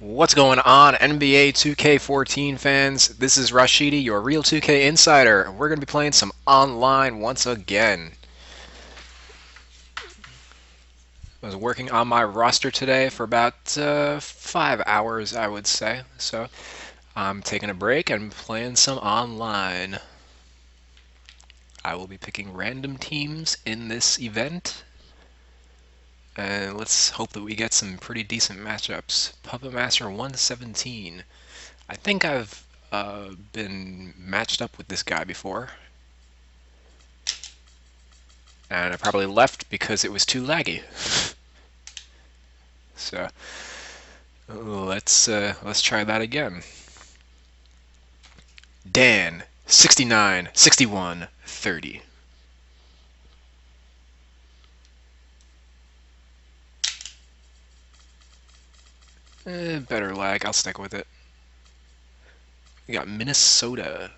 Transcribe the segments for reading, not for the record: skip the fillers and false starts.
What's going on, NBA 2K14 fans? This is Rashidi, your real 2K insider. We're going to be playing some online once again. I was working on my roster today for about 5 hours, I would say. So I'm taking a break and playing some online. I will be picking random teams in this event. And let's hope that we get some pretty decent matchups. Puppet Master 117. I think I've been matched up with this guy before. And I probably left because it was too laggy. So let's try that again. Dan 69 61 30. Better lag. I'll stick with it. We got Minnesota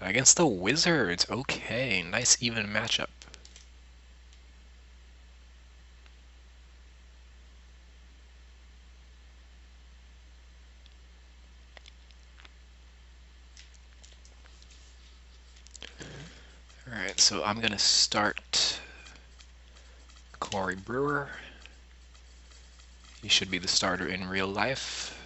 against the Wizards. Okay, nice even matchup. Alright, so I'm going to start Corey Brewer. He should be the starter in real life.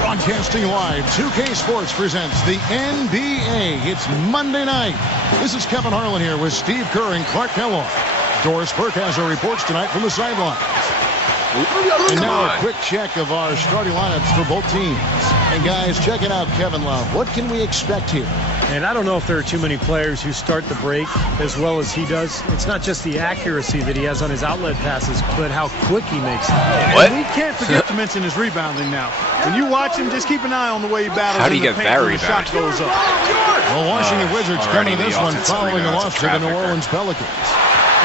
Broadcasting live, 2K Sports presents the NBA. It's Monday night. This is Kevin Harlan here with Steve Kerr and Clark Kellogg. Doris Burke has our reports tonight from the sidelines. And now a quick check of our starting lineups for both teams. And guys, check it out, Kevin Love. What can we expect here? And I don't know if there are too many players who start the break as well as he does. It's not just the accuracy that he has on his outlet passes, but how quick he makes them. What? We can't forget to mention his rebounding now. When you watch him, just keep an eye on the way he battles. How do you get that when the rebound? shot goes up. Well, Washington Wizards coming to this one following a loss to the New trafficker. Orleans Pelicans.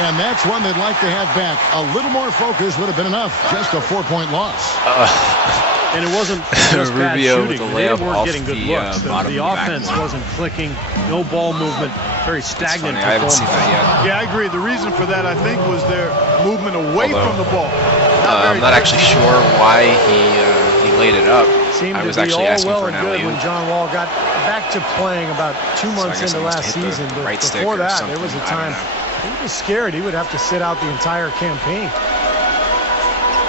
And that's one they'd like to have back. A little more focus would have been enough. Just a 4-point loss. And it wasn't just bad Rubio with shooting. the They layup weren't off getting good the, looks. bottom The of the offense backboard. wasn't clicking. No ball movement. Very stagnant I haven't seen performance. that yet. Yeah, I agree. The reason for that, I think, was their movement away Although, from the ball. I'm not actually sure why he laid it up. Seemed I to was be actually all asking well for and an good when alley-oop. John Wall got back to playing about 2 So I months guess into I must last hit the season. But right stick before or that, there was a something. I don't time know. he was scared he would have to sit out the entire campaign.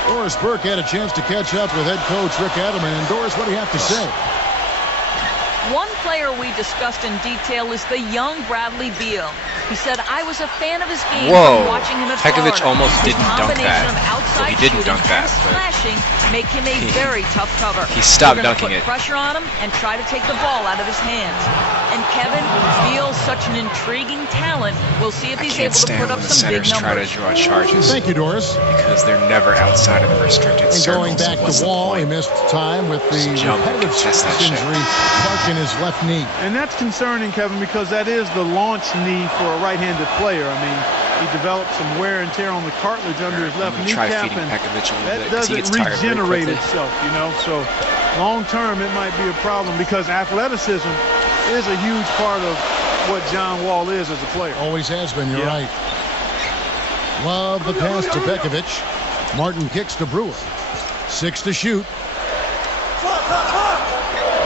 Doris Burke had a chance to catch up with head coach Rick Adelman. And Doris, what do you have to say? One player we discussed in detail is the young Bradley Beal. He said, I was a fan of his game Whoa. from watching him at Pekovic Florida. almost His didn't dunk combination that. of outside Well, he didn't shooting dunk that, and but slashing make him a very tough cover. he stopped We're gonna dunking put it. pressure on him and try to take the ball out of his hands. And Kevin, Beal's such an intriguing talent. We'll see if I he's can't able to stand put when up the some big centers try to numbers. draw charges Thank you, Doris. because they're never outside of the restricted And circle. going back so what's to the Wall, he point? missed time with the Just jump and repetitive contest that shit. injury. Clark in his left knee. And that's concerning, Kevin, because that is the launch knee for a right-handed player. I mean, he developed some wear and tear on the cartilage under his left I'm gonna try kneecap, feeding and Pekovic a little that bit because he doesn't gets tired very regenerate quickly. itself, you know. So long term, it might be a problem because athleticism is a huge part of what John Wall is as a player. Always has been, you're Yeah. right. Love the pass to Pekovic. Martin kicks to Brewer. 6 to shoot.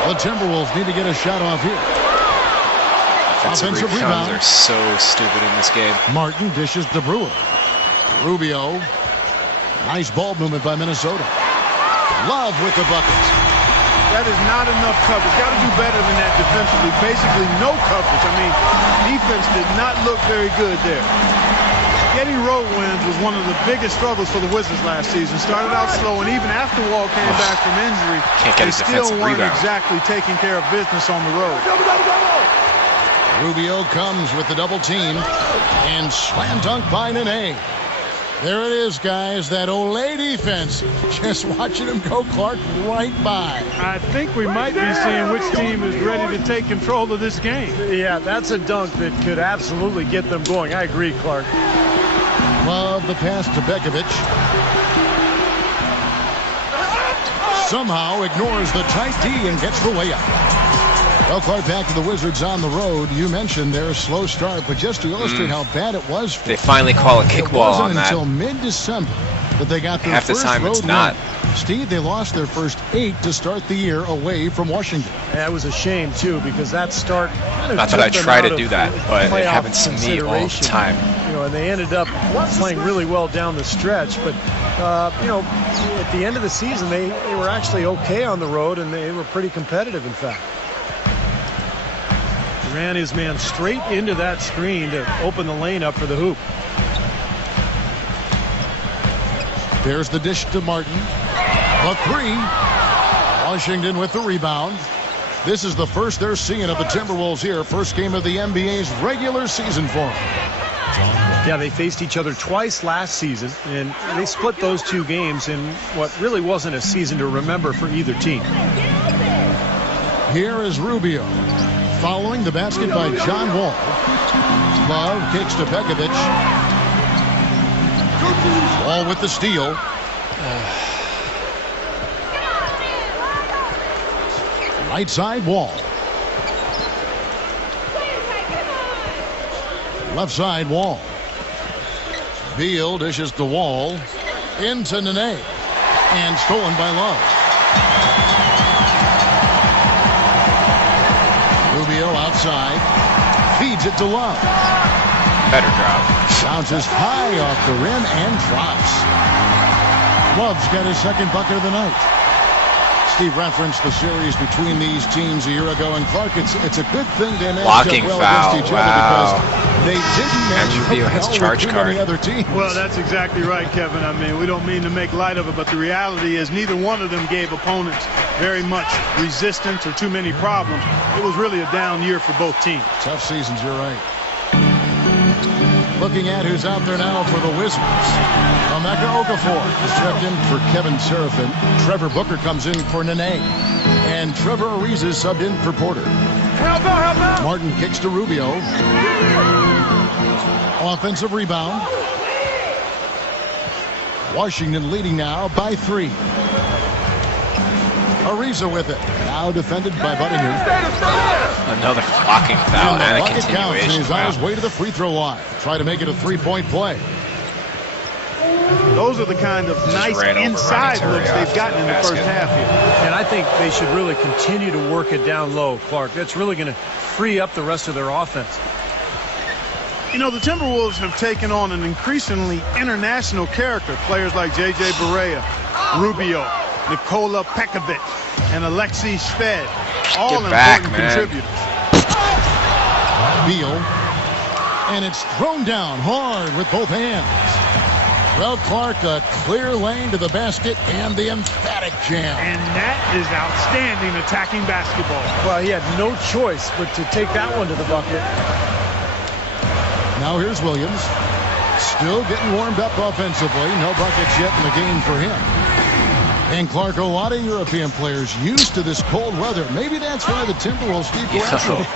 The Timberwolves need to get a shot off here. Offensive Offensive rebounds rebound. are so stupid in this game. Martin dishes to Brewer. Rubio. Nice ball movement by Minnesota. Love with the bucket. That is not enough coverage. Got to do better than that defensively. Basically, no coverage. I mean, defense did not look very good there. Getting road wins was one of the biggest struggles for the Wizards last season. Started out slow, and even after Wall came back from injury, Can't get they a still defensive weren't rebound. exactly taking care of business on the road. Rubio comes with the double team. And slam dunk by Nene. There it is, guys. That Olay defense. Just watching him go, Clark, right by. I think we might be seeing which team is ready to take control of this game. Yeah, that's a dunk that could absolutely get them going. I agree, Clark. Love the pass to Bekovic. Somehow ignores the tight D and gets the layup. Well, Clark, back to the Wizards on the road. You mentioned their slow start, but just to illustrate how bad it was for They finally call a kickball on that. until mid-December that they got their Half the first time road it's not. win. Steve, they lost their first 8 to start the year away from Washington. That was a shame, too, because that start kind of Not that I took them try out to of do that, but it playoff happens to me all the consideration. time. You know, and they ended up playing really well down the stretch. But, you know, at the end of the season, they were actually okay on the road, and they were pretty competitive, in fact. Ran his man straight into that screen to open the lane up for the hoop. There's the dish to Martin. The 3. Washington with the rebound. This is the first they're seeing of the Timberwolves here. First game of the NBA's regular season for them. Yeah, they faced each other twice last season, and they split those 2 games in what really wasn't a season to remember for either team. Here is Rubio. Following the basket by John Wall. Love kicks to Bekovic. Wall with the steal. Right side, Wall. Left side, Wall. Beal dishes the Wall. Into Nene. And stolen by Love. Rubio outside. Feeds it to Love. Better drop. Bounces high off the rim and drops. Love's got his second bucket of the night. Steve referenced the series between these teams a year ago, and Clark, it's a good thing they matched Blocking up well foul. against each Wow. other because they didn't match Andrew Beal up has well charge with too card. many other teams. Well, that's exactly right, Kevin. I mean, we don't mean to make light of it, but the reality is neither one of them gave opponents very much resistance or too many problems. It was really a down year for both teams. Tough seasons, you're right. Looking at who's out there now for the Wizards. Emeka Okafor is checked in for Kevin Seraphin. Trevor Booker comes in for Nene. And Trevor Ariza is subbed in for Porter. Help out! Martin kicks to Rubio. Offensive rebound. Washington leading now by 3. Ariza with it. Now defended by Buttinger. Another blocking foul And and the a bucket counts, and continuation. he's on his Wow. way to the free throw line. Try to make it a 3-point play. Those are the kind of nice ran over inside Ronnie looks Terry they've gotten in the after the first basket. half here. And I think they should really continue to work it down low, Clark. That's really going to free up the rest of their offense. You know, the Timberwolves have taken on an increasingly international character. Players like J.J. Barea, Rubio, Nikola Pekovic, and Alexei Shved. All Get back, important man. contributors. Beal. And it's thrown down hard with both hands. Well, Clark, a clear lane to the basket and the emphatic jam. And that is outstanding attacking basketball. Well, he had no choice but to take that one to the bucket. Now here's Williams. Still getting warmed up offensively. No buckets yet in the game for him. And Clark, a lot of European players used to this cold weather. Maybe that's why the Timberwolves keep going after them.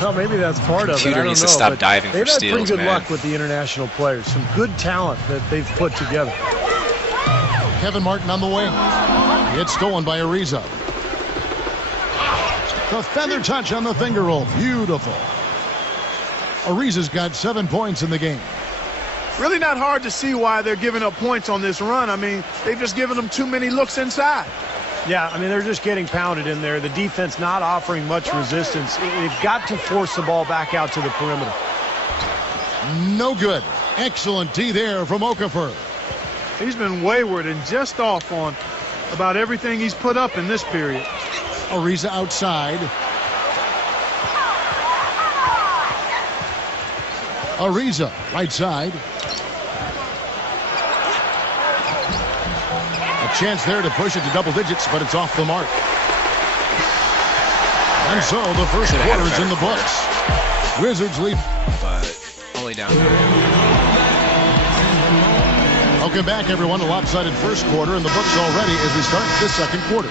Well, maybe that's part of it. Computer I don't needs to know, stop but diving for they've had steals, pretty good man. luck with the international players. Some good talent that they've put together. Kevin Martin on the wing. It's stolen by Ariza. The feather touch on the finger roll. Beautiful. Ariza's got 7 points in the game. Really not hard to see why they're giving up points on this run. I mean, they've just given them too many looks inside. Yeah, I mean, they're just getting pounded in there. The defense not offering much resistance. They've got to force the ball back out to the perimeter. No good. Excellent D there from Okafor. He's been wayward and just off on about everything he's put up in this period. Ariza outside. Ariza, right side. A chance there to push it to double digits, but it's off the mark. And so the first Could've had a quarter's in the better books. Wizards lead. But only down. Welcome back, everyone, to lopsided first quarter in the books already as we start the second quarter.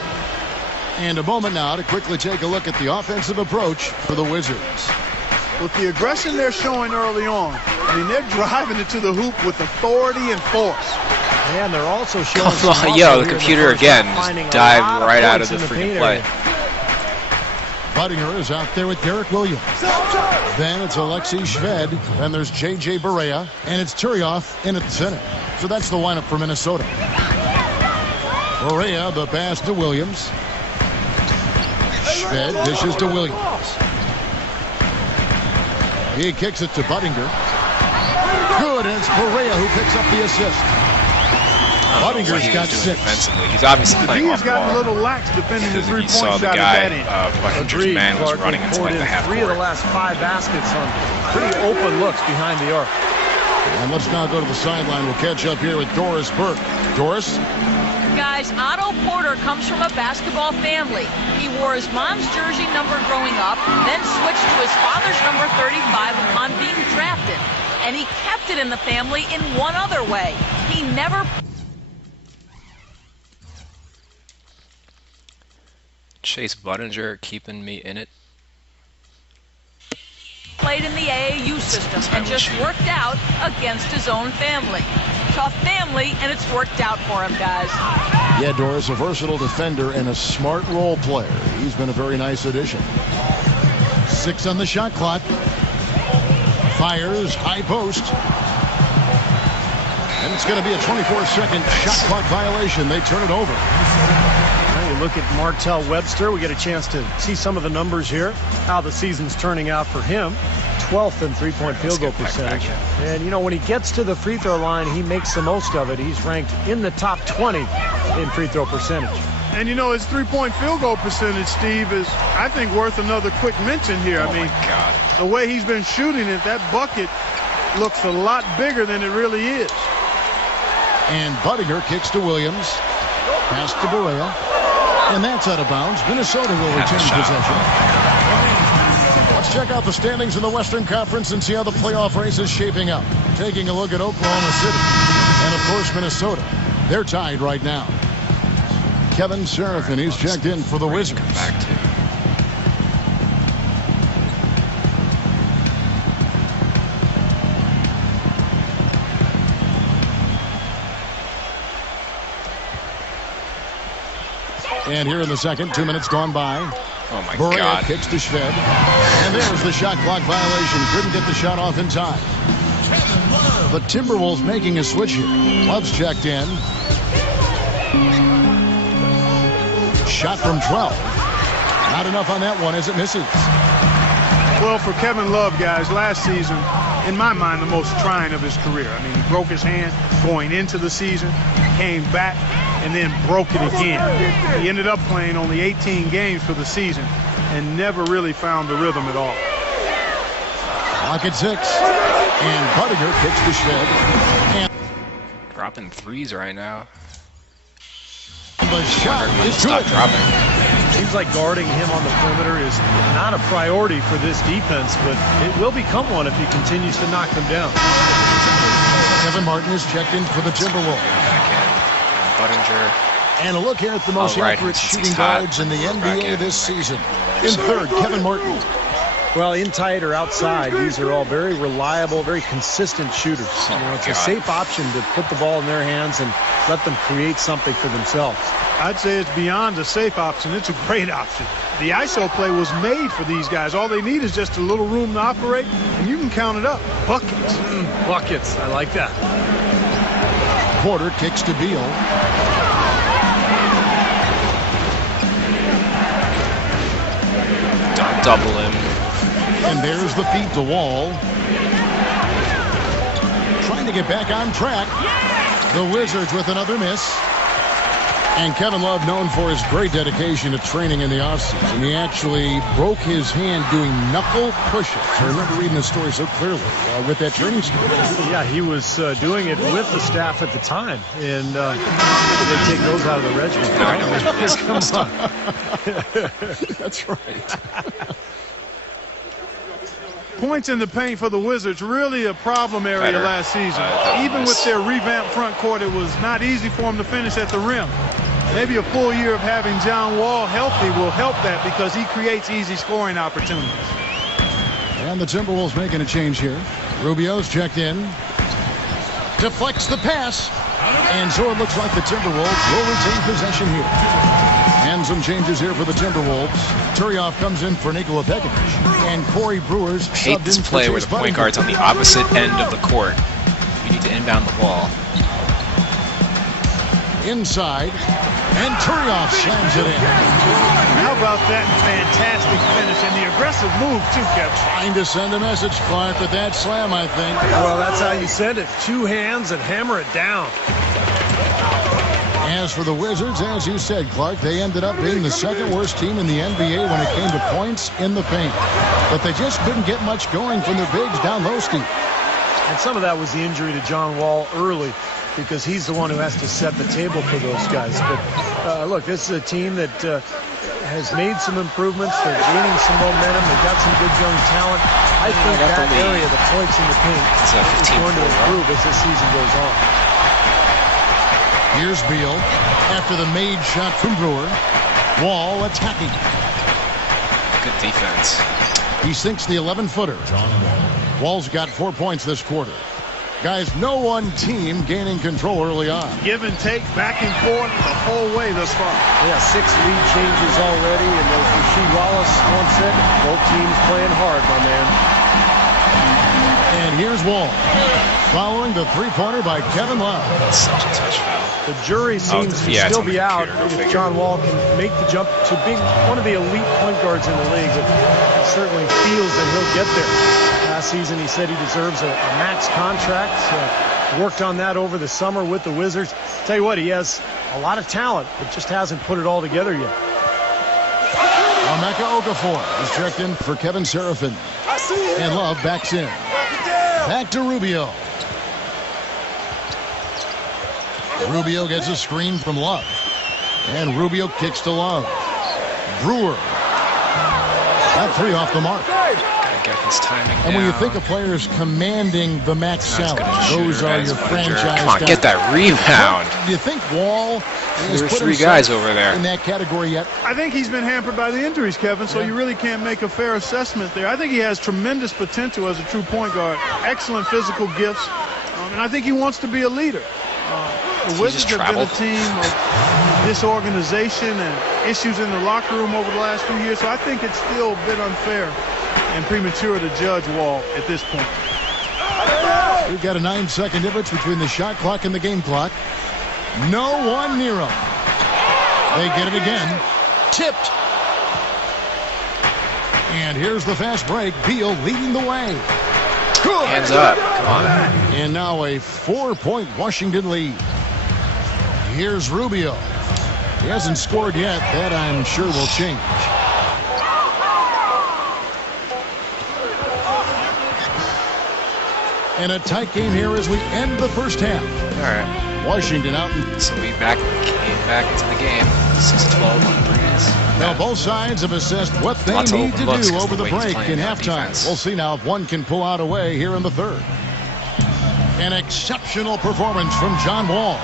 And a moment now to quickly take a look at the offensive approach for the Wizards. With the aggression they're showing early on, I mean, they're driving it to the hoop with authority and force. And they're also showing Yo, the computer again just dived right out of the freaking play. Budinger is out there with Derek Williams. Then it's Alexei Shved. Then there's J.J. Barea. And it's Turioff in at the center. So that's the lineup for Minnesota. Barea, the pass to Williams. Shved dishes to Williams. He kicks it to Budinger. Good, and it's Barea who picks up the assist. Budinger's got 6. Defensively. He's obviously playing off He's gotten a ball. little lax defending the three-point Saw shot the at guy, that end. Buckinger's man was running into like the half 3 of court. the last 5 baskets on pretty open looks behind the arc. And let's now go to the sideline. We'll catch up here with Doris Burke. Doris? Guys, Otto Porter comes from a basketball family. He wore his mom's jersey number growing up, then switched to his father's number 35 upon being drafted. And he kept it in the family in one other way. He never Chase Budinger keeping me in it. played in the AAU system and just worked out against his own family. Tough family, and it's worked out for him, guys. Yeah, Doris, a versatile defender and a smart role player. He's been a very nice addition. 6 on the shot clock. Fires, high post. And it's going to be a 24-second shot clock violation. They turn it over. Now you look at Martell Webster. We get a chance to see some of the numbers here, how the season's turning out for him. 12th in three-point field goal percentage. And, you know, when he gets to the free throw line, he makes the most of it. He's ranked in the top 20 in free throw percentage. And, you know, his three-point field goal percentage, Steve, is, I think, worth another quick mention here. I mean, the way he's been shooting it, that bucket looks a lot bigger than it really is. And Budinger kicks to Williams. Pass to Barea. And that's out of bounds. Minnesota will retain possession. Let's check out the standings in the Western Conference and see how the playoff race is shaping up. Taking a look at Oklahoma City. And, of course, Minnesota. They're tied right now. Kevin Serafin, he's checked in for the Wizards. Back to. And here in the second, 2 minutes gone by. Oh my Barea God. kicks to Shved. And there's the shot clock violation. Couldn't get the shot off in time. The Timberwolves making a switch here. Love's checked in. Shot from 12. Not enough on that one as it misses. Well, for Kevin Love, guys, last season, in my mind, the most trying of his career. I mean, he broke his hand going into the season, came back, and then broke it again. He ended up playing only 18 games for the season and never really found the rhythm at all. Clock at 6. And Budinger kicks to Shved. And Dropping threes right now. the shot is Stop good. dropping. Seems like guarding him on the perimeter is not a priority for this defense, but it will become one if he continues to knock them down. Kevin Martin is checked in for the Timberwolves. Back in. Budinger. And a look here at the most Right, accurate since shooting he's hot, guards in the back NBA in. this season. In third, Kevin Martin. Well, in tight or outside, these are all very reliable, very consistent shooters. Oh, You know, it's my a God. safe option to put the ball in their hands and let them create something for themselves. I'd say it's beyond a safe option. It's a great option. The ISO play was made for these guys. All they need is just a little room to operate, and you can count it up. Buckets. Buckets, I like that. Porter kicks to Beal. Don't double him. And there's the feed to Wall. Trying to get back on track. The Wizards with another miss. And Kevin Love, known for his great dedication to training in the offseason. He actually broke his hand doing knuckle push-ups. I remember reading the story so clearly with that training school. Yeah, he was doing it with the staff at the time, and they take those out of the regimen. Come on. That's right. Points in the paint for the Wizards, really a problem area last season. Even with their revamped front court, it was not easy for them to finish at the rim. Maybe a full year of having John Wall healthy will help that because he creates easy scoring opportunities. And the Timberwolves making a change here. Rubio's checked in. Deflects the pass. And so it looks like the Timberwolves will retain possession here. And some changes here for the Timberwolves. Turioff comes in for Nikola Pekic. And Corey Brewer's I hate this play where the point guard's on the opposite end of the court. You need to inbound the ball. Inside. And Turioff slams it in. How about that fantastic finish and the aggressive move, too, Kevin? Trying to send a message, Clark, with that slam, I think. Well, that's how you send it. 2 hands and hammer it down. As for the Wizards, as you said, Clark, they ended up being the second worst team in the NBA when it came to points in the paint. But they just couldn't get much going from their bigs down low steep. And some of that was the injury to John Wall early, because he's the one who has to set the table for those guys. But look, this is a team that has made some improvements. They're gaining some momentum. They've got some good young talent. I think that area, the points in the paint, is going to improve as this season goes on. Here's Beal after the made shot from Brewer. Wall attacking. Good defense. He sinks the 11-footer. Wall's got 4 points this quarter. Guys, no one team gaining control early on. Give and take, back and forth the whole way thus far. Yeah, 6 lead changes already, and as Rasheed Wallace once said, both teams playing hard, my man. And here's Wall, following the three-pointer by Kevin Love. That's such a touch foul. The jury seems to still be out if John Wall can make the jump to being one of the elite point guards in the league. It certainly feels that he'll get there. Last season, he said he deserves a max contract. Worked on that over the summer with the Wizards. Tell you what, he has a lot of talent, but just hasn't put it all together yet. Emeka Okafor is checked in for Kevin Seraphin. And Love backs in. Back to Rubio. Rubio gets a screen from Love. And Rubio kicks to Love. Brewer. Got 3 off the mark. Get his timing and when you think of players commanding the max salary, those are your franchise Come on, guys. get that rebound. Do you think Wall has There's put 3 guys himself over there in that category yet? I think he's been hampered by the injuries, Kevin, so you really can't make a fair assessment there. I think he has tremendous potential as a true point guard, excellent physical gifts, and I think he wants to be a leader. The Wizards have been a team of disorganization and issues in the locker room over the last few years, so I think it's still a bit unfair and premature to judge Wall at this point. We've got a 9-second difference between the shot clock and the game clock. No one near him. They get it again. Tipped. And here's the fast break. Beal leading the way. Good. Hands up. Come on. And now a 4-point Washington lead. Here's Rubio. He hasn't scored yet. That, I'm sure, will change. And a tight game here as we end the first half. All right. Washington out. So we came back into the game. 6-12 on threes. Now both sides have assessed what they Lots of need to open looks do 'cause over the the way he's break playing in on halftime. defense. We'll see now if one can pull out a way here in the third. An exceptional performance from John Wall.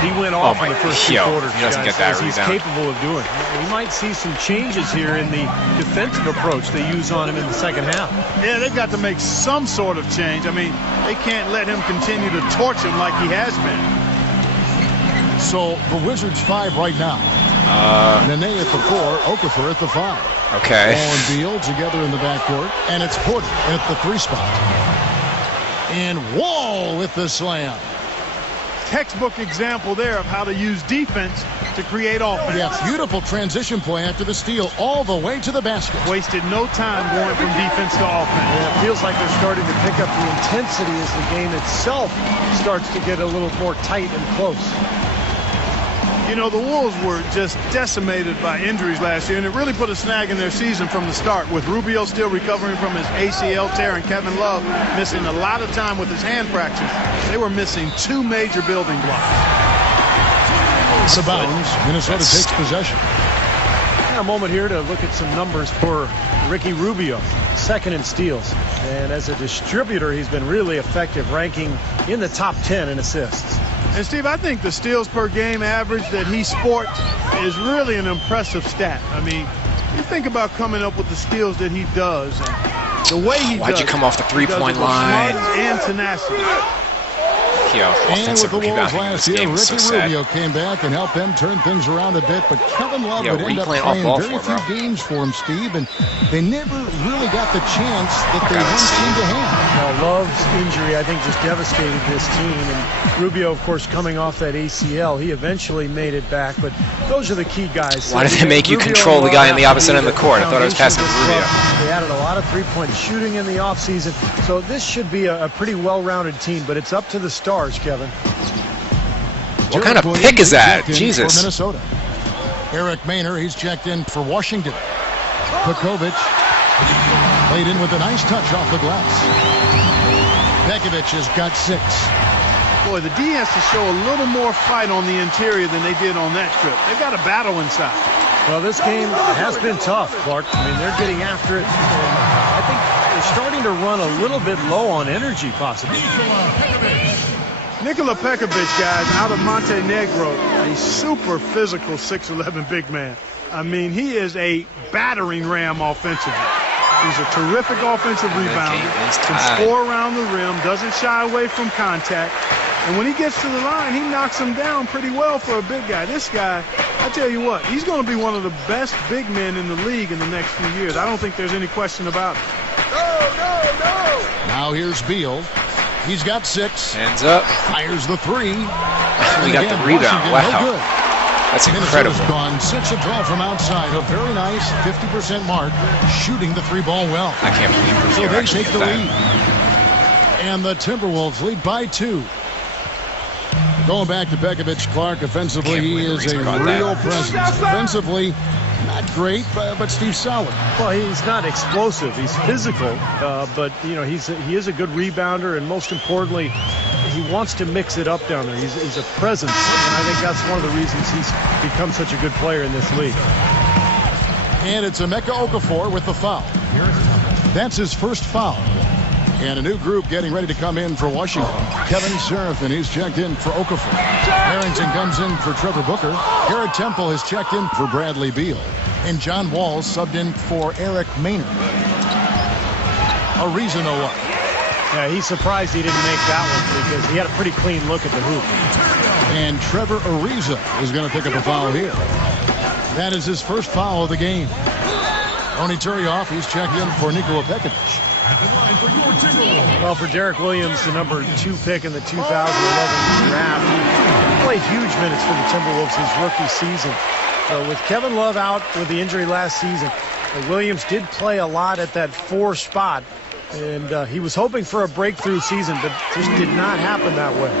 He went off in my- the first 2 yo, quarters, he doesn't guys, get that as he's rebound. capable of doing. We might see some changes here in the defensive approach they use on him in the second half. Yeah, they've got to make some sort of change. I mean, they can't let him continue to torch him like he has been. So the Wizards 5 right now. Nene at the 4, Okafor at the 5. Okay. Wall and Beal together in the backcourt. And it's Porter at the 3 spot. And Wall with the slam. Textbook example there of how to use defense to create offense. Yeah, beautiful transition play after the steal all the way to the basket. Wasted no time going from defense to offense. Yeah, it feels like they're starting to pick up the intensity as the game itself starts to get a little more tight and close. You know, the Wolves were just decimated by injuries last year, and it really put a snag in their season from the start, with Rubio still recovering from his ACL tear and Kevin Love missing a lot of time with his hand fractures. They were missing 2 major building blocks. The bounds. Minnesota takes possession. A moment here to look at some numbers for Ricky Rubio, second in steals. And as a distributor, he's been really effective, ranking in the top 10 in assists. And Steve, I think the steals per game average that he sports is really an impressive stat. I mean, you think about coming up with the steals that he does, and the way he Why'd does you come off the three-point line? Smart and tenacity. And with the Wolves last year, Ricky Rubio sad. came back and helped them turn things around a bit. But Kevin Love would what are end you up playing playing off ball very for, few bro? games for him, Steve. And they never really got the chance that they Okay, once let's see. seemed to have. Now, Love's injury, I think, just devastated this team. And Rubio, of course, coming off that ACL, he eventually made it back. But those are the key guys. Why did they make you Rubio control and the guy Love on the have to opposite be end of the court? I thought I was foundation passing of to this Rubio. club. They added a lot of three-point shooting in the offseason. So this should be a pretty well-rounded team. But it's up to the stars, Kevin. What kind of Derek pick is that? Williams checked in Jesus. For Minnesota. Eric Maynor, he's checked in for Washington. Pekovic played in with a nice touch off the glass. Pekovic has got 6. Boy, the D has to show a little more fight on the interior than they did on that trip. They've got a battle inside. Well, this game has been tough, Clark. I mean, they're getting after it. And I think they're starting to run a little bit low on energy, possibly. Nikola Pekovic, guys, out of Montenegro, a super physical 6'11" big man. I mean, he is a battering ram offensively. He's a terrific offensive rebounder, can score around the rim, doesn't shy away from contact. And when he gets to the line, he knocks him down pretty well for a big guy. This guy, I tell you what, he's going to be one of the best big men in the league in the next few years. I don't think there's any question about it. Now here's Beal. He's got 6. Hands up. Fires the 3. We got the rebound. Wow. No good. That's Minnesota's incredible. gone 6 of 12 from outside. A very nice 50% mark, shooting the 3-ball well. I can't believe So Rubio they actually take did the that. lead. And the Timberwolves lead by 2. Going back to Pekovic, Clark, offensively, Can't he believe is the a Reason caught real that. presence. Offensively, not great, but Steve solid. Well, he's not explosive. He's physical, but he is a good rebounder, and most importantly, he wants to mix it up down there. He's a presence, and I think that's one of the reasons he's become such a good player in this league. And it's Emeka Okafor with the foul. That's his first foul. And a new group getting ready to come in for Washington. Kevin Seraphin, he's checked in for Okafor. Harrington comes in for Trevor Booker. Garrett Temple has checked in for Bradley Beal. And John Wall subbed in for Eric Maynor. Ariza no up. Yeah, he's surprised he didn't make that one because he had a pretty clean look at the hoop. And Trevor Ariza is going to pick up a foul here. That is his first foul of the game. Tony Turioff, he's checked in for Nikola Pekovic. Well, for Derek Williams, the number 2 pick in the 2011 draft, he played huge minutes for the Timberwolves his rookie season. So with Kevin Love out with the injury last season, Williams did play a lot at that 4 spot, and he was hoping for a breakthrough season, but just did not happen that way.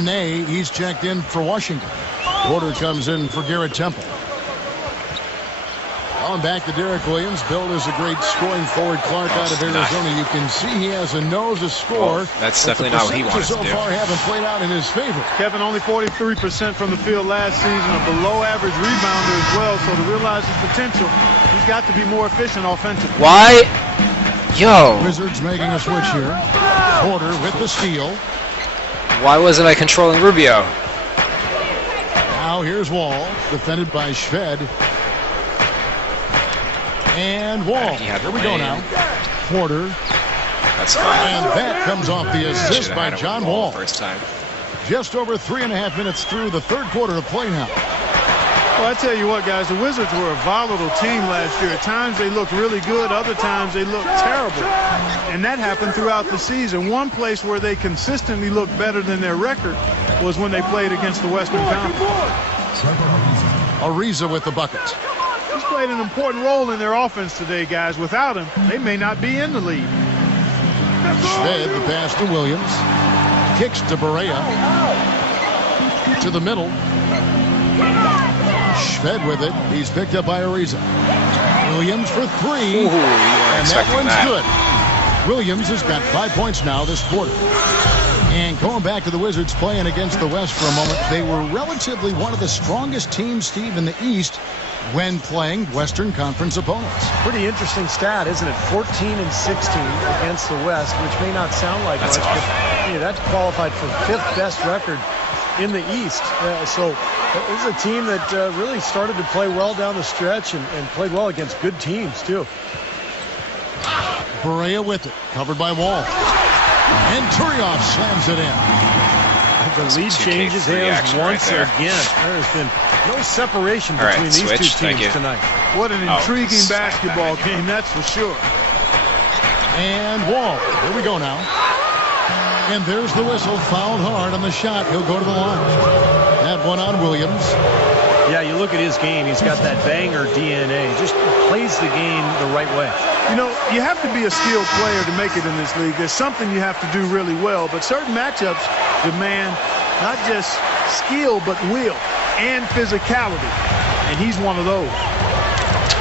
Nene, he's checked in for Washington. Porter comes in for Garrett Temple. On back to Derek Williams. Billed as a great scoring forward. Clark out of Arizona. You can see he has a nose to score. That's definitely not what he wanted so to do. far haven't played out in his favor. Kevin, only 43% from the field last season, a below-average rebounder as well. So to realize his potential, he's got to be more efficient offensively. Why? Yo. Wizards making a switch here. Porter with the steal. Why wasn't I controlling Rubio? Now here's Wall, defended by Shved. And Wall. He had Here the we go lane. now. Porter. That's fine. And that comes off the assist Should've by had him John with the ball Wall. first time. Just over 3.5 minutes through the third quarter of play now. Well, I tell you what, guys, the Wizards were a volatile team last year. At times they looked really good, other times they looked terrible. And that happened throughout the season. One place where they consistently looked better than their record was when they played against the Western Conference. Ariza with the bucket. He's played an important role in their offense today, guys. Without him, they may not be in the lead. Shved, the pass to Williams. Kicks to Barea. To the middle. Shved with it. He's picked up by Ariza. Williams for 3. Ooh, you weren't And that expecting one's that. good. Williams has got 5 points now this quarter. And going back to the Wizards playing against the West for a moment, they were relatively one of the strongest teams, Steve, in the East when playing Western Conference opponents. Pretty interesting stat, isn't it? 14-16 against the West, which may not sound like much, but that's qualified for 5th best record in the East. So this is a team that really started to play well down the stretch and played well against good teams, too. Barea with it, covered by Wall. And Turioff slams it in. The lead changes hands once again. There has been no separation between these two teams tonight. What an intriguing basketball game, that's for sure. And Wall, here we go now. And there's the whistle, fouled hard on the shot. He'll go to the line. That one on Williams. Yeah, you look at his game. He's got that banger DNA. Just plays the game the right way. You know, you have to be a skilled player to make it in this league. There's something you have to do really well, but certain matchups demand not just skill, but will and physicality. And he's one of those.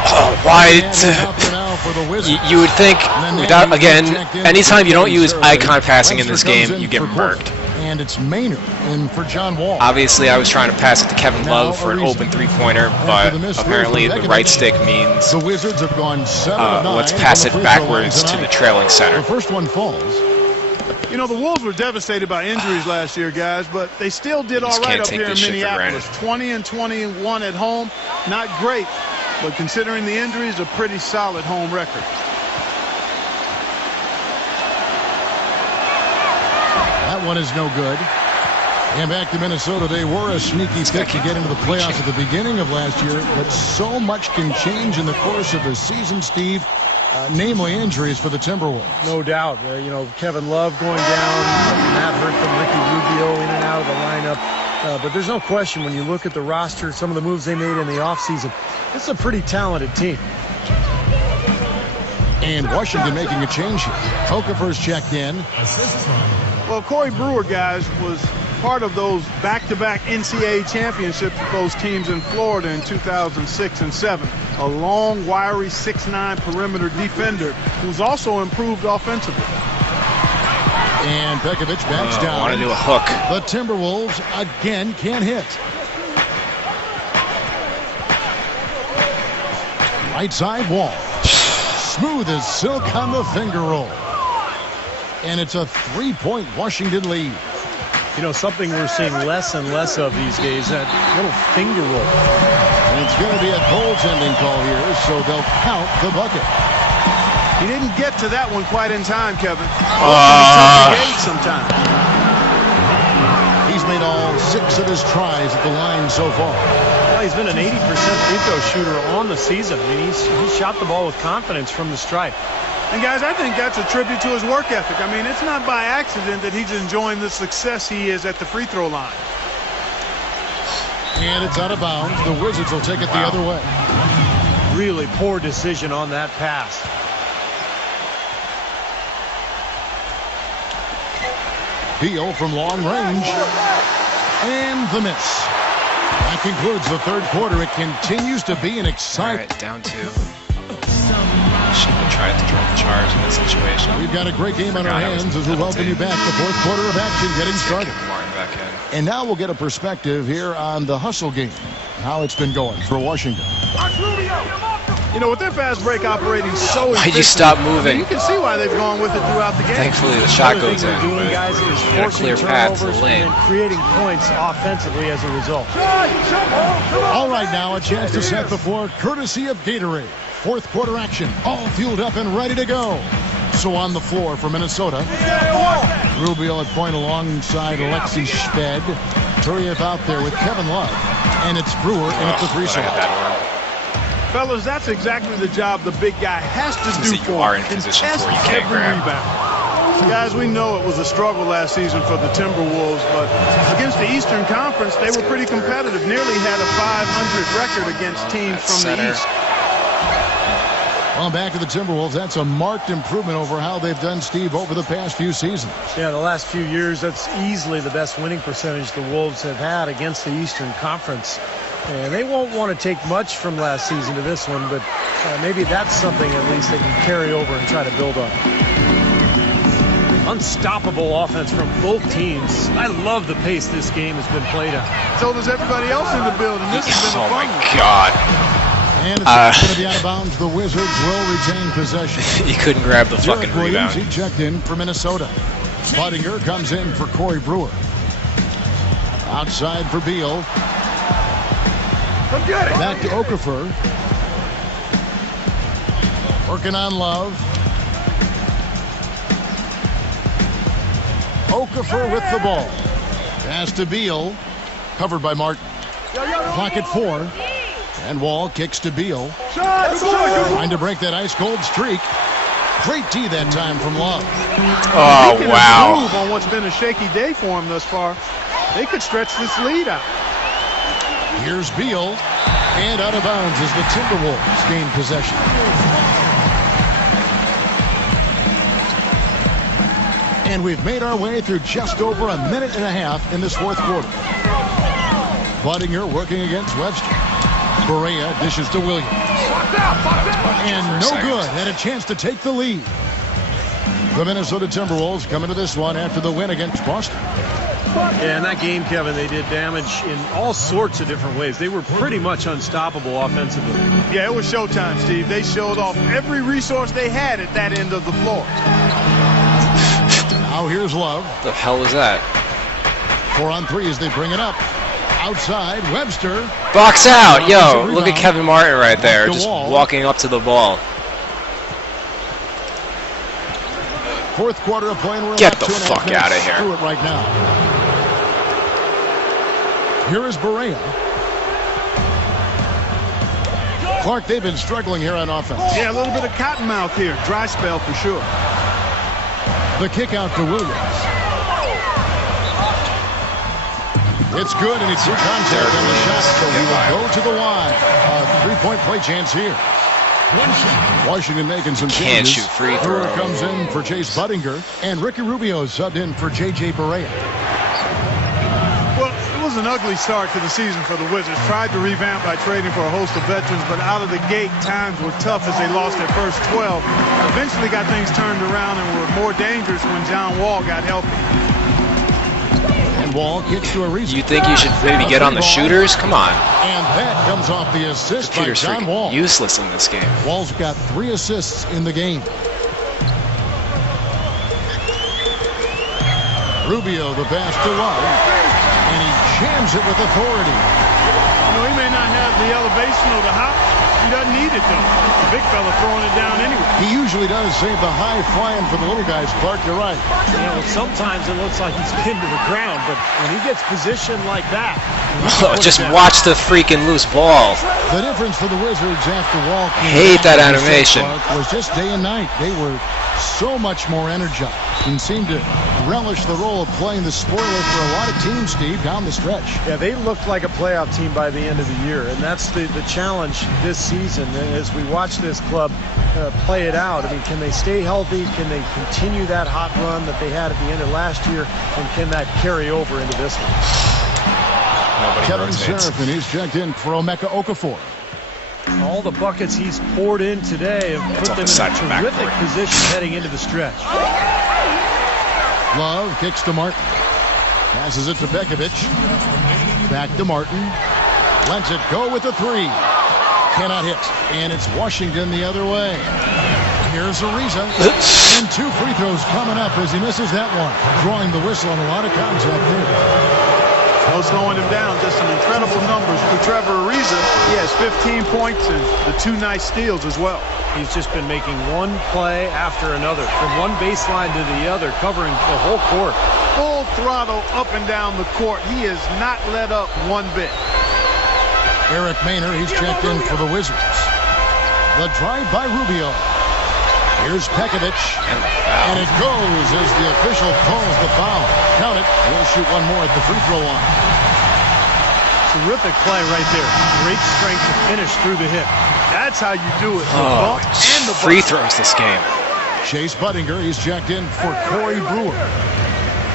Oh, why? You would think, without, again, anytime you don't use icon passing in this game, you get murked. And it's Maynard in for John Wall. Obviously, I was trying to pass it to Kevin Love for an open three-pointer, but apparently the right stick means the Wizards have gone 7 of 9. Let's pass it backwards to the trailing center. The first one falls. You know, the Wolves were devastated by injuries last year, guys, but they still did all right up here in Minneapolis. 20-21 at home, not great, but considering the injuries, a pretty solid home record. That one is no good. And back to Minnesota, they were a sneaky pick to get into the playoffs at the beginning of last year, but so much can change in the course of the season, Steve, namely injuries for the Timberwolves. No doubt. You know, Kevin Love going down, Matt Hurton, Ricky Rubio in and out of the lineup. But there's no question when you look at the roster, some of the moves they made in the offseason, it's a pretty talented team. And Washington making a change here. Okafor's checked in. Well, Corey Brewer, guys, was part of those back-to-back NCAA championships with those teams in Florida in 2006 and 7. A long, wiry 6'9" perimeter defender who's also improved offensively. And Pekovic backs down. I want to do a hook. The Timberwolves again can't hit. Right side Wall. Smooth as silk on the finger roll. And it's a 3-point Washington lead. You know, something we're seeing less and less of these days, that little finger roll. And it's going to be a goaltending call here, so they'll count the bucket. He didn't get to that one quite in time, Kevin. Sometimes. He's made all 6 of his tries at the line so far. Well, he's been an 80% free throw shooter on the season. I mean, he's shot the ball with confidence from the stripe. And, guys, I think that's a tribute to his work ethic. I mean, it's not by accident that he's enjoying the success he is at the free throw line. And it's out of bounds. The Wizards will take it the other way. Really poor decision on that pass. Beal from long range. And the miss. That concludes the third quarter. It continues to be an exciting. All right, down 2. Should have tried to draw the charge in this situation. We've got a great game on our hands as we welcome you back. The fourth quarter of action getting started. Martin back in. And now we'll get a perspective here on the hustle game, how it's been going for Washington. You know, with their fast break operating so why'd you stop moving? You can see why they've gone with it throughout the game. Thankfully, the shot goes in. Doing, guys, is get a clear path to the lane. And creating points offensively as a result. All right, now a chance to set the floor courtesy of Gatorade. Fourth quarter action, all fueled up and ready to go. So on the floor for Minnesota, Rubio at point alongside Alexei Shved. Turiev out there with Kevin Love. And it's Brewer in at the free throw. Fellas, that's exactly the job the big guy has to do for you are in position for you can't grab. So guys, we know it was a struggle last season for the Timberwolves, but against the Eastern Conference, they were pretty competitive. Nearly had a 500 record against teams from the East. Well, back to the Timberwolves, that's a marked improvement over how they've done, Steve, over the past few seasons. Yeah, the last few years, that's easily the best winning percentage the Wolves have had against the Eastern Conference. And they won't want to take much from last season to this one, but maybe that's something at least they can carry over and try to build on. Unstoppable offense from both teams. I love the pace this game has been played at. So does everybody else in the building. This has been a Oh my fun one. God. And it's going to be out of bounds. The Wizards will retain possession. He couldn't grab the fucking Derek Williams, rebound. he checked in for Minnesota. Budinger comes in for Corey Brewer. Outside for Beal. Back to Okafor. Working on Love. Okafor with the ball. Pass to Beal. Covered by Martin. Clock at 4. And Wall kicks to Beal. Trying to break that ice-cold streak. Great D that time from Love. Oh, He can wow. improve on what's been a shaky day for him thus far. They could stretch this lead out. Here's Beal. And out of bounds as the Timberwolves gain possession. And we've made our way through just over a minute and a half in this fourth quarter. Budinger working against Webster. Barea dishes to Williams. And no good. Had a chance to take the lead. The Minnesota Timberwolves come into this one after the win against Boston. Yeah, in that game, Kevin, they did damage in all sorts of different ways. They were pretty much unstoppable offensively. Yeah, it was showtime, Steve. They showed off every resource they had at that end of the floor. Now here's Love. The hell was that? 4 on 3 as they bring it up. Outside, Webster. Box out, yo! Offensive Look at rebound. Kevin Martin right there, The just wall. walking up to the ball. Fourth quarter of play, and we're Get about the 2.5 fuck minutes outta here. through it right now. Here is Barea. Clark, they've been struggling here on offense. Yeah, a little bit of cottonmouth here. Dry spell for sure. The kick out to Williams. It's good, and it's through contact on the shot, so we will go to the line. A three-point play chance here. Washington making some Can't changes. shoot free Brewer throws. comes in for Chase Budinger, and Ricky Rubio subbed in for J.J. Barea. Well, it was an ugly start to the season for the Wizards. Tried to revamp by trading for a host of veterans, but out of the gate, times were tough as they lost their first 12. Eventually got things turned around and were more dangerous when John Wall got healthy. And Wall kicks to Ariza. You think you should maybe get on the shooters? Come on. And that comes off the assist by Shooter's John freaking Wall. useless in this game. Wall's got 3 assists in the game. Rubio, the pass to Love, and he jams it with authority. You know, he may not have the elevation or the hop. He doesn't need it, though. The big fella throwing it down anyway. He usually does save the high flying for the little guys. Clark, you're right. You know, sometimes it looks like he's pinned to the ground, but when he gets positioned like that, Just watch the freaking loose ball. The difference for the Wizards after Wall came Hate back that in the set, animation. Clark, was just day and night. They were so much more energized and seemed to relish the role of playing the spoiler for a lot of teams, Steve, down the stretch. yeah, they looked like a playoff team by the end of the year, and that's the challenge this season. As we watch this club play it out, I mean, can they stay healthy? Can they continue that hot run that they had at the end of last year? And can that carry over into this one? Nobody Kevin rotates. Seraphin, he's checked in for Emeka Okafor. All the buckets he's poured in today have put off them the in side a of the terrific backboard. position heading into the stretch. Love kicks to Martin. Passes it to Bekovic. Back to Martin. Lets it go with the 3. Cannot hit. And it's Washington the other way. Here's Ariza. And 2 free throws coming up as he misses that one. Drawing the whistle on a lot of contact there. No slowing him down. Just some incredible numbers for Trevor Ariza. He has 15 points and the 2 nice steals as well. He's just been making one play after another, from one baseline to the other, covering the whole court. Full throttle up and down the court. He has not let up one bit. Eric Maynard, he's checked in for the Wizards. The drive by Rubio. Here's Pekovic. And it goes as the official calls the foul. Count it. He'll shoot one more at the free throw line. Terrific play right there. Great strength to finish through the hip. That's how you do it. The Oh, bump and the free bucket. throws this game. Chase Budinger, he's checked in for Corey Brewer.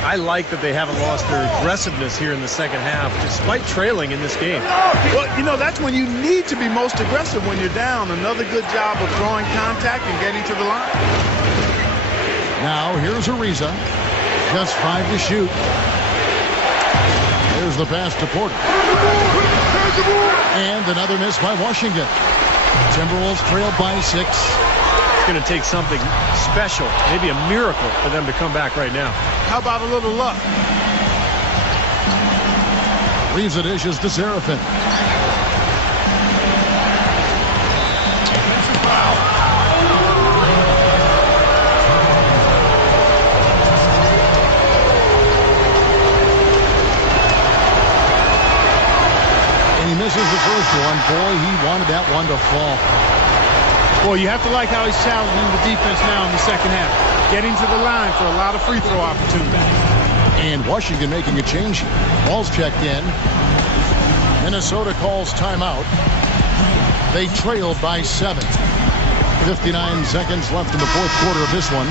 I like that they haven't lost their aggressiveness here in the second half, despite trailing in this game. Well, you know, that's when you need to be most aggressive when you're down. Another good job of drawing contact and getting to the line. Now here's Ariza. Just 5 to shoot. There's the pass to Porter. And another miss by Washington. Timberwolves trailed by 6. It's going to take something special, maybe a miracle, for them to come back right now. How about a little luck? Ariza dishes to Seraphin. He misses the first one. Boy, he wanted that one to fall. Boy, you have to like how he's challenging the defense now in the second half. Getting to the line for a lot of free throw opportunities. And Washington making a change here. Ball's checked in. Minnesota calls timeout. They trailed by 7. 59 seconds left in the fourth quarter of this one.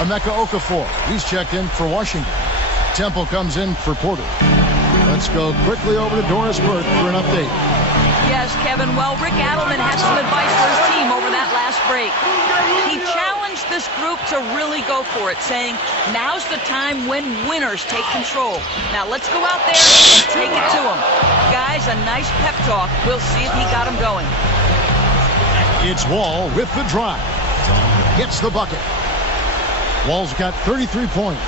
Emeka Okafor. He's checked in for Washington. Temple comes in for Porter. Let's go quickly over to Doris Burke for an update. Yes, Kevin. Well, Rick Adelman had some advice for his team over that last break. He challenged this group to really go for it, saying, now's the time when winners take control. Now let's go out there and take it to them. Guys, a nice pep talk. We'll see if he got them going. It's Wall with the drive. Gets the bucket. Wall's got 33 points.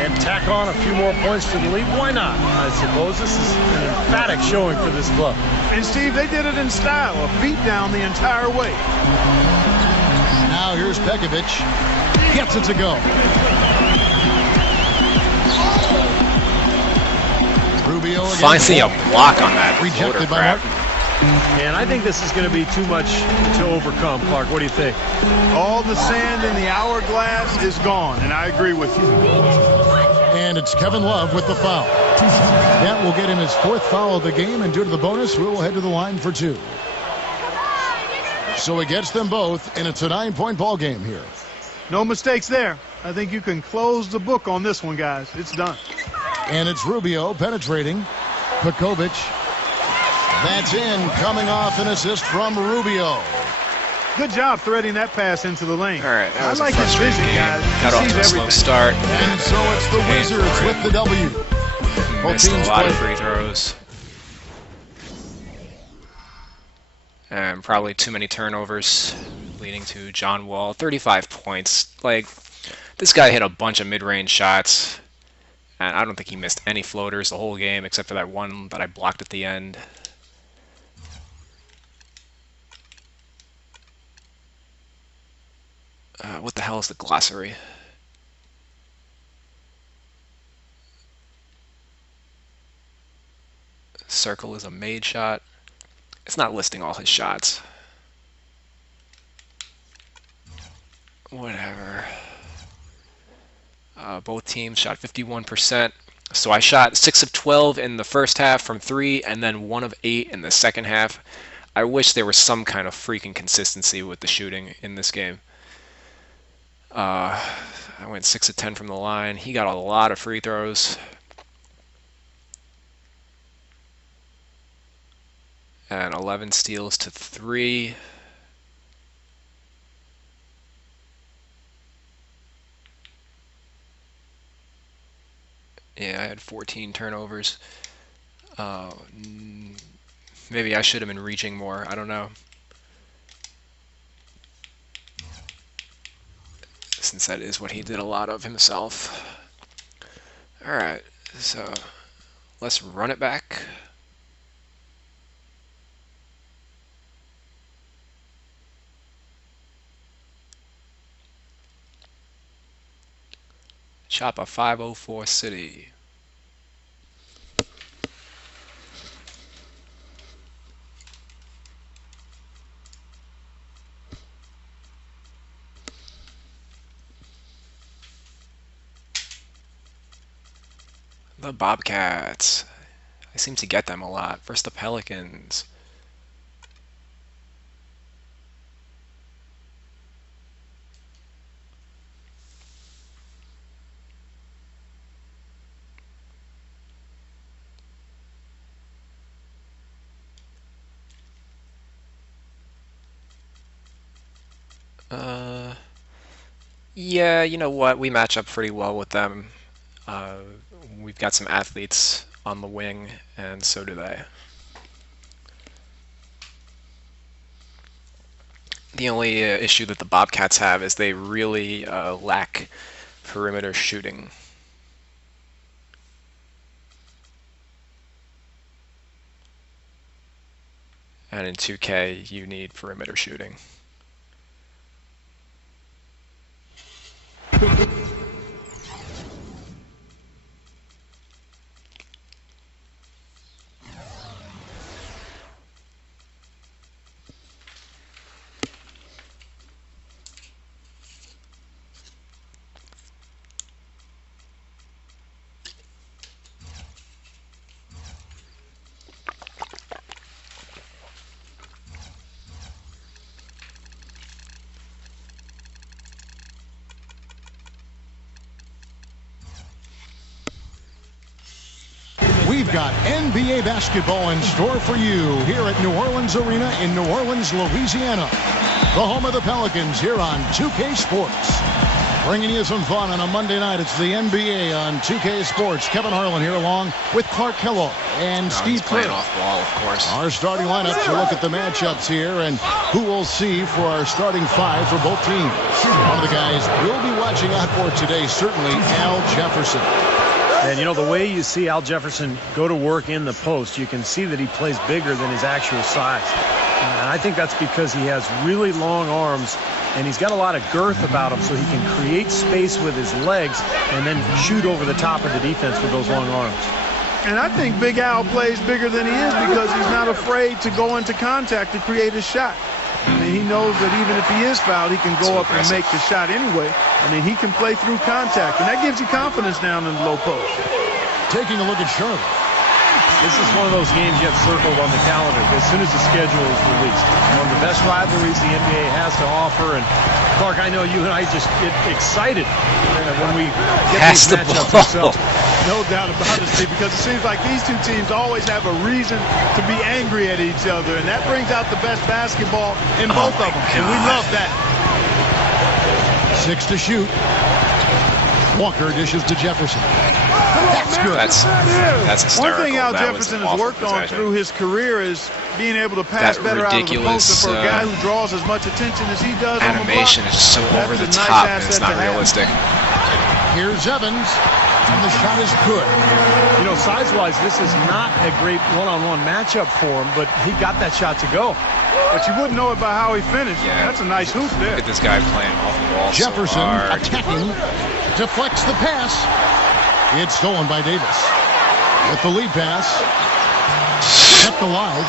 And tack on a few more points to the lead. Why not? I suppose this is an emphatic showing for this club. And Steve, they did it in style, a beat down the entire way. Now here's Pekovic. Gets it to go. Rubio again. Finally a block on that floater Rejected by crap. Martin. And I think this is going to be too much to overcome, Clark. What do you think? All the sand in the hourglass is gone, and I agree with you. And it's Kevin Love with the foul. That will get him his 4th foul of the game, and due to the bonus, we will head to the line for 2. So he gets them both, and it's a 9-point ball game here. No mistakes there. I think you can close the book on this one, guys. It's done. And it's Rubio penetrating. Pekovic. That's in, coming off an assist from Rubio. Good job threading that pass into the lane. All right, that I was like a his frustrating vision, game. guys. Got He off sees to a slow everything. start. And so it's the Wizards with the W. Both Missed a teams lot of play. free throws. And probably too many turnovers, leading to John Wall. 35 points. Like, this guy hit a bunch of mid-range shots. And I don't think he missed any floaters the whole game, except for that one that I blocked at the end. What the hell is the glossary? Circle is a made shot. It's not listing all his shots. Whatever. Both teams shot 51%. So I shot 6 of 12 in the first half from 3, and then 1 of 8 in the second half. I wish there was some kind of freaking consistency with the shooting in this game. I went 6 of 10 from the line. He got a lot of free throws. And 11 steals to 3. Yeah, I had 14 turnovers. Maybe I should have been reaching more. I don't know. Since that is what he did a lot of himself. Alright, so let's run it back. Chopper 504 City. The Bobcats. I seem to get them a lot. Versus the Pelicans. Yeah, you know what? We match up pretty well with them. Uh, we've got some athletes on the wing, and so do they. The only issue that the Bobcats have is they really lack perimeter shooting. And in 2K, you need perimeter shooting. We've got NBA basketball in store for you here at New Orleans Arena in New Orleans, Louisiana. The home of the Pelicans here on 2K Sports. Bringing you some fun on a Monday night. It's the NBA on 2K Sports. Kevin Harlan here along with Clark Kellogg and Steve playing Kerr. off ball, of course. Our starting lineup to look at the matchups here and who we'll see for our starting five for both teams. One of the guys we'll be watching out for today, certainly Al Jefferson. And, you know, the way you see Al Jefferson go to work in the post, you can see that he plays bigger than his actual size. And I think that's because he has really long arms, and he's got a lot of girth about him, so he can create space with his legs and then shoot over the top of the defense with those long arms. And I think Big Al plays bigger than he is because he's not afraid to go into contact to create a shot. I mean, he knows that even if he is fouled, he can go up and make the shot anyway. I mean, he can play through contact, and that gives you confidence down in the low post. Taking a look at Charlotte. This is one of those games you have circled on the calendar as soon as the schedule is released. One of the best rivalries the NBA has to offer. And, Clark, I know you and I just get excited when we get Pass these the matchups ball. ourselves. No doubt about it, Steve, because it seems like these two teams always have a reason to be angry at each other, and that brings out the best basketball in both of them, and we love that. 6 to shoot. Walker dishes to Jefferson. That's good. That's hysterical. One thing Al That was Jefferson an has awful worked on possession. through his career is being able to pass That better out of the post. ridiculous, And for a guy who draws as much attention as he does Animation on the block, is just so that's over the a nice top, and it's asset not to have. realistic. Here's Evans, and the shot is good. You know, size-wise, this is not a great one-on-one matchup for him, but he got that shot to go. But you wouldn't know it by how he finished. Yeah. That's a nice hoop there. Look at this guy playing off the ball Jefferson so hard. attacking, deflects the pass. It's stolen by Davis. With the lead pass, kept alive.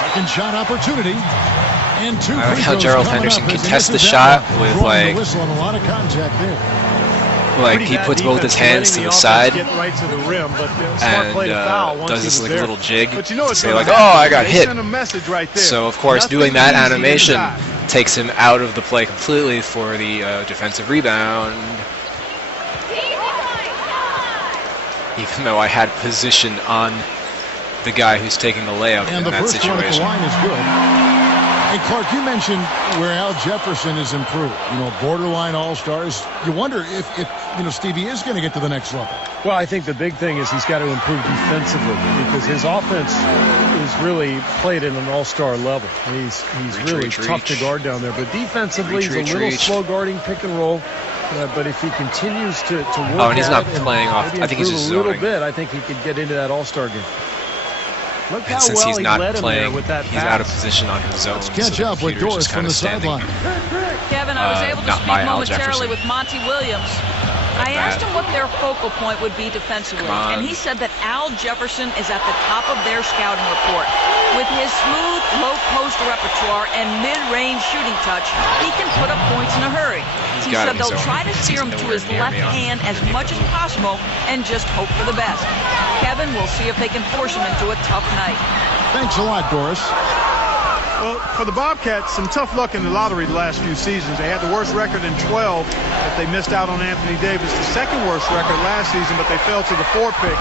Second shot opportunity. And two I like free how throws Gerald coming Henderson up as he contests the misses shot that one. with, Drawing like- the whistle and a lot of contact there. Like, Pretty he bad puts both his defense hands to letting the offense side get right to the rim, but smart and play to foul once does he this was like there. little jig But you know to it's say gonna like, happen. oh, I got They hit. send a message right there. So, of course, Nothing doing that easy animation inside. takes him out of the play completely for the defensive rebound. Even though I had position on the guy who's taking the layup And in the that first one at the situation. line is good. Hey, Clark, you mentioned where Al Jefferson has improved. You know, borderline all-stars. You wonder if Stevie is going to get to the next level. Well, I think the big thing is he's got to improve defensively because his offense is really played at an all-star level. He's really tough to guard down there. But defensively, he's a little slow guarding pick and roll. But if he continues to work Oh, and he's not at it playing and off. maybe I think he's improve just a little zoning. bit, I think he could get into that all-star game. Look how And since well he's he not led him there playing, with that he's out of pass. position on his zone. Let's catch so the up with computer's Doris just from kinda the standing. sideline. Kevin, I was able to not speak by Al momentarily Jefferson. with Monty Williams. I asked him what their focal point would be defensively, Come on. and he said that Al Jefferson is at the top of their scouting report. With his smooth, low-post repertoire and mid-range shooting touch, he can put up points in a hurry. He's He got said it in his they'll zone try to because steer he's him to nowhere his near left me on hand as the much as possible and just hope for the best. Kevin, we'll see if they can force him into a tough night. Thanks a lot, Doris. Well, for the Bobcats, some tough luck in the lottery the last few seasons. They had the worst record in 12, but they missed out on Anthony Davis. The second worst record last season, but they fell to the 4 pick.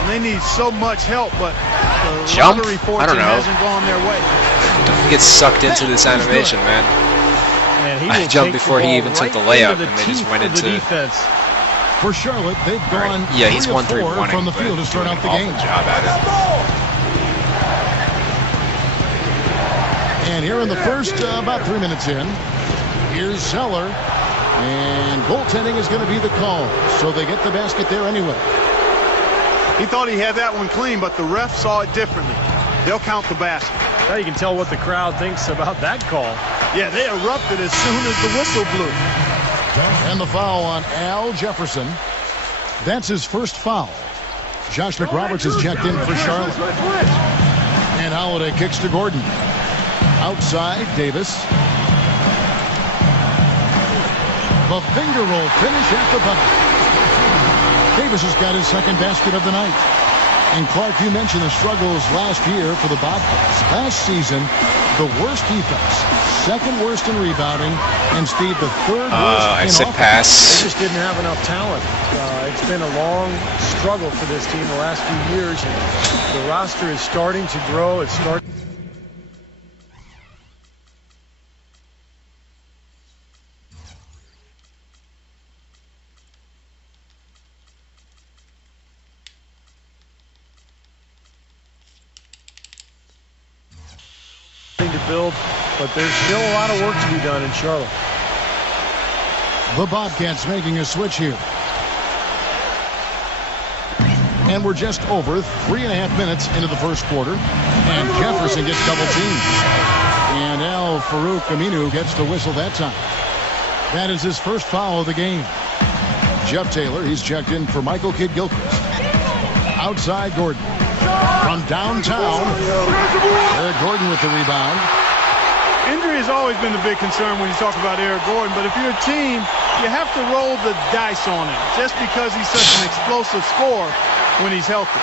And they need so much help, but the Jump? lottery I fortune don't know. hasn't gone their way. Don't get sucked into this animation, man. And he I will jumped take before the he ball even took right the layup, into the and they just teeth went of the into. defense. For Charlotte, they've gone Right. Yeah, he's 3 of 1-3 4 winning, from the but field to start doing out the an game. awful job at And here in the first, about 3 minutes in, here's Zeller. And goaltending is going to be the call. So they get the basket there anyway. He thought he had that one clean, but the ref saw it differently. They'll count the basket. Now you can tell what the crowd thinks about that call. Yeah, they erupted as soon as the whistle blew. And the foul on Al Jefferson. That's his first foul. Josh McRoberts is checked in for Charlotte. And Holiday kicks to Gordon. Outside, Davis. The finger roll finish at the buzzer. Davis has got his second basket of the night. And Clark, you mentioned the struggles last year for the Bobcats. Last season, the worst defense, second worst in rebounding, and Steve, the third worst I in said offense. pass. They just didn't have enough talent. It's been a long struggle for this team the last few years. And the roster is starting to grow. It's starting. To build, but there's still a lot of work to be done in Charlotte. The Bobcats making a switch here. And we're just over 3.5 minutes into the first quarter. And Jefferson gets double teamed. And Al-Farouq Aminu gets the whistle that time. That is his first foul of the game. Jeff Taylor, he's checked in for Michael Kidd-Gilchrist. Outside Gordon. From downtown, Eric Gordon with the rebound. Injury has always been a big concern when you talk about Eric Gordon, but if you're a team, you have to roll the dice on him just because he's such an explosive scorer when he's healthy.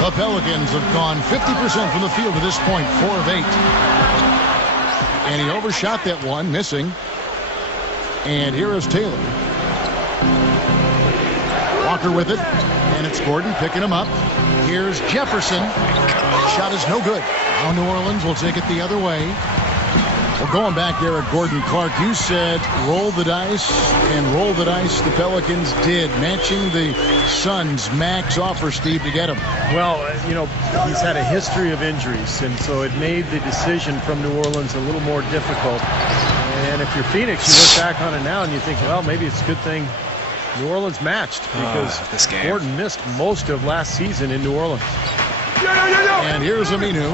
The Pelicans have gone 50% from the field to this point, 4 of 8. And he overshot that one, missing. And here is Taylor. Walker with it. And it's Gordon picking him up. Here's Jefferson. Shot is no good. Now New Orleans will take it the other way. Well, going back there at Gordon, Clark, you said roll the dice, and roll the dice the Pelicans did, matching the Suns' max offer, Steve, to get him. Well, you know, he's had a history of injuries, and so it made the decision from New Orleans a little more difficult. And if you're Phoenix, you look back on it now and you think, well, maybe it's a good thing New Orleans matched, because this game. Gordon missed most of last season in New Orleans. And here's Aminu.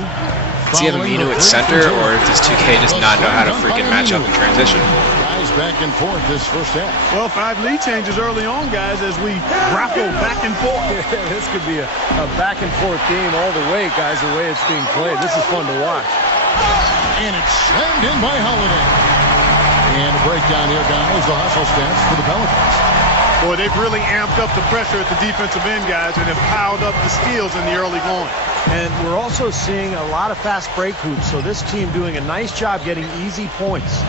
Does he have Aminu at center, or does 2K just not know how to freaking match up in transition? Guys back and forth this first half. Well, 5 lead changes early on, guys, as we grapple back and forth. This could be a back and forth game all the way, guys, the way it's being played. This is fun to watch. And it's slammed in by Holiday. And a breakdown here, guys. The hustle stats for the Pelicans. Boy, they've really amped up the pressure at the defensive end, guys, and have piled up the steals in the early going. And we're also seeing a lot of fast break hoops, so this team doing a nice job getting easy points.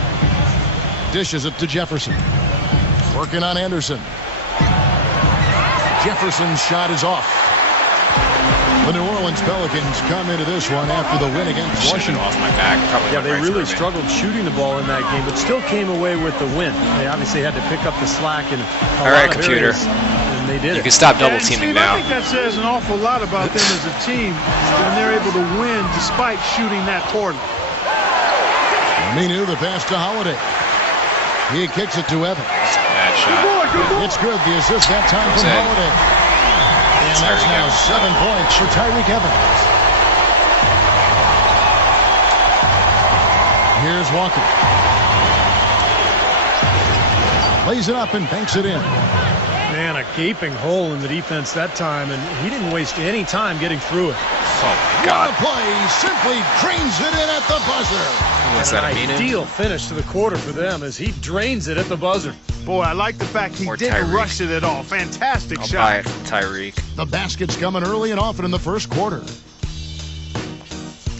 Dishes it to Jefferson. Working on Anderson. Jefferson's shot is off. The New Orleans Pelicans come into this one after the win against Washington. Off my back. Probably Yeah, went they right really through me. struggled shooting the ball in that game, but still came away with the win. They obviously had to pick up the slack in a All right, lot of computer. areas, and they did You it. can stop double And teaming Steve, now. I think that says an awful lot about them as a team when they're able to win despite shooting that poorly. Aminu, the pass to Holiday. He kicks it to Evans. Bad shot. It's good. The assist that time from That's it. Holiday. And that's Tyreek now Evans. 7 points for Tyreek Evans. Here's Walker. Lays it up and banks it in. Man, a gaping hole in the defense that time, and he didn't waste any time getting through it. Oh, my What God. a play. Simply drains it in at the buzzer. Was And that an Aminu? ideal finish to the quarter for them as he drains it at the buzzer. Boy, I like the fact he Or didn't Tyreek. rush it at all. Fantastic I'll shot. buy it from Tyreek. The basket's coming early and often in the first quarter.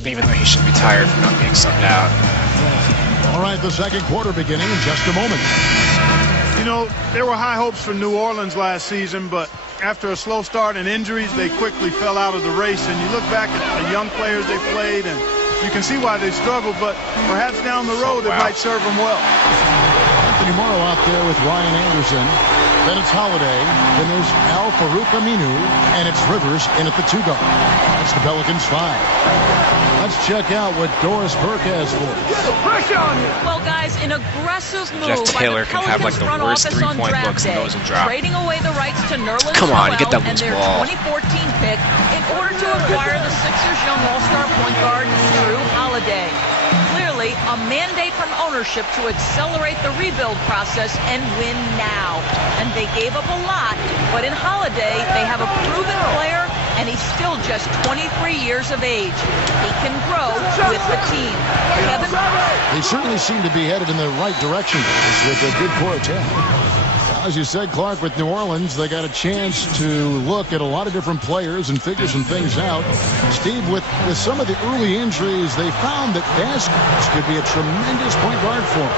Even though he should be tired from not being subbed out. All right, the second quarter beginning in just a moment. You know, there were high hopes for New Orleans last season, but after a slow start and injuries, they quickly fell out of the race. And you look back at the young players they played, and You can see why they struggle, but perhaps down the road it might serve them well. Anthony Morrow out there with Ryan Anderson. Then it's Holiday. Then there's Al Farouk Aminu. And it's Rivers in at the 2 guard. That's the Pelicans 5. Let's check out what Doris Burke has for us. Well, guys, an aggressive move Jeff Taylor by the can have like Pelicans the front worst office on 3-point draft looks and day, goes and drop. trading away the rights to Nerlens Come on, Noel get that and loose their ball. 2014 pick in order to acquire the Sixers' young all-star point guard, Drew Holiday. Clearly, a mandate from ownership to accelerate the rebuild process and win now. And they gave up a lot, but in Holiday, they have a proven player, and he's still just 23 years of age. He can grow with the team. Kevin? They certainly seem to be headed in the right direction with a good quartet. As you said, Clark, with New Orleans, they got a chance to look at a lot of different players and figure some things out. Steve, with some of the early injuries, they found that Vasquez could be a tremendous point guard for them.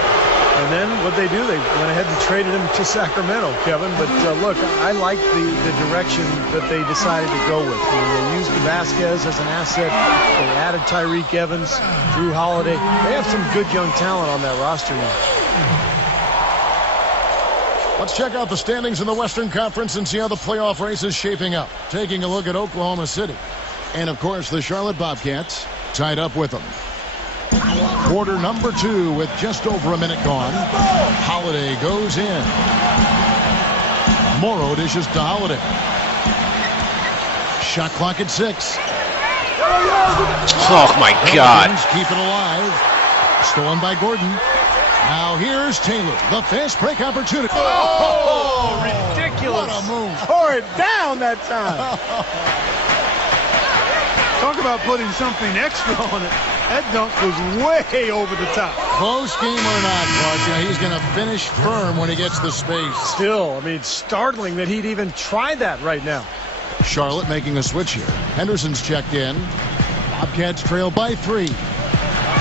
And then what they do, they went ahead and traded him to Sacramento, Kevin. But look, I like the direction that they decided to go with. They used Vasquez as an asset. They added Tyreek Evans, Drew Holiday. They have some good young talent on that roster now. Let's check out the standings in the Western Conference and see how the playoff race is shaping up. Taking a look at Oklahoma City. And, of course, the Charlotte Bobcats tied up with them. Quarter number 2 with just over a minute gone. Holiday goes in. Morrow dishes to Holiday. Shot clock at 6. Oh, my God. Keep it alive. Stolen by Gordon. Now here's Taylor. The fast break opportunity. Oh, ridiculous. What a move. Tore it down that time. Talk about putting something extra on it. That dunk was way over the top. Close game or not, Clark, he's going to finish firm when he gets the space. Still, I mean, it's startling that he'd even try that right now. Charlotte making a switch here. Henderson's checked in. Bobcats trail by 3.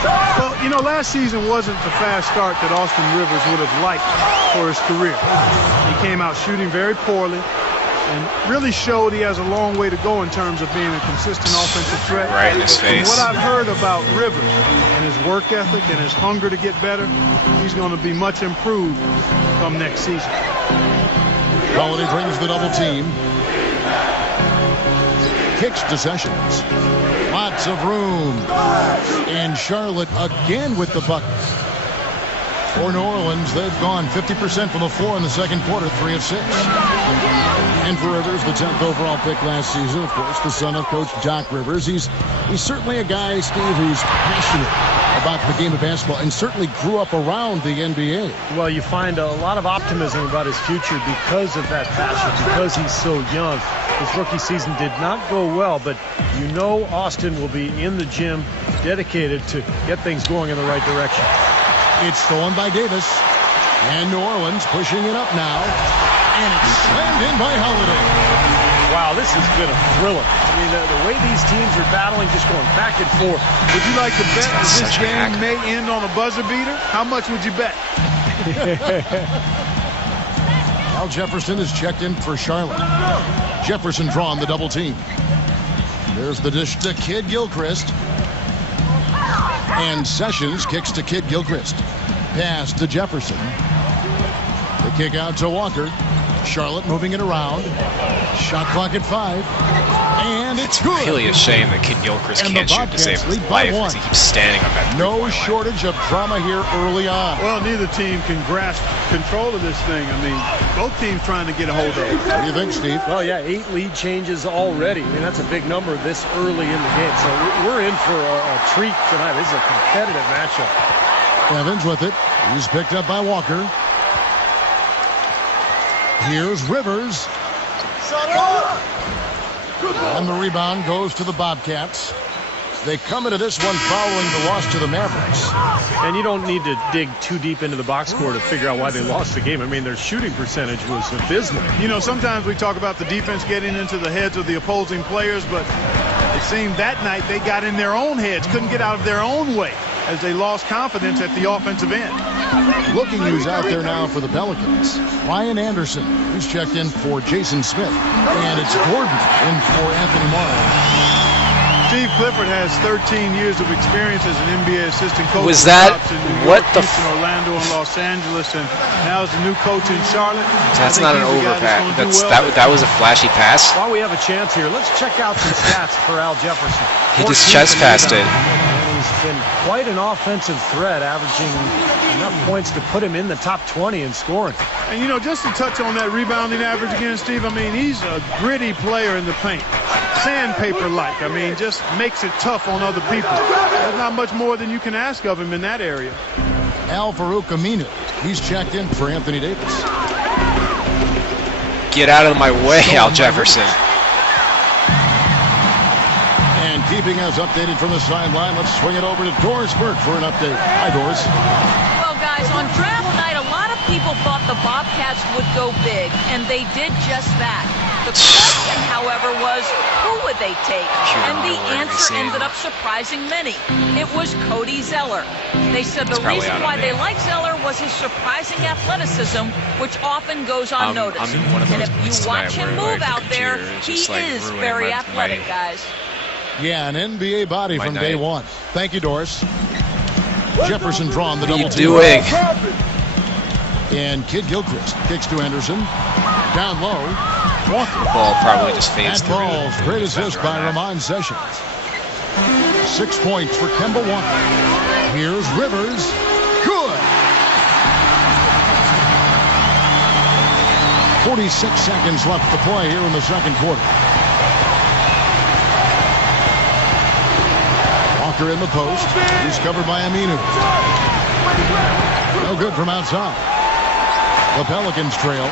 Well, you know, last season wasn't the fast start that Austin Rivers would have liked for his career. He came out shooting very poorly and really showed he has a long way to go in terms of being a consistent offensive threat. Right in his face. What I've heard about Rivers and his work ethic and his hunger to get better, he's going to be much improved come next season. Holiday brings the double team. Kicks to Sessions. Lots of room. And Charlotte again with the buckets. For New Orleans, they've gone 50% from the floor in the second quarter, 3 of 6. And for Rivers, the 10th overall pick last season, of course, the son of Coach Doc Rivers. He's certainly a guy, Steve, who's passionate about the game of basketball and certainly grew up around the NBA. Well, you find a lot of optimism about his future because of that passion, because he's so young. His rookie season did not go well, but you know Austin will be in the gym dedicated to get things going in the right direction. It's stolen by Davis. And New Orleans pushing it up now. And it's slammed in by Holiday. Wow, this has been a thriller. I mean, the way these teams are battling, just going back and forth. Would you like to bet that this Such a game hack. may end on a buzzer beater? How much would you bet? Al Jefferson is checked in for Charlotte. Jefferson drawn the double team. There's the dish to Kid Gilchrist. And Sessions kicks to Kid Gilchrist. Pass to Jefferson. The kick out to Walker. Charlotte moving it around. Shot clock at 5. And it's good. Really a shame that Kid Gilchrist And can't the shoot to save Bobcats his lead by life 1. as he keeps standing on that No three-point line. shortage of drama here early on. Well, neither team can grasp control of this thing. I mean, both teams trying to get a hold of it. What do you think, Steve? Well, yeah, 8 lead changes already. I mean, that's a big number this early in the game. So we're in for a treat tonight. This is a competitive matchup. Evans with it. He's picked up by Walker. Here's Rivers. And the rebound goes to the Bobcats. They come into this one following the loss to the Mavericks. And you don't need to dig too deep into the box score to figure out why they lost the game. I mean, their shooting percentage was abysmal. You know, sometimes we talk about the defense getting into the heads of the opposing players, but it seemed that night they got in their own heads, couldn't get out of their own way as they lost confidence at the offensive end. Looking who's out there now for the Pelicans. Ryan Anderson, who's checked in for Jason Smith. And it's Gordon in for Anthony Morrow. Steve Clifford has 13 years of experience as an NBA assistant coach. Was that in New what York, the? Houston, Orlando, and Los Angeles, and now is the new coach in Charlotte. That's not an overpass. That was a flashy pass. While we have a chance here, let's check out some stats for Al Jefferson. He just chest passed it. And he's been quite an offensive threat, averaging enough points to put him in the top 20 in scoring. And, you know, just to touch on that rebounding average again, Steve, I mean, he's a gritty player in the paint. Sandpaper-like. I mean, just makes it tough on other people. There's not much more than you can ask of him in that area. Al-Farouq Aminu. He's checked in for Anthony Davis. Get out of my way, Al Jefferson. And keeping us updated from the sideline, let's swing it over to Doris Burke for an update. Hi, Doris. Well, guys, on draft night, a lot of people thought the Bobcats would go big, and they did just that. The question, however, was who would they take? And the answer ended up surprising many. It was Cody Zeller. They said the reason why they like Zeller was his surprising athleticism, which often goes unnoticed. And if you watch him move out there, he is very athletic, guys. Yeah, an NBA body from day one. Thank you, Doris. Jefferson drawn the double team. Doing? And Kid Gilchrist kicks to Henderson. Down low. Walker. The ball probably just fades through. Ball's great assist by Ramon Sessions. 6 points for Kemba Walker. Here's Rivers. Good. 46 seconds left to play here in the second quarter. Walker in the post. He's covered by Aminu. No good from outside. The Pelicans trail.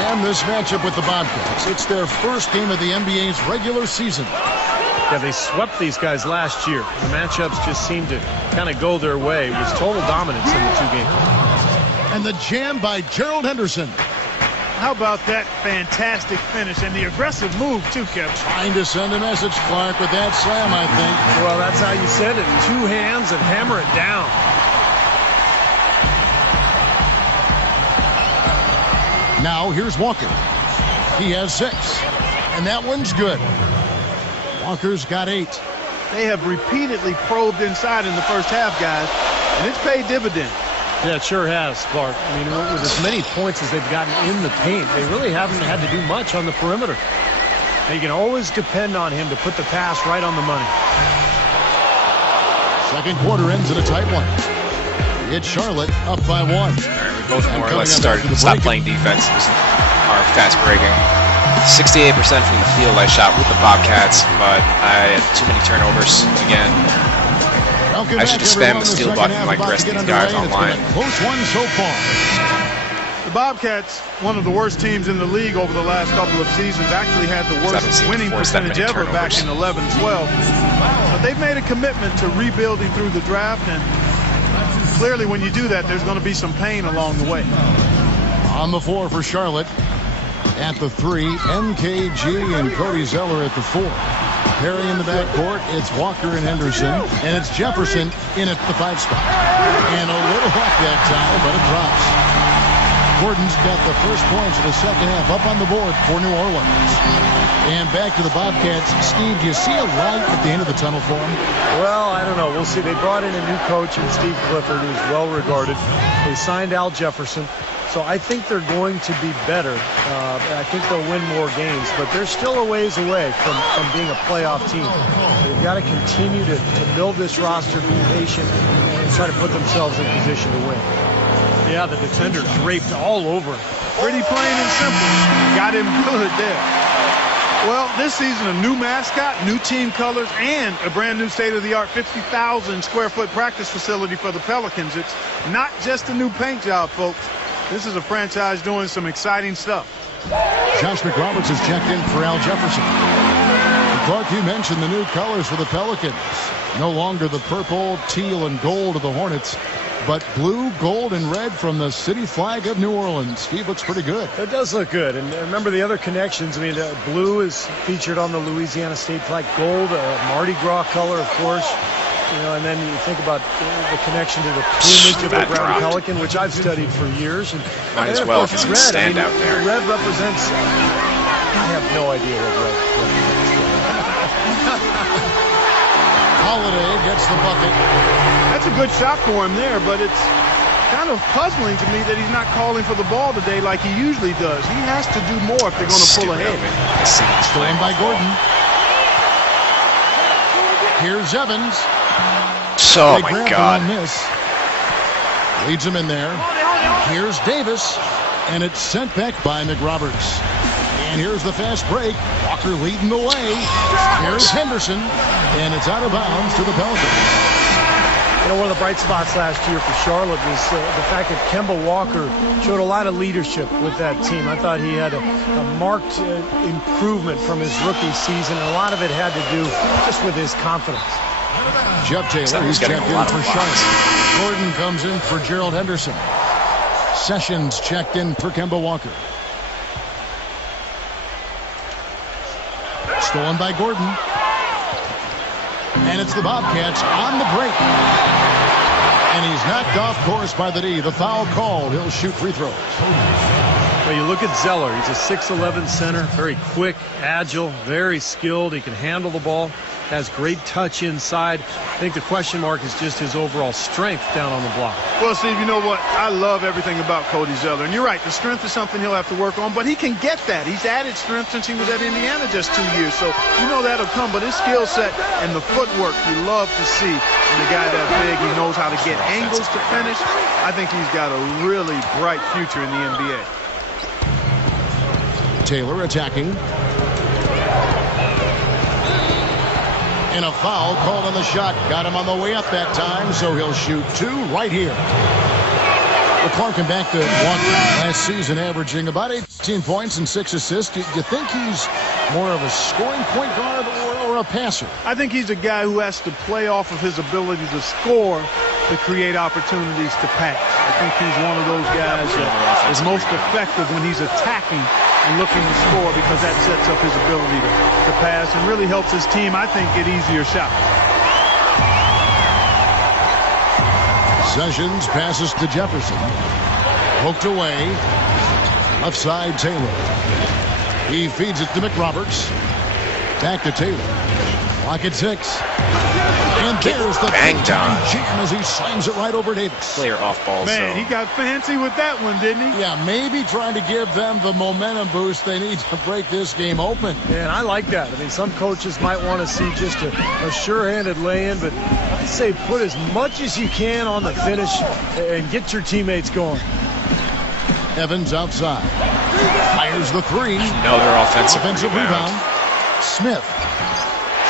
And this matchup with the Bobcats. It's their first game of the NBA's regular season. Yeah, they swept these guys last year. The matchups just seemed to kind of go their way. It was total dominance in the two games. And the jam by Gerald Henderson. How about that fantastic finish and the aggressive move, too, Kevin? Trying to send a message, Clark, with that slam, I think. Well, that's how you send it. Two hands and hammer it down. Now, here's Walker. He has 6. And that one's good. Walker's got 8. They have repeatedly probed inside in the first half, guys, and it's paid dividends. Yeah, it sure has, Clark. I mean, with as many points as they've gotten in the paint, they really haven't had to do much on the perimeter. They can always depend on him to put the pass right on the money. Second quarter ends in a tight one. It's Charlotte up by 1. All right, we both more or less stopped playing defense. Are fast breaking. 68% from the field I shot with the Bobcats, but I had too many turnovers again. I should just spam the steal button like the rest of these guys online. Close one so far. The Bobcats, one of the worst teams in the league over the last couple of seasons, actually had the worst winning percentage ever back in 11-12. But they've made a commitment to rebuilding through the draft, and clearly when you do that, there's going to be some pain along the way. On the floor for Charlotte. At the 3, MKG and Cody Zeller at the 4. Perry in the backcourt, it's Walker and Henderson, and it's Jefferson in at the 5 spot. And a little off that time, but it drops. Gordon's got the first points of the second half up on the board for New Orleans. And back to the Bobcats. Steve, do you see a light at the end of the tunnel for them? Well, I don't know. We'll see. They brought in a new coach in Steve Clifford, who's well regarded. They signed Al Jefferson. So I think they're going to be better. I think they'll win more games, but they're still a ways away from being a playoff team. They've got to continue to build this roster, be patient, and try to put themselves in position to win. Yeah, the defender draped all over him. Pretty plain and simple. Got him good there. Well, this season, a new mascot, new team colors, and a brand new state-of-the-art 50,000 square foot practice facility for the Pelicans. It's not just a new paint job, folks. This is a franchise doing some exciting stuff. Josh McRoberts has checked in for Al Jefferson. Clark, you mentioned the new colors for the Pelicans. No longer the purple, teal, and gold of the Hornets, but blue, gold, and red from the city flag of New Orleans. Steve, looks pretty good. It does look good. And remember the other connections. I mean, blue is featured on the Louisiana state flag. Gold, Mardi Gras color, of course. You know, and then you think about the connection to the plumage of the brown pelican, which I've studied for years. And might as well if it's going to stand out there. Red represents, I have no idea what red represents. Holiday gets the bucket. That's a good shot for him there, but it's kind of puzzling to me that he's not calling for the ball today like he usually does. He has to do more if they're going to pull ahead. Stolen by Gordon. Here's Evans. Oh my God. Miss. Leads him in there. Here's Davis. And it's sent back by McRoberts. And here's the fast break. Walker leading the way. Here's Henderson. And it's out of bounds to the Pelicans. You know, one of the bright spots last year for Charlotte was the fact that Kemba Walker showed a lot of leadership with that team. I thought he had a marked improvement from his rookie season, and a lot of it had to do just with his confidence. Jeff Taylor, he's checked in for Charlotte. Gordon comes in for Gerald Henderson. Sessions checked in for Kemba Walker. Stolen by Gordon. And it's the Bobcats on the break. And he's knocked off course by the D. The foul called. He'll shoot free throws. Well, you look at Zeller. He's a 6'11 center, very quick, agile, very skilled. He can handle the ball, has great touch inside. I think the question mark is just his overall strength down on the block. Well, Steve, you know what? I love everything about Cody Zeller. And you're right, the strength is something he'll have to work on, but he can get that. He's added strength since he was at Indiana just 2 years. So you know that'll come. But his skill set and the footwork you love to see in a guy that big. He knows how to get angles to finish. I think he's got a really bright future in the NBA. Taylor attacking. And a foul called on the shot. Got him on the way up that time, so he'll shoot two right here. Well, Clark came back to Walker last season, averaging about 18 points and 6 assists. Do you think he's more of a scoring point guard or a passer? I think he's a guy who has to play off of his ability to score to create opportunities to pass. I think he's one of those guys that is most effective when he's attacking and looking to score, because that sets up his ability to pass and really helps his team, I think, get easier shots. Sessions passes to Jefferson. Poked away. Left side, Taylor. He feeds it to McRoberts. Back to Taylor. Clock at 6. And there's the banged on jam as he slams it right over Davis. Player off ball. Man, he got fancy with that one, didn't he? Yeah, maybe trying to give them the momentum boost they need to break this game open. And I like that. I mean, some coaches might want to see just a sure-handed lay-in, but I'd say put as much as you can on the finish and get your teammates going. Evans outside. Fires the three. Another offensive rebound. Smith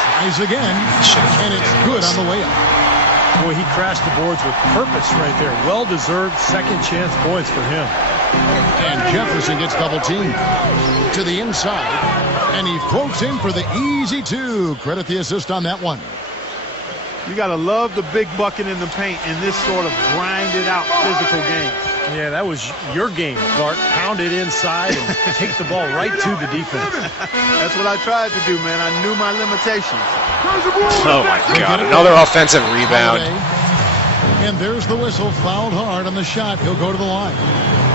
tries again, and it's good on the way up. Boy, he crashed the boards with purpose right there. Well-deserved second chance points for him. And Jefferson gets double-teamed to the inside, and he floats in for the easy two. Credit the assist on that one. You got to love the big bucket in the paint in this sort of grinded-out physical game. Yeah, that was your game, Clark. Pound it inside and take the ball right to the defense. That's what I tried to do, man. I knew my limitations. Oh, my God. Another offensive rebound. And there's the whistle. Fouled hard on the shot. He'll go to the line.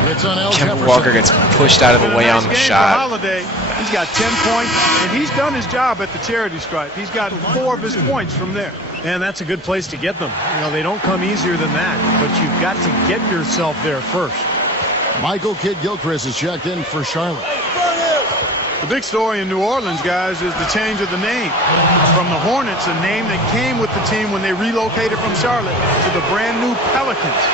It's on L. Kemba Walker gets pushed out of the way on the shot. Holiday, he's got 10 points, and he's done his job at the charity stripe. He's gotten 4 of his points from there. And that's a good place to get them. You know, they don't come easier than that, but you've got to get yourself there first. Michael Kidd-Gilchrist is checked in for Charlotte. The big story in New Orleans, guys, is the change of the name. From the Hornets, a name that came with the team when they relocated from Charlotte, to the brand new Pelicans.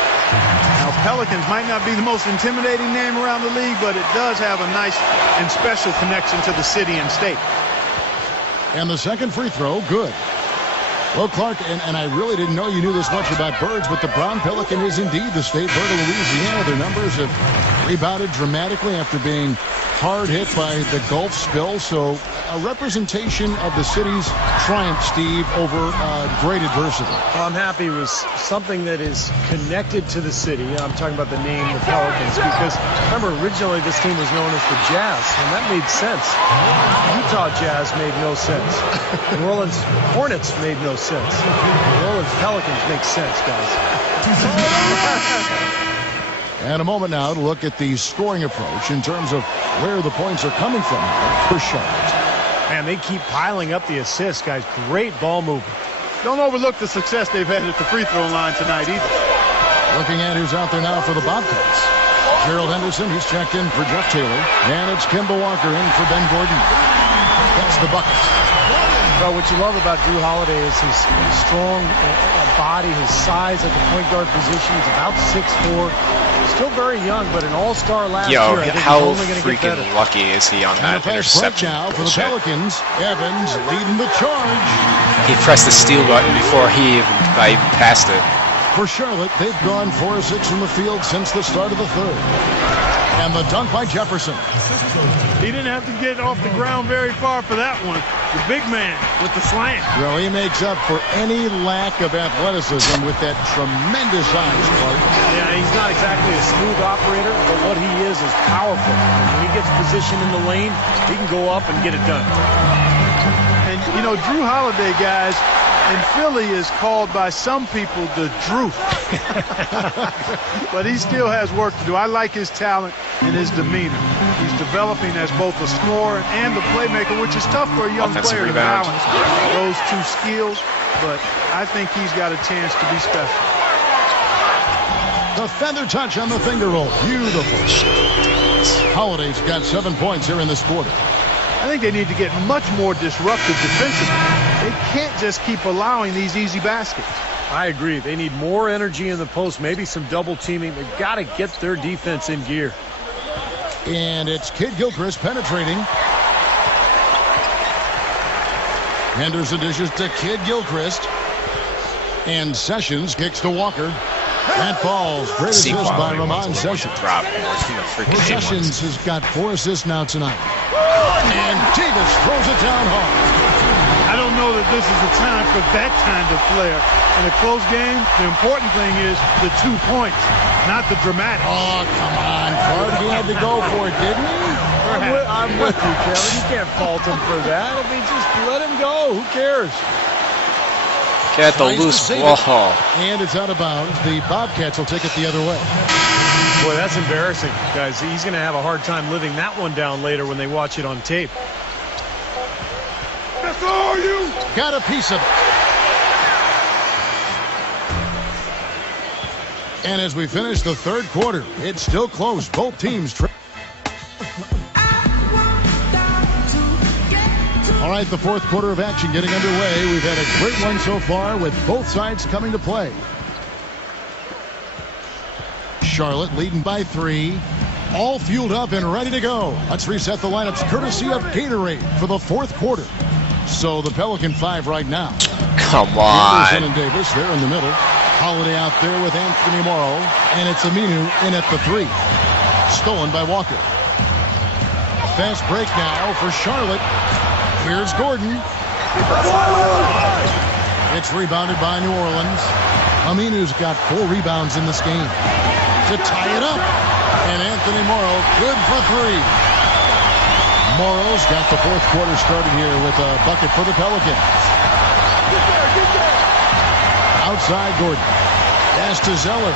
Now, Pelicans might not be the most intimidating name around the league, but it does have a nice and special connection to the city and state. And the second free throw, good. Well, Clark, and I really didn't know you knew this much about birds, but the brown pelican is indeed the state bird of Louisiana. Their numbers have rebounded dramatically after being hard hit by the Gulf spill. So a representation of the city's triumph, Steve, over great adversity. Well, I'm happy it was something that is connected to the city. I'm talking about the name, the Pelicans, because remember, originally this team was known as the Jazz, and that made sense. Utah Jazz made no sense. New Orleans Hornets made no sense. New Orleans Pelicans make sense, guys. And a moment now to look at the scoring approach in terms of where the points are coming from for Charlotte. Man, they keep piling up the assists, guys. Great ball movement. don't overlook the success they've had at the free throw line tonight either. Looking at who's out there now for the Bobcats. Gerald Henderson, he's checked in for Jeff Taylor. And it's Kemba Walker in for Ben Gordon. That's the bucket. Well, what you love about Drew Holiday is his strong body, his size at the point guard position. He's about 6'4". Still very young, but an all-star last year. I think how he's only going to get freaking better. lucky is he on And a that fast break interception? now for the Pelicans. Evans leading the charge. He pressed the steal button before I even passed it. For Charlotte, they've gone 4 of 6 from the field since the start of the third. And the dunk by Jefferson. He didn't have to get off the ground very far for that one. The big man with the slant. Well, he makes up for any lack of athleticism with that tremendous size, Clark. Yeah, he's not exactly a smooth operator, but what he is powerful. When he gets positioned in the lane, he can go up and get it done. And, you know, Drew Holiday, guys, in Philly is called by some people the Drew. But he still has work to do. I like his talent and his demeanor. He's developing as both a scorer and a playmaker, which is tough for a young Offensive player to rebound. balance those two skills. But I think he's got a chance to be special. The feather touch on the finger roll. Beautiful. Holiday's got 7 points here in this quarter. I think they need to get much more disruptive defensively. They can't just keep allowing these easy baskets. I agree. They need more energy in the post, maybe some double teaming. They've got to get their defense in gear. And it's Kid Gilchrist penetrating. Henderson dishes to Kid Gilchrist. And Sessions kicks to Walker. That falls. Great assist by Ramon Sessions. Sessions has got 4 assists now tonight. And Davis throws it down hard. I don't know that this is the time for that kind of flair. In a close game, the important thing is the 2 points, not the dramatic. Oh, come on, Clark. He had to go for it, didn't he? I'm with you, Kevin. You can't fault him for that. I mean, just let him go. Who cares? Get the loose ball. And it's out of bounds. The Bobcats will take it the other way. Boy, that's embarrassing, guys. He's going to have a hard time living that one down later when they watch it on tape. That's all you. Got a piece of it. And as we finish the third quarter, it's still close. Both teams. All right, the fourth quarter of action getting underway. We've had a great one so far with both sides coming to play. Charlotte leading by 3. All fueled up and ready to go. Let's reset the lineups courtesy of Gatorade for the fourth quarter. So the Pelican 5 right now. Come on. Anderson and Davis, they're in the middle. Holiday out there with Anthony Morrow. And it's Aminu in at the 3. Stolen by Walker. Fast break now for Charlotte. Here's Gordon. It's rebounded by New Orleans. Aminu's got 4 rebounds in this game to tie it up. And Anthony Morrow good for 3. Morrow's got the fourth quarter started here with a bucket for the Pelicans. Outside Gordon. Pass to Zeller.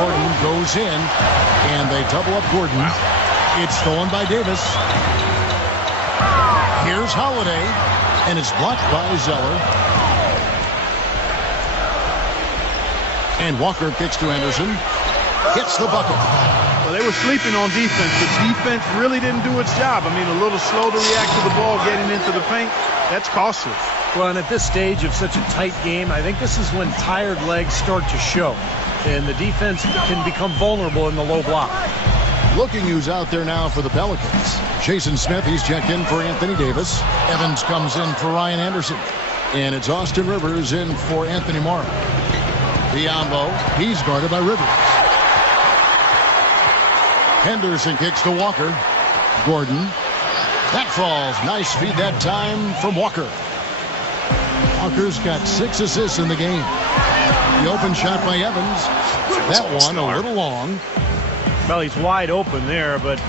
Gordon goes in. And they double up Gordon. It's stolen by Davis. Here's Holiday. And it's blocked by Zeller. And Walker kicks to Anderson. Gets the bucket. Well, they were sleeping on defense. The defense really didn't do its job. I mean, a little slow to react to the ball getting into the paint. That's costly. Well, and at this stage of such a tight game, I think this is when tired legs start to show. And the defense can become vulnerable in the low block. Looking who's out there now for the Pelicans. Jason Smith, he's checked in for Anthony Davis. Evans comes in for Ryan Anderson. And it's Austin Rivers in for Anthony Morrow. Biombo, he's guarded by Rivers. Henderson kicks to Walker. Gordon. That falls. Nice feed that time from Walker. Walker's got 6 assists in the game. The open shot by Evans. That one a little long. Well, he's wide open there, but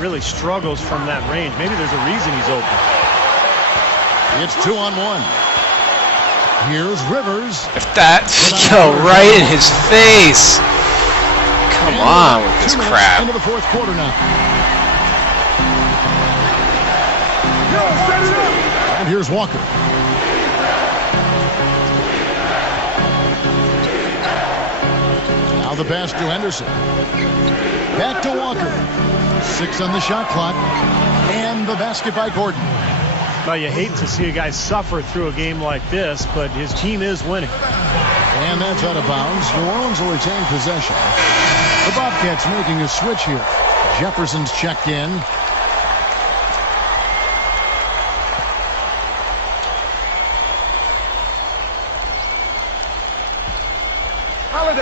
really struggles from that range. Maybe there's a reason he's open. It's 2-on-1. Here's Rivers. If that go right in his face. Come on with this crap. Into the fourth quarter now. And here's Walker. Now the pass to Henderson. Back to Walker. 6 on the shot clock. And the basket by Gordon. Well, you hate to see a guy suffer through a game like this, but his team is winning. And that's out of bounds. New Orleans will retain possession. The Bobcats making a switch here. Jefferson's checked in.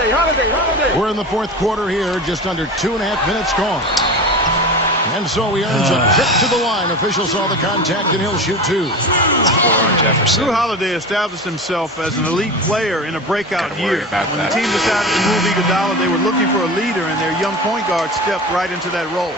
Holiday. We're in the fourth quarter here. Just under 2.5 minutes gone. And so he earns a trip to the line. Officials saw the contact, and he'll shoot 2. For Jefferson. Drew Holiday established himself as an elite player in a breakout year. When that. the team decided to move Iguodala, they were looking for a leader, and their young point guard stepped right into that role.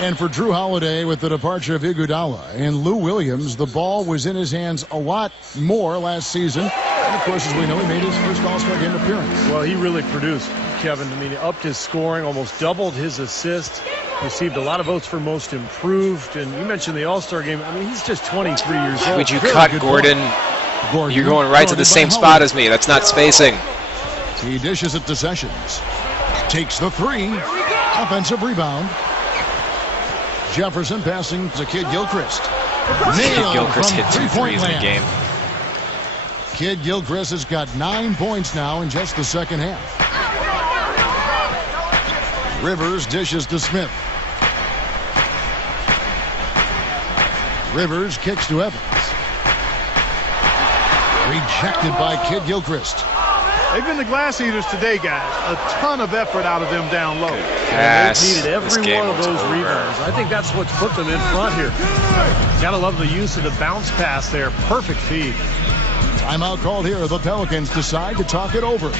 And for Drew Holiday, with the departure of Iguodala and Lou Williams, the ball was in his hands a lot more last season. And, of course, as we know, he made his first All-Star game appearance. Well, he really produced, Kevin. I mean, he upped his scoring, almost doubled his assists, received a lot of votes for most improved. And you mentioned the All-Star game. I mean, he's just 23 years old. Would you cut Gordon? You're going right to the same spot as me. That's not spacing. He dishes it to Sessions. Takes the 3. Offensive rebound. Jefferson passing to Kid Gilchrist. Kid Gilchrist hit 2 threes in the game. Kid Gilchrist has got 9 points now in just the second half. Rivers dishes to Smith. Rivers kicks to Evans. Rejected by Kid Gilchrist. They've been the glass eaters today, guys. A ton of effort out of them down low. Pass. They've needed every one of those rebounds. I think that's what's put them in front here. Gotta love the use of the bounce pass there. Perfect feed. Timeout called here. The Pelicans decide to talk it over.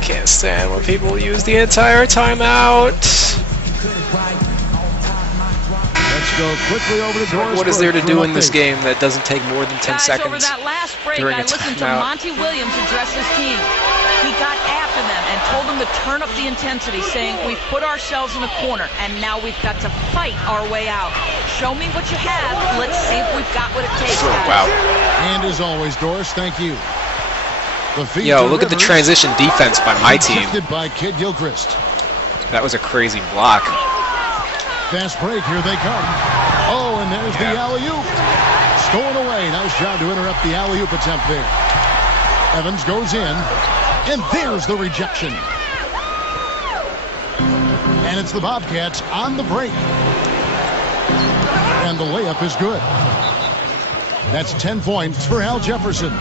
Can't stand when people use the entire timeout. Let's go quickly over to Doris. What is there to do in this game that doesn't take more than 10 Guys, seconds over that last break, during I a listened to timeout? Monty Williams address his team. He got after them and told them to turn up the intensity, saying, we've put ourselves in a corner, and now we've got to fight our way out. Show me what you have. Let's see if we've got what it takes, guys. Wow. And as always, Doris, thank you. The feed Yo, to look at the Rivers. transition defense by my team. Shifted by Kid Gilchrist. That was a crazy block. Fast break, here they come. Oh, and there's the alley-oop. Stolen away. Nice job to interrupt the alley-oop attempt there. Evans goes in, and there's the rejection. And it's the Bobcats on the break. And the layup is good. That's 10 points for Al Jefferson.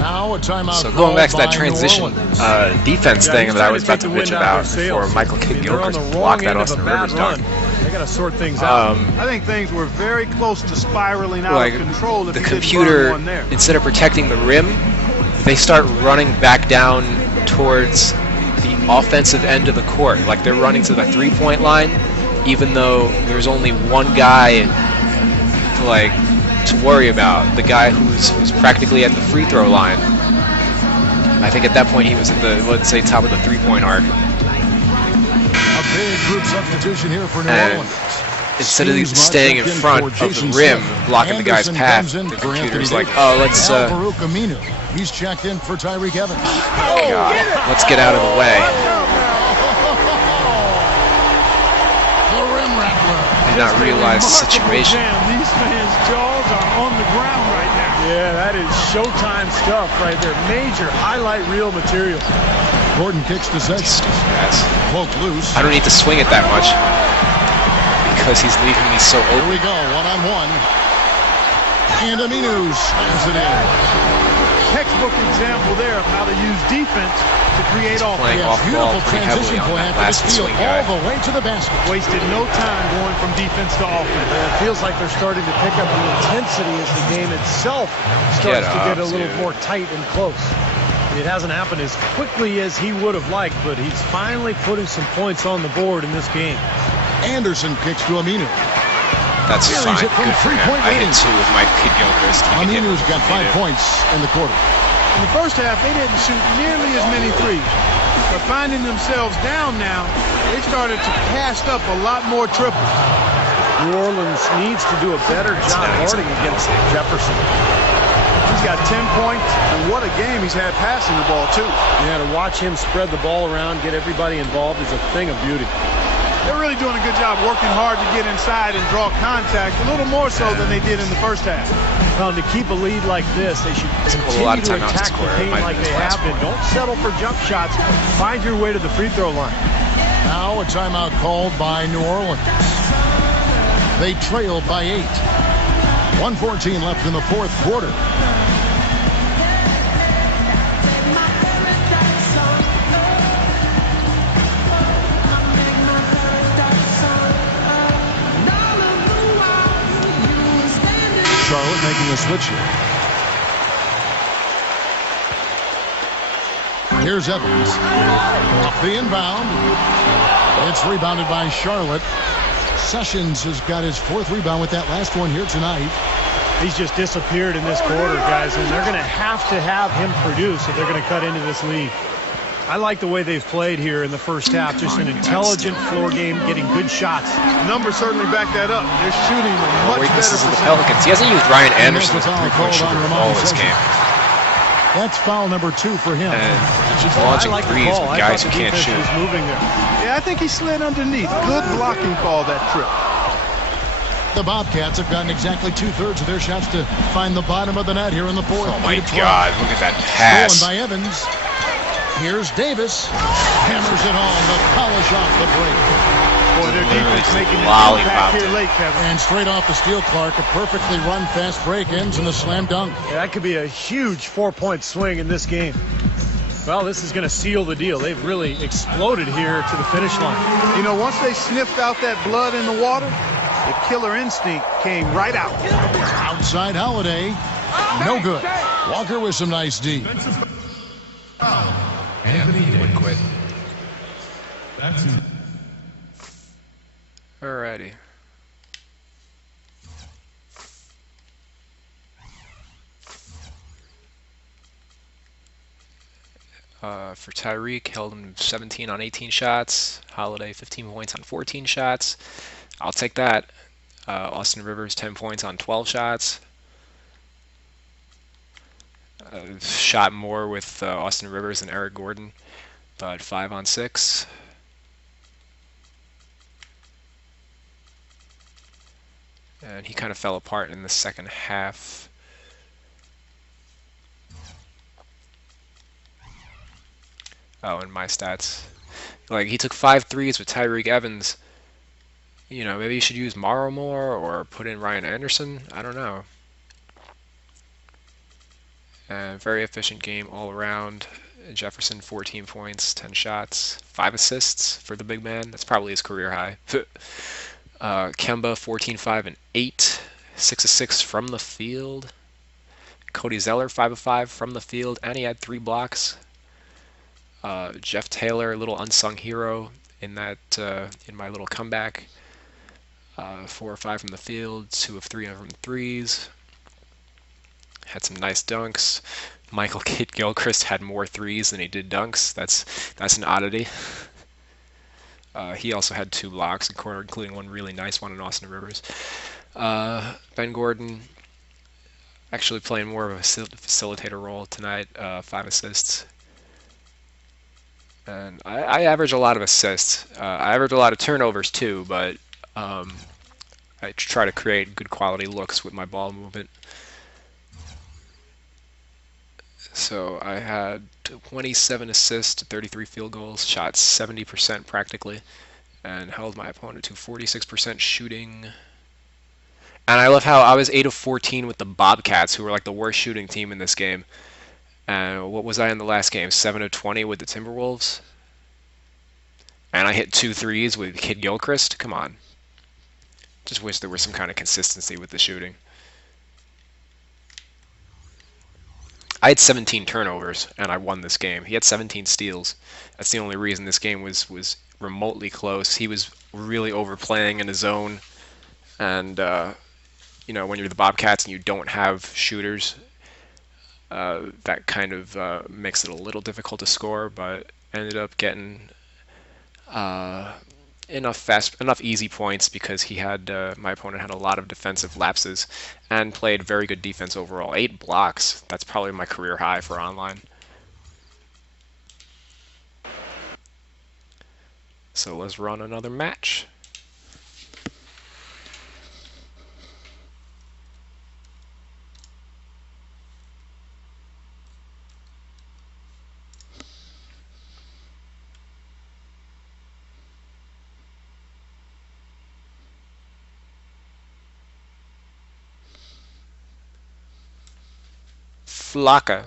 Now a timeout. So going back to that called by transition New Orleans. defense Yeah, thing he's that I trying was to about take to the bitch wind out of about their before sails. Michael I Kidd mean, they're on Gilchrist the wrong blocked that end of a Austin bad Rivers dunk. run. They got to sort things out. I think things were very close to spiraling out Like of control if the he didn't computer, burn one there. instead of protecting the rim, they start running back down towards the offensive end of the court. Like they're running to the three-point line, even though there's only one guy to worry about, the guy who's practically at the free throw line. I think at that point he was at the, let's say, top of the three-point arc. A big group substitution here for New And Orleans. instead of Steve staying in Marshall front for of the Jason rim, Smith. blocking the guy's Anderson path, comes in the for computer's Anthony like, Davis. oh, let's Al-Farouq Aminu. He's checked in for Tyreek Evans. let's get out of the way. The rim rattler. Did not realize the situation. These fans' jaws are on the ground right now. Yeah, that is Showtime stuff right there. Major highlight reel material. Gordon kicks to Sessions. Yes. Poked loose. I don't need to swing it that much because he's leaving me so Here open. we go, one-on-one. And Aminu slams it in. Textbook example there of how to use defense to create offense. Playing Yes, off ball beautiful pretty heavily transition on play that after last the steal swing guy. all the way to the basket. Wasted no time going from defense to offense. It feels like they're starting to pick up the intensity as the game itself starts to get a little dude. more tight and close. It hasn't happened as quickly as he would have liked, but he's finally putting some points on the board in this game. Anderson kicks to Aminu. That's Carries fine. it from Good for him. three-point I hit range. 2 with my Kid Gilchrist. He can hit Aminu's with got 5 Aminu. points in the quarter. In the first half, they didn't shoot nearly as many threes. But finding themselves down now, they started to cast up a lot more triples. New Orleans needs to do a better job guarding against Jefferson. He's got 10 points, and what a game he's had passing the ball, too. Yeah, to watch him spread the ball around, get everybody involved is a thing of beauty. They're really doing a good job working hard to get inside and draw contact, a little more so than they did in the first half. Well, to keep a lead like this, they should pull a lot continue of to timeouts to attack score. the It paint might like be his they last have been. one. Don't settle for jump shots. Find your way to the free throw line. Now a timeout called by New Orleans. They trailed by 8. 1:14 left in the fourth quarter. Charlotte making a switch here. Here's Evans. Off the inbound. It's rebounded by Charlotte. Sessions has got his 4th rebound with that last one here tonight. He's just disappeared in this quarter, guys, and they're going to have him produce if they're going to cut into this lead. I like the way they've played here in the first half. Just an intelligent floor game, getting good shots. Numbers certainly back that up. They're shooting a much better Weaknesses of the percentage. Pelicans. He hasn't used Ryan Anderson as a foul three-point called shooter on all Ramon this Sessions. game. That's foul number 2 for him. And he keeps I launching like the threes call. with I guys thought who the can't defense shoot. was moving there. Yeah, I think he slid underneath. Good blocking call that trip. The Bobcats have gotten exactly 2/3 of their shots to find the bottom of the net here in the fourth. Oh my 8-12. God, look at that Stolen pass. by Evans. Here's Davis. Hammers it home to polish off the break. Boy, their defense Just making an lollipopped impact here it. late, Kevin. And straight off the steal, Clark, a perfectly run fast break ends in a slam dunk. Yeah, that could be a huge 4-point swing in this game. Well, this is going to seal the deal. They've really exploded here to the finish line. You know, once they sniffed out that blood in the water, the killer instinct came right out. Outside Holiday. No good. Walker with some nice D. Would quit. Alrighty. For Tyreek, held him 17 on 18 shots. Holiday, 15 points on 14 shots. I'll take that. Austin Rivers, 10 points on 12 shots. Shot more with Austin Rivers than Eric Gordon, but 5 on 6. And he kind of fell apart in the second half. Oh, and my stats. Like, he took 5 threes with Tyreek Evans. You know, maybe you should use Morrow more or put in Ryan Anderson. I don't know. Very efficient game all around. Jefferson, 14 points, 10 shots, 5 assists for the big man. That's probably his career high. Kemba, 14, 5, and 8. 6 of 6 from the field. Cody Zeller, 5 of 5 from the field, and he had 3 blocks. Jeff Taylor, a little unsung hero in that in my little comeback. 4 or 5 from the field, 2 of 3 from threes. Had some nice dunks. Michael Kidd Gilchrist had more threes than he did dunks. That's an oddity. He also had 2 blocks, including one really nice one in Austin Rivers. Ben Gordon actually playing more of a facilitator role tonight. 5 assists. And I average a lot of assists. I average a lot of turnovers too, but I try to create good quality looks with my ball movement. So I had 27 assists, 33 field goals, shot 70% practically, and held my opponent to 46% shooting. And I love how I was 8 of 14 with the Bobcats, who were like the worst shooting team in this game. And what was I in the last game? 7 of 20 with the Timberwolves. And I hit 2 threes with Kidd Gilchrist. Come on. Just wish there was some kind of consistency with the shooting. I had 17 turnovers, and I won this game. He had 17 steals. That's the only reason this game was remotely close. He was really overplaying in his zone, and you know, when you're the Bobcats and you don't have shooters, that kind of makes it a little difficult to score. But ended up getting enough easy points because he had my opponent had a lot of defensive lapses and played very good defense overall. 8 blocks. That's probably my career high for online. So let's run another match. Flocka.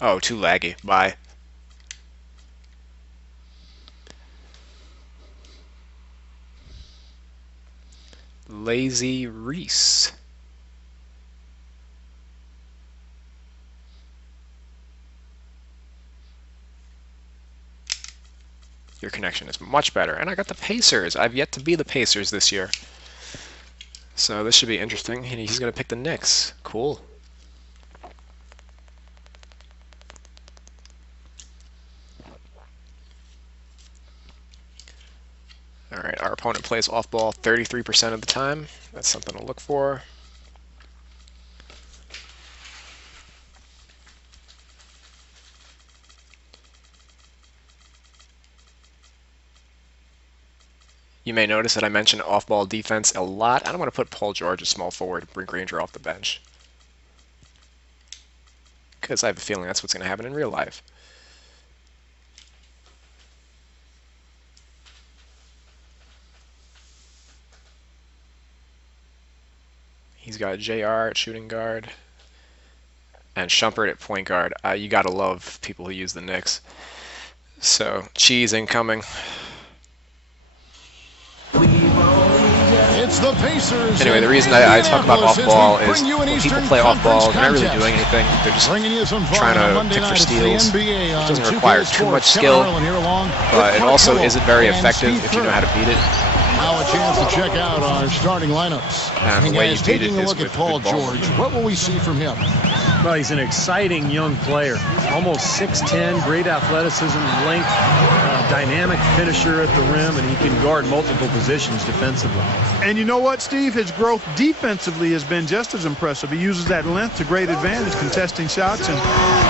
Oh, too laggy. Bye. Lazy Reese. Your connection is much better. And I got the Pacers. I've yet to be the Pacers this year. So this should be interesting. He's going to pick the Knicks. Cool. Alright, our opponent plays off ball 33% of the time. That's something to look for. You may notice that I mention off-ball defense a lot, and I'm going to put Paul George as small forward and bring Granger off the bench. Because I have a feeling that's what's going to happen in real life. He's got JR at shooting guard and Shumpert at point guard. You got to love people who use the Knicks. So, cheese incoming. It's the Pacers. Anyway, the reason I talk about off-ball is when people play off-ball, they're not really doing anything. They're just trying to pick for steals. It doesn't require too much skill, but it also isn't very effective if you know how to beat it. Now a chance to check out our starting lineups. And the way you beat it taking a is look at with Paul good ball George, movement. what will we see from him? Well, he's an exciting young player. Almost 6'10", great athleticism, length, dynamic finisher at the rim, and he can guard multiple positions defensively. And you know what, Steve? His growth defensively has been just as impressive. He uses that length to great advantage, contesting shots and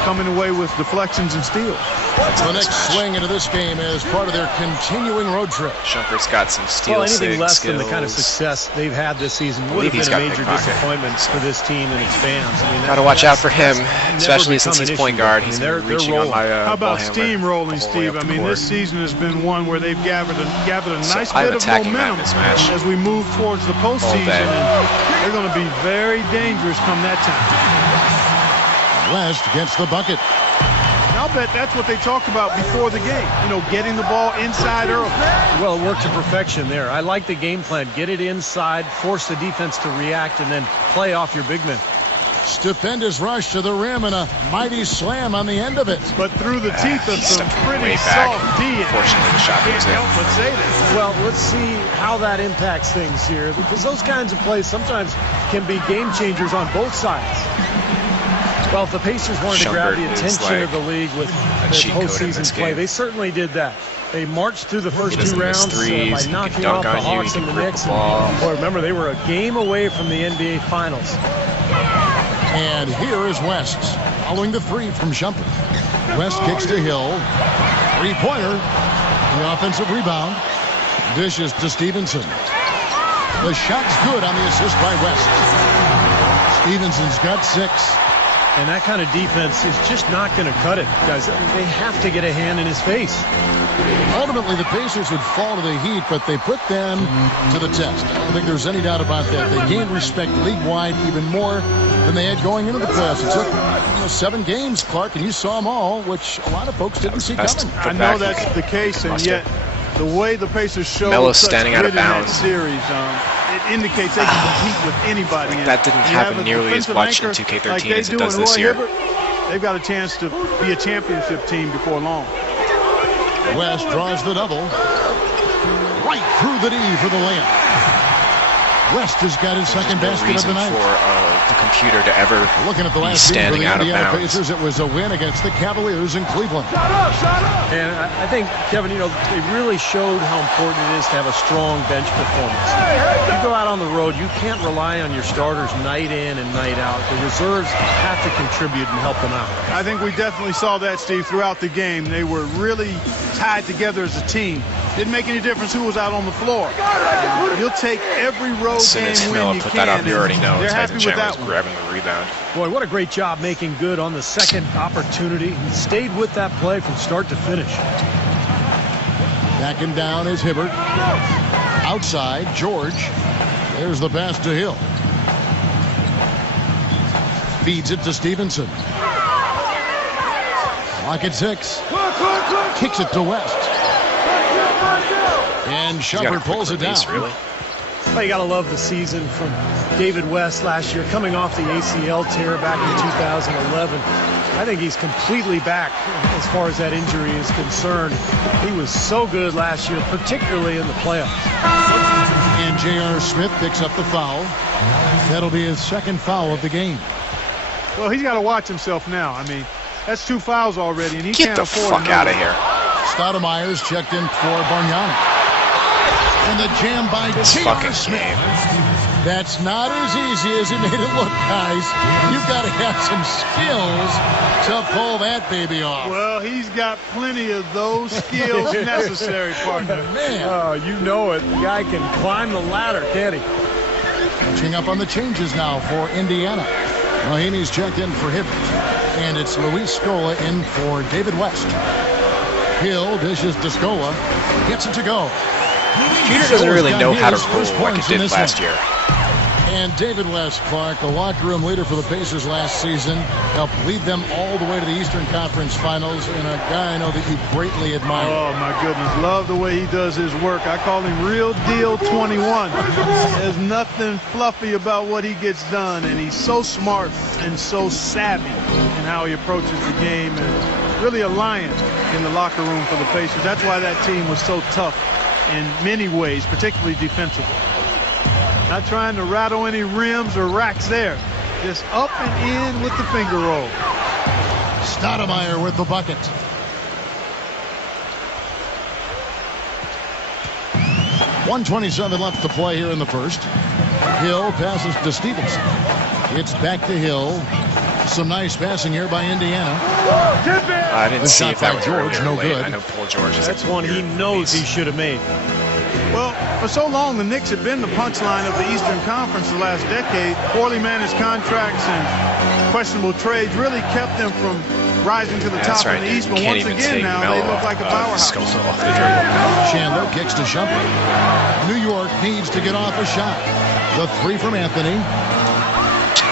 coming away with deflections and steals. The next swing into this game is part of their continuing road trip. Shumpert's got some steal Anything less skills. than the kind of success they've had this season would believe have he's been a got major big pocket. disappointment for this team and its fans. I mean, Got to watch out for him, never especially since become he's an point issue. guard. I mean, He's they're reaching on rolling. my How about ball handler steamrolling, the whole way Steve? up I the mean, court. this season has been one where they've gathered a nice I'm bit of attacking that momentum mismatch as we move towards the postseason. day. And they're going to be very dangerous come that time. West gets the bucket. And I'll bet that's what they talked about before the game. You know, getting the ball inside early. Well, it worked to perfection there. I like the game plan. Get it inside, force the defense to react, and then play off your big men. Stupendous rush to the rim and a mighty slam on the end of it. But through the teeth of He some stepped pretty way back. soft D. Fortunately, the shot Can't goes in. help but say that. Well, let's see how that impacts things here, because those kinds of plays sometimes can be game changers on both sides. Well, if the Pacers wanted to grab the Shumpert is attention like of the league with a their cheat code in postseason this play, game. they certainly did that. They marched through the first doesn't two miss rounds threes, by he can knocking dunk off the on you, he Hawks can and the rip the Knicks. ball. Boy, remember, they were a game away from the NBA Finals. And here is West, following the three from Shumpert. West kicks to Hill. Three-pointer. The offensive rebound. Dishes to Stevenson. The shot's good on the assist by West. Stevenson's got 6. And that kind of defense is just not going to cut it, guys. They have to get a hand in his face. Ultimately, the Pacers would fall to the Heat, but they put them to the test. I don't think there's any doubt about that. They gained respect league-wide even more than they had going into the playoffs. It took 7 games, Clark, and you saw them all, which a lot of folks didn't see best coming. I know that's the case, and yet The way the Pacers showed Melo's such standing out of grit in that bounds. series, it indicates they can compete with anybody. Like that didn't And you happen have a nearly as defensive much in anchor 2K13 like they as it do does in this Roy year. Hibbert, they've got a chance to be a championship team before long. West draws the double. Right through the D for the layup. West has got his second No basket of reason the night. for the computer to ever Looking at the be last game for standing the out of Indiana bounds. Pacers, it was a win against the Cavaliers in Cleveland. And I think, Kevin, you know, they really showed how important it is to have a strong bench performance. You go out on the road, you can't rely on your starters night in and night out. The reserves have to contribute and help them out. I think we definitely saw that, Steve, throughout the game. They were really tied together as a team. Didn't make any difference who was out on the floor. You'll take every road As soon game as win Melo you put can. that up, you already know They're Tyson happy with Chandler's that one. grabbing the rebound. Boy, what a great job making good on the second opportunity. He stayed with that play from start to finish. Backing down is Hibbert. Outside, George. There's the pass to Hill. Feeds it to Stevenson. Lock at 6. Kicks it to West. And He's got a Shumpert quick pulls it down. release, really. Well, you got to love the season from David West last year, coming off the ACL tear back in 2011. I think he's completely back as far as that injury is concerned. He was so good last year, particularly in the playoffs. And J.R. Smith picks up the foul. That'll be his second foul of the game. Well, he's got to watch himself now. I mean, that's 2 fouls already, and he Get can't the afford fuck out another. of here. Stoudemire's checked in for Bargnani. And the jam by This J.R. fucking Smith. game. That's not as easy as he made it look, guys. You've got to have some skills to pull that baby off. Well, he's got plenty of those skills necessary, partner. Man, Oh, you know it. The guy can climb the ladder, can't he? catching up on the changes now for Indiana. Mahaney's checked in for Hibbert. And it's Luis Scola in for David West. Hill dishes to Scola. Gets it to go. Peter doesn't really Scola's know got how to his roll first like points it in did this last one. year. And David West, Clark, the locker room leader for the Pacers last season, helped lead them all the way to the Eastern Conference Finals, and a guy I know that you greatly admire. Oh, my goodness. Love the way he does his work. I call him Real Deal 21. There's nothing fluffy about what he gets done, and he's so smart and so savvy in how he approaches the game, and really a lion in the locker room for the Pacers. That's why that team was so tough in many ways, particularly defensively. Not trying to rattle any rims or racks there. Just up and in with the finger roll. Stoudemire with the bucket. .127 left to play here in the first. Hill passes to Stevenson. It's back to Hill. Some nice passing here by Indiana. I didn't The see shot if that by was George, early or no late. good. I know Paul George is That's a one he weird knows he release. should have made. Well, for so long, the Knicks had been the punchline of the Eastern Conference the last decade. Poorly managed contracts and questionable trades really kept them from rising to the That's top right, in the dude. East. You But can't once even again take now, Melo they look like a powerhouse. Scola off the dribble. Chandler kicks to Shumpert. New York needs to get off a shot. The three from Anthony.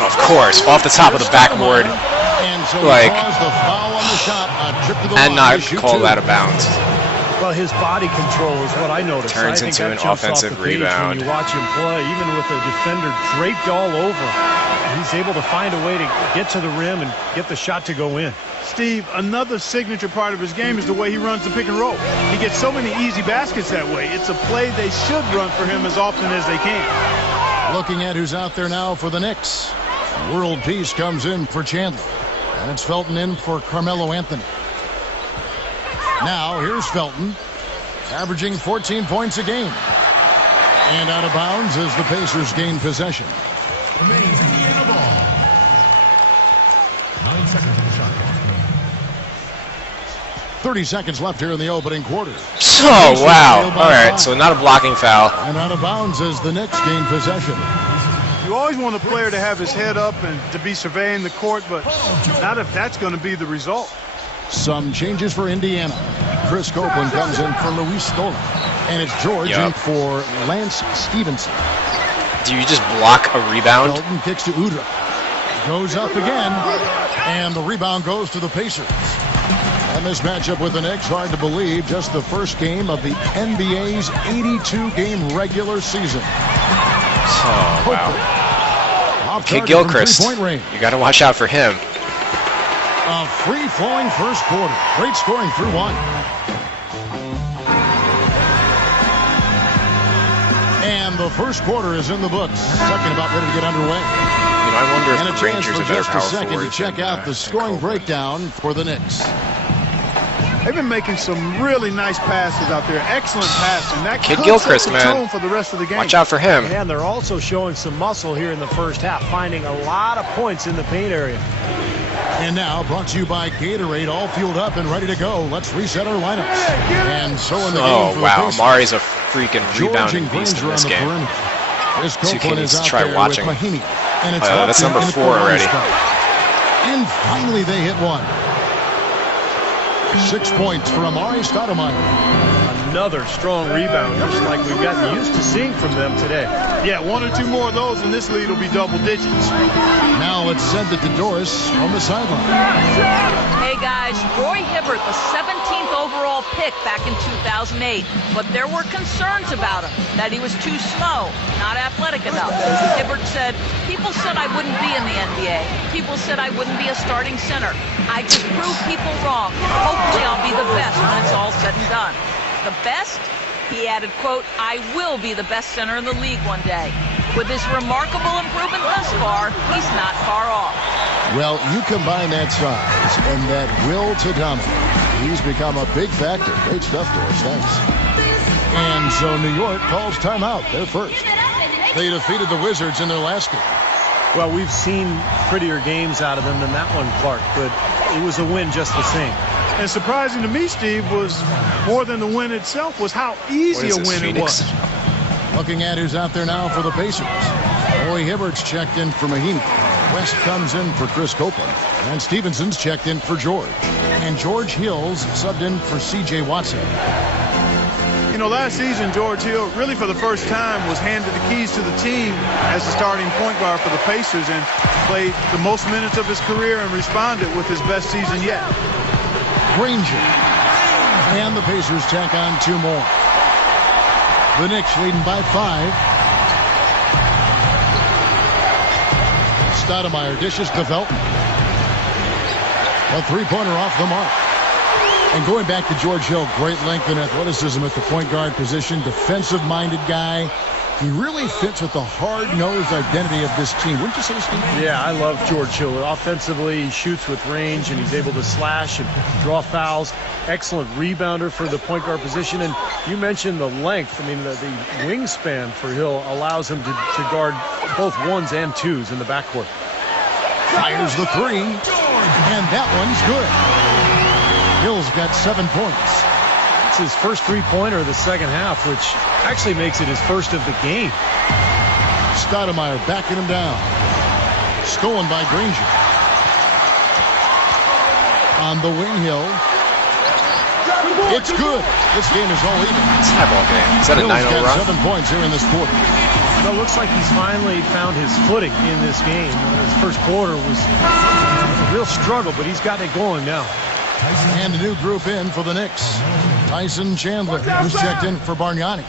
Of course, off the top of the backboard And so Like- he calls the foul on the shot. A trip to the and line not to shoot called two. out of bounds. Well, his body control is what I noticed. Turns I think into that an jumps off offensive the page rebound. When you watch him play, even with the defender draped all over him, he's able to find a way to get to the rim and get the shot to go in. Steve, another signature part of his game is the way he runs the pick and roll. He gets so many easy baskets that way. It's a play they should run for him as often as they can. Looking at who's out there now for the Knicks. World Peace comes in for Chandler. And it's Felton in for Carmelo Anthony. Now here's Felton, averaging 14 points a game. And out of bounds as the Pacers gain possession. Remains Indiana ball. 9 seconds on the shot clock. 30 seconds left here in the opening quarter. Oh, wow. All right, so not a blocking foul. And out of bounds as the Knicks gain possession. You always want a player to have his head up and to be surveying the court, but not if that's going to be the result. Some changes for Indiana. Chris Copeland comes in for Luis Scola. And it's George Yep. in for Lance Stevenson. Do you just block a rebound? Felton kicks to Udrih. Goes up again. And the rebound goes to the Pacers. And this matchup with the Knicks, hard to believe, just the first game of the NBA's 82-game regular season. Oh, wow. Off Kid target from Gilchrist. three-point range. You got to watch out for him. A free-flowing first quarter. Great scoring through one. And the first quarter is in the books. Second about ready to get underway. You know, I wonder And a if the chance Rangers for are better just a power second to forwards check than, out the scoring Colbert. breakdown for the Knicks. They've been making some really nice passes out there. Excellent passing. That Kid could Gilchrist, set the man. tone for the rest of the game. Watch out for him. And they're also showing some muscle here in the first half, finding a lot of points in the paint area. And now, brought to you by Gatorade, all fueled up and ready to go. Let's reset our lineups. And so in the game Oh, for the wow. Pacers, Amari's a freaking George rebounding and beast in Granger this on the game. perimeter. Chris 2K Copeland needs is to out try there watching. with Mahinmi. And it's That's Watson number in the 4 corner already. spot. And finally they hit one. 6 points for Amari Stoudemire. Another strong rebound, just like we've gotten used to seeing from them today. Yeah, 1 or 2 more of those, and this lead will be double digits. Now let's send it to Doris on the sideline. Hey guys, Roy Hibbert, the 17th overall pick back in 2008, but there were concerns about him, that he was too slow, not athletic enough. Hibbert said, people said I wouldn't be in the NBA. People said I wouldn't be a starting center. I just proved people wrong. Hopefully I'll be the best when it's all said and done. The best? He added, quote, I will be the best center in the league one day. With his remarkable improvement thus far, he's not far off. Well, you combine that size and that will to dominate. He's become a big factor. Great stuff, Doris. Thanks. And so New York calls timeout. They're first. They defeated the Wizards in their last game. Well, we've seen prettier games out of them than that one, Clark, but it was a win just the same. And surprising to me, Steve, was more than the win itself, was how easy a win it was. Looking at who's out there now for the Pacers. Roy Hibbert's checked in for Mahinmi. West comes in for Chris Copeland. And Stevenson's checked in for George. And George Hill's subbed in for C.J. Watson. You know, last season, George Hill, really for the first time, was handed the keys to the team as the starting point guard for the Pacers and played the most minutes of his career and responded with his best season yet. Granger. And the Pacers tack on 2 more. The Knicks leading by 5. Stoudemire dishes to Felton. A three-pointer off the mark. And going back to George Hill, great length and athleticism at the point guard position. Defensive-minded guy. He really fits with the hard-nosed identity of this team. Wouldn't you say, Steve? Yeah, I love George Hill. Offensively, he shoots with range, and he's able to slash and draw fouls. Excellent rebounder for the point guard position. And you mentioned the length. I mean, the wingspan for Hill allows him to guard both 1s and 2s in the backcourt. Fires the 3. And that one's good. Hill's got 7 points. It's his first three-pointer of the second half, which actually makes it his first of the game. Stoudemire backing him down. Stolen by Granger. On the wing, Hill. It's good. This game is all even. It's a high ball game. Is that a Hill's 9-0 got run? 7 points here in this quarter. Well, it looks like he's finally found his footing in this game. His first quarter was a real struggle, but he's got it going now. And a new group in for the Knicks. Tyson Chandler, who's checked in for Bargnani.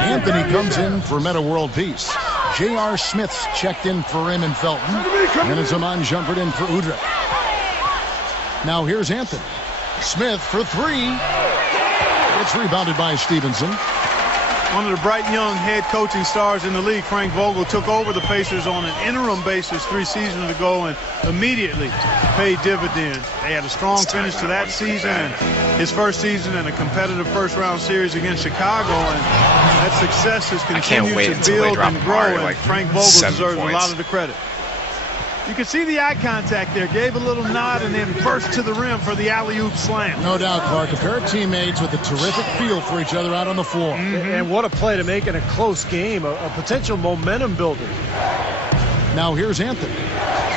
Anthony comes in for Meta World Peace. J.R. Smith's checked in for Raymond Felton. And it's Aman Shumpert in for Udrih. Now here's Anthony. Smith for 3. It's rebounded by Stevenson. One of the bright young head coaching stars in the league, Frank Vogel, took over the Pacers on an interim basis 3 seasons ago and immediately paid dividends. They had a strong finish to that season and his first season in a competitive first-round series against Chicago, and that success has continued wait to until they build drop and grow, Amari, and like, Frank Vogel 7 deserves a points. lot of the credit. You can see the eye contact there, gave a little nod and then burst to the rim for the alley-oop slam. No doubt, Clark. A pair of teammates with a terrific feel for each other out on the floor. And what a play to make in a close game, a potential momentum builder. Now here's Anthony.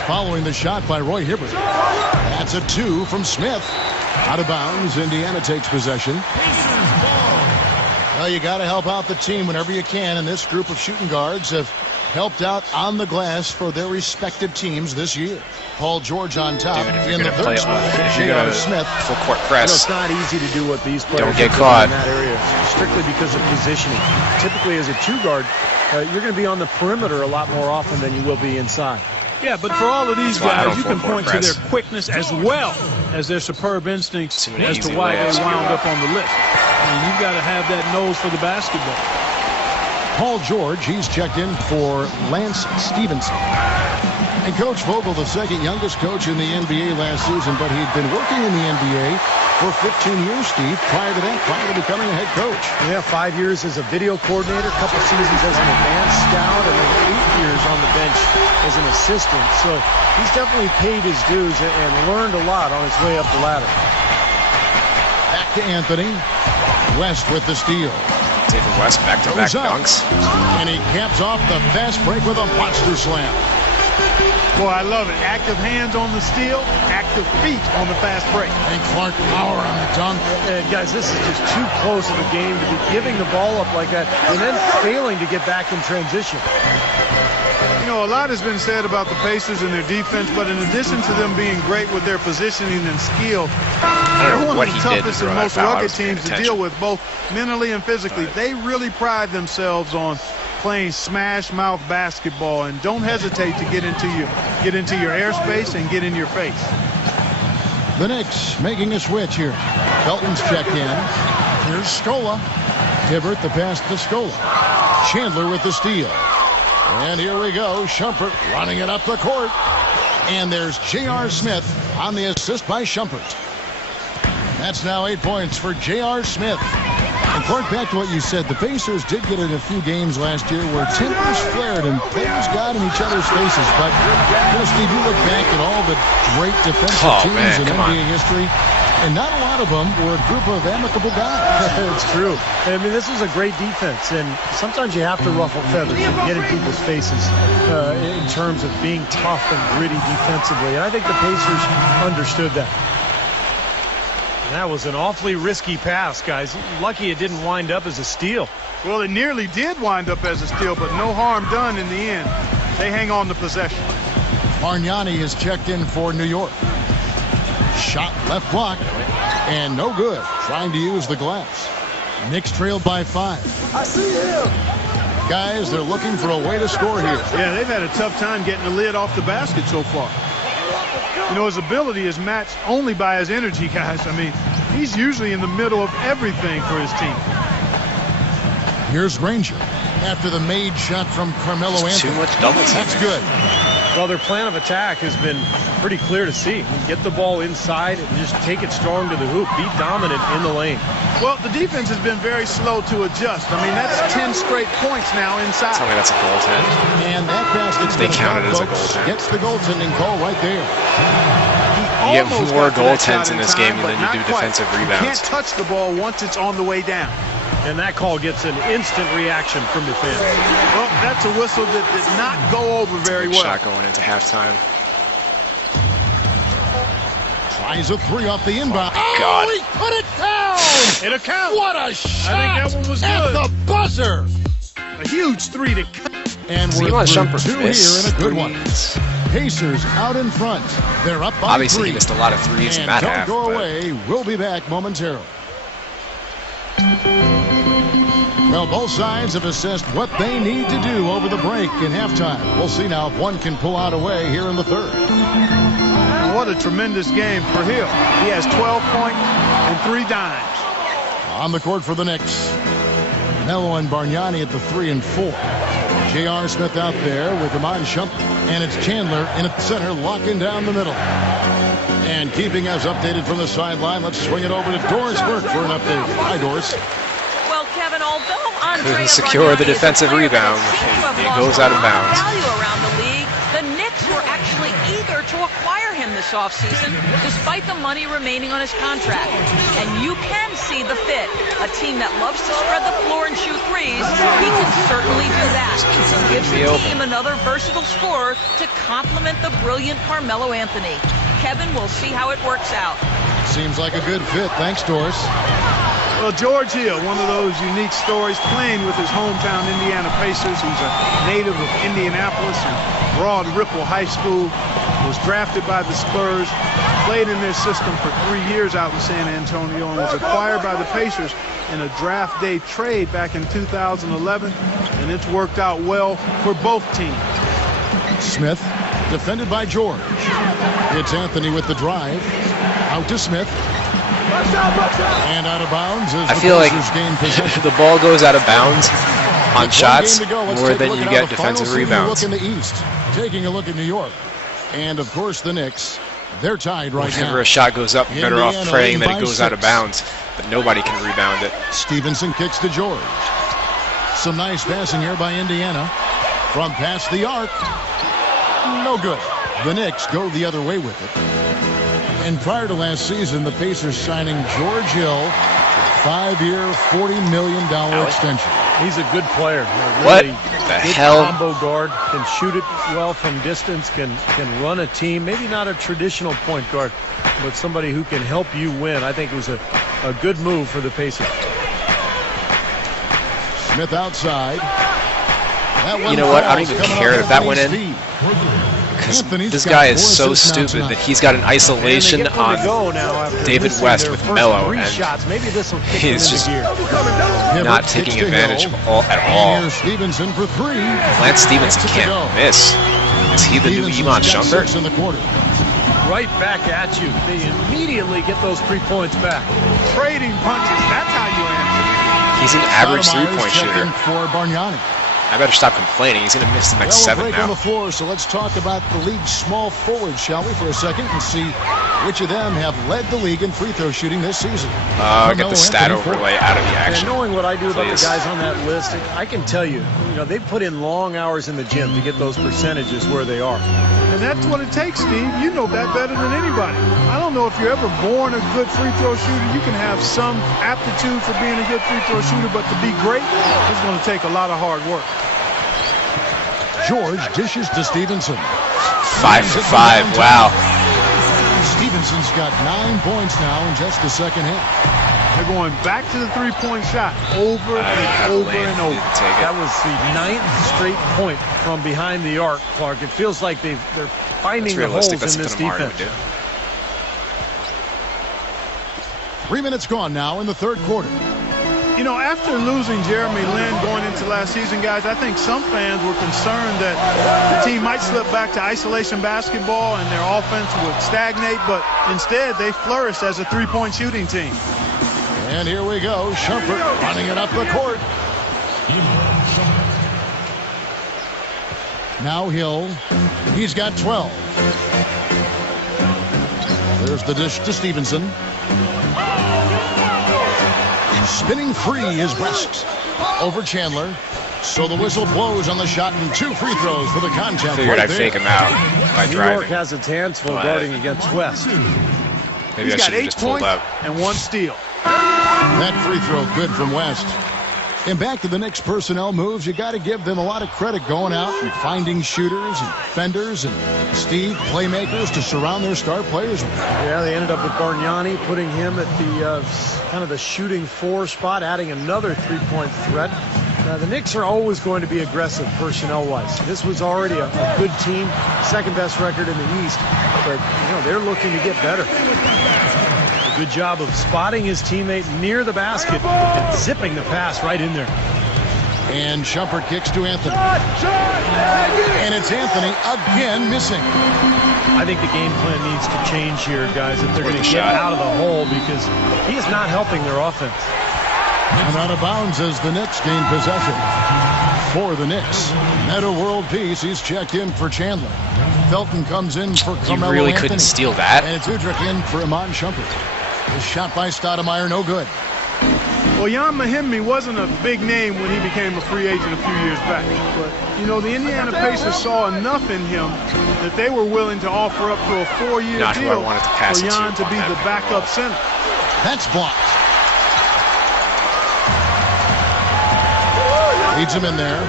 Following the shot by Roy Hibbert. That's a 2 from Smith. Out of bounds, Indiana takes possession. Well, you got to help out the team whenever you can, and this group of shooting guards have helped out on the glass for their respective teams this year. Paul George on top. Dude, if you're in the going to play third spot, if you're J.R. going to Smith. full court You know, press, it's not easy to do what these players Don't get are doing caught. in that area, strictly because of positioning. Typically, as a two-guard, you're going to be on the perimeter a lot more often than you will be inside. Yeah, but for all of these That's why I guys, don't you can full court point to press. their quickness as well as their superb instincts Too many as to easy why layups they to wound give up on the list. I mean, you've got to have that nose for the basketball. Paul George, he's checked in for Lance Stevenson. And Coach Vogel, the second youngest coach in the NBA last season, but he'd been working in the NBA for 15 years, Steve, prior to that, prior to becoming a head coach. Yeah, 5 years as a video coordinator, a couple seasons as an advanced scout, and then 8 years on the bench as an assistant. So he's definitely paid his dues and learned a lot on his way up the ladder. Back to Anthony. West with the steal. David West back-to-back Goes up. dunks. And he caps off the fast break with a monster slam. Boy, I love it. Active hands on the steal, active feet on the fast break. And Clark power on the dunk. And guys, this is just too close of a game to be giving the ball up like that and then failing to get back in transition. You know, a lot has been said about the Pacers and their defense, but in addition to them being great with their positioning and skill, I they're don't know one what of the he did to toughest throw and that most foul. I rugged wasn't paying teams to attention. deal with, both mentally and physically. They really pride themselves on playing smash mouth basketball and don't hesitate to get into your airspace and get in your face. The Knicks making a switch here. Felton's checked in. Here's Scola. Hibbert the pass to Scola. Chandler with the steal. And here we go. Shumpert running it up the court. And there's J.R. Smith on the assist by Shumpert. That's now 8 points for J.R. Smith. And Clark, back to what you said, the Pacers did get in a few games last year where tempers flared and players got in each other's faces. But, you know, Steve, you look back at all the great defensive teams in NBA history, and not a lot of them were a group of amicable guys. It's true. I mean, this is a great defense, and sometimes you have to ruffle feathers and get in people's faces in terms of being tough and gritty defensively. And I think the Pacers understood that. And that was an awfully risky pass, guys. Lucky it didn't wind up as a steal. Well, it nearly did wind up as a steal, but no harm done in the end. They hang on to possession. Bargnani is checked in for New York. Shot left block, and no good. Trying to use the glass. Knicks trailed by 5. I see him. Guys, they're looking for a way to score here. Yeah, they've had a tough time getting the lid off the basket so far. You know, his ability is matched only by his energy, guys. I mean, he's usually in the middle of everything for his team. Here's Granger after the made shot from Carmelo Anthony. Too much double teaming. That's good. Well, their plan of attack has been pretty clear to see. Get the ball inside and just take it strong to the hoop. Be dominant in the lane. Well, the defense has been very slow to adjust. I mean, that's 10 straight points now inside. Tell me that's a goaltend. And that basket's They gonna count it count, as a folks. goaltend. Gets the goaltending call right there. He You get almost more got to that goaltends shot in this time, game but than you not do quite. defensive You rebounds. can't touch the ball once it's on the way down. And that call gets an instant reaction from the fans. Well, that's a whistle that did not go over very well. Shot going into halftime. Tries a 3 off the inbound. God. Oh, he put it down! It'll count. What a shot! I think that one was At good. the buzzer! A huge 3 to count. And See, we're you want through Shumpert 2 here miss and a good one. threes. Pacers out in front. They're up by Obviously, 3. he missed a lot of threes in And that don't half. go but away. We'll be back momentarily. Well, both sides have assessed what they need to do over the break in halftime. We'll see now if one can pull out away here in the third. What a tremendous game for Hill. He has 12 points and 3 dimes. On the court for the Knicks. Melo and Bargnani at the 3 and 4. J.R. Smith out there with Iman Shumpert. And it's Chandler in at the center, locking down the middle. And keeping us updated from the sideline, let's swing it over to Doris Burke for an update. Hi, Doris. Well, Kevin, although Andrea Couldn't secure the Bargnani is a defensive player that rebound. seems to have It lost goes a out of lot bounds. value around the league, the Knicks were actually eager to acquire him this offseason, despite the money remaining on his contract. And you can see the fit. A team that loves to spread the floor and shoot threes, he can certainly do that. And gives the team another versatile scorer to complement the brilliant Carmelo Anthony. Kevin, we'll see how it works out. Seems like a good fit. Thanks, Doris. Well, George Hill, one of those unique stories, playing with his hometown Indiana Pacers. He's a native of Indianapolis and Broad Ripple High School. Was drafted by the Spurs, played in their system for 3 years out in San Antonio, and was acquired by the Pacers in a draft day trade back in 2011, and it's worked out well for both teams. Smith, defended by George. It's Anthony with the drive. Out to Smith. And out of bounds as I the feel like Pacers gain possession. the ball goes out of bounds on With shots 1 game to go, let's more take a than look you at get how the final defensive series rebounds. Look in the East. Taking a look at New York. And, of course, the Knicks. They're tied right Whenever now. a shot goes up, you're better off Indiana praying that leading it by goes out of 6. bounds, but nobody can rebound it. Stevenson kicks to George. Some nice passing here by Indiana. From past the arc. No good. The Knicks go the other way with it. And prior to last season, the Pacers signing George Hill, 5-year, $40 million extension. He's a good player. What Really the good hell? combo guard, can shoot it well from distance, can run a team. Maybe not a traditional point guard, but somebody who can help you win. I think it was a good move for the Pacers. Smith outside. That one You know what? I don't falls, even coming care off if that went in. Anthony's feet. Because Anthony's this got guy is 4 so assists now stupid tonight. that he's got an isolation And they get one to on go now after David missing West their with first Melo, 3 and shots. Maybe this will kick he's them just into gear. Hibbert not kicks taking to advantage Hill. of at And all. here's Stevenson for 3. Lance Stevenson Gets it to go. can't miss. Is he the new Stevenson's Iman got Shumpert? 6 in the quarter. Right back at you. They immediately get those 3 points back. Trading punches, that's how you answer. He's an average Stoudemire's three-point checking shooter. for Bargnani. I better stop complaining. He's going to miss the next Well, 7 we'll break on now. the floor, so let's talk about the league's small forwards, shall we, for a second, and see which of them have led the league in free throw shooting this season. Get Carmelo the stat Anthony fourth. overlay out of the And action. knowing what I do about Please. the guys on that list, I can tell you, they put in long hours in the gym to get those percentages where they are. And that's what it takes, Steve. You know that better than anybody. I don't know if you're ever born a good free throw shooter. You can have some aptitude for being a good free throw shooter, but to be great, it's going to take a lot of hard work. George dishes to Stevenson. 5 for 5. Wow. Stevenson's got 9 points now in just the second half. They're going back to the three-point shot over and over and over. Didn't take That it. was the 9th straight point from behind the arc, Clark. It feels like they're That's finding the holes realistic. That's in this something Amari would defense. do. 3 minutes gone now in the third quarter. You know, after losing Jeremy Lin going into last season, guys, I think some fans were concerned that the team might slip back to isolation basketball and their offense would stagnate, but instead they flourished as a three-point shooting team. And here we go. Shumpert running it up the court. Now Hill. He's got 12. There's the dish to Stevenson. Spinning free is West over Chandler. So the whistle blows on the shot and 2 free throws for the contact. Figured right I'd there. fake him out by New York driving. has its hands full Wow. guarding against West. Maybe He's I got should have 8 just pulled points up. and 1 steal. That free throw good from West. And back to the Knicks personnel moves, you got to give them a lot of credit going out and finding shooters and defenders and Steve playmakers to surround their star players with. Yeah, they ended up with Bargnani, putting him at the kind of the shooting 4 spot, adding another 3-point threat. The Knicks are always going to be aggressive personnel-wise. This was already a good team, second best record in the East, but they're looking to get better. A good job of spotting his teammate near the basket and zipping the pass right in there. And Shumpert kicks to Anthony. And it's Anthony again missing. I think the game plan needs to change here, guys, if they're Worth going to a get shot. out of the hole, because he is not helping their offense. And out of bounds as the Knicks gain possession. For the Knicks, Meta World Peace, he's checked in for Chandler. Felton comes in for You Carmelo really Anthony. couldn't steal that? And it's Udrich in for Iman Shumpert. The shot by Stoudemire, no good. Well, Jan Mahimi wasn't a big name when he became a free agent a few years back. But, the Indiana Pacers saw enough in him that they were willing to offer up to a 4-year Not who I deal wanted to pass for it to Jan to be on the that. backup center. That's blocked. Leads him in there.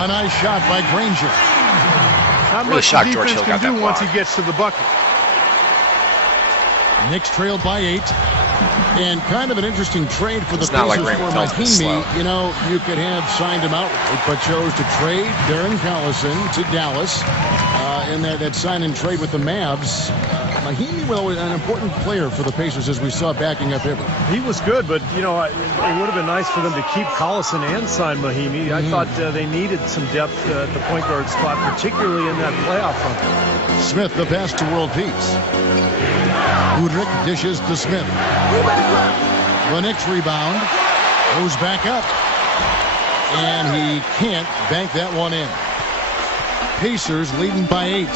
A nice shot by Granger. Not Really much shocked the George defense Hill got can do that once block. he gets to the bucket. Knicks trailed by 8. And kind of an interesting trade for the It's not like Pacers Raymond for Felton is slow. Mahimi. You know, you could have signed him outright, but chose to trade Darren Collison to Dallas in that sign and trade with the Mavs. Mahimi was an important player for the Pacers, as we saw backing up Hibbert. He was good, but, you know, it would have been nice for them to keep Collison and sign Mahimi. I thought they needed some depth at the point guard spot, particularly in that playoff run. Smith, the pass to World Peace. Udrich dishes to Smith. The Knicks rebound. Goes back up. And he can't bank that one in. Pacers leading by 8.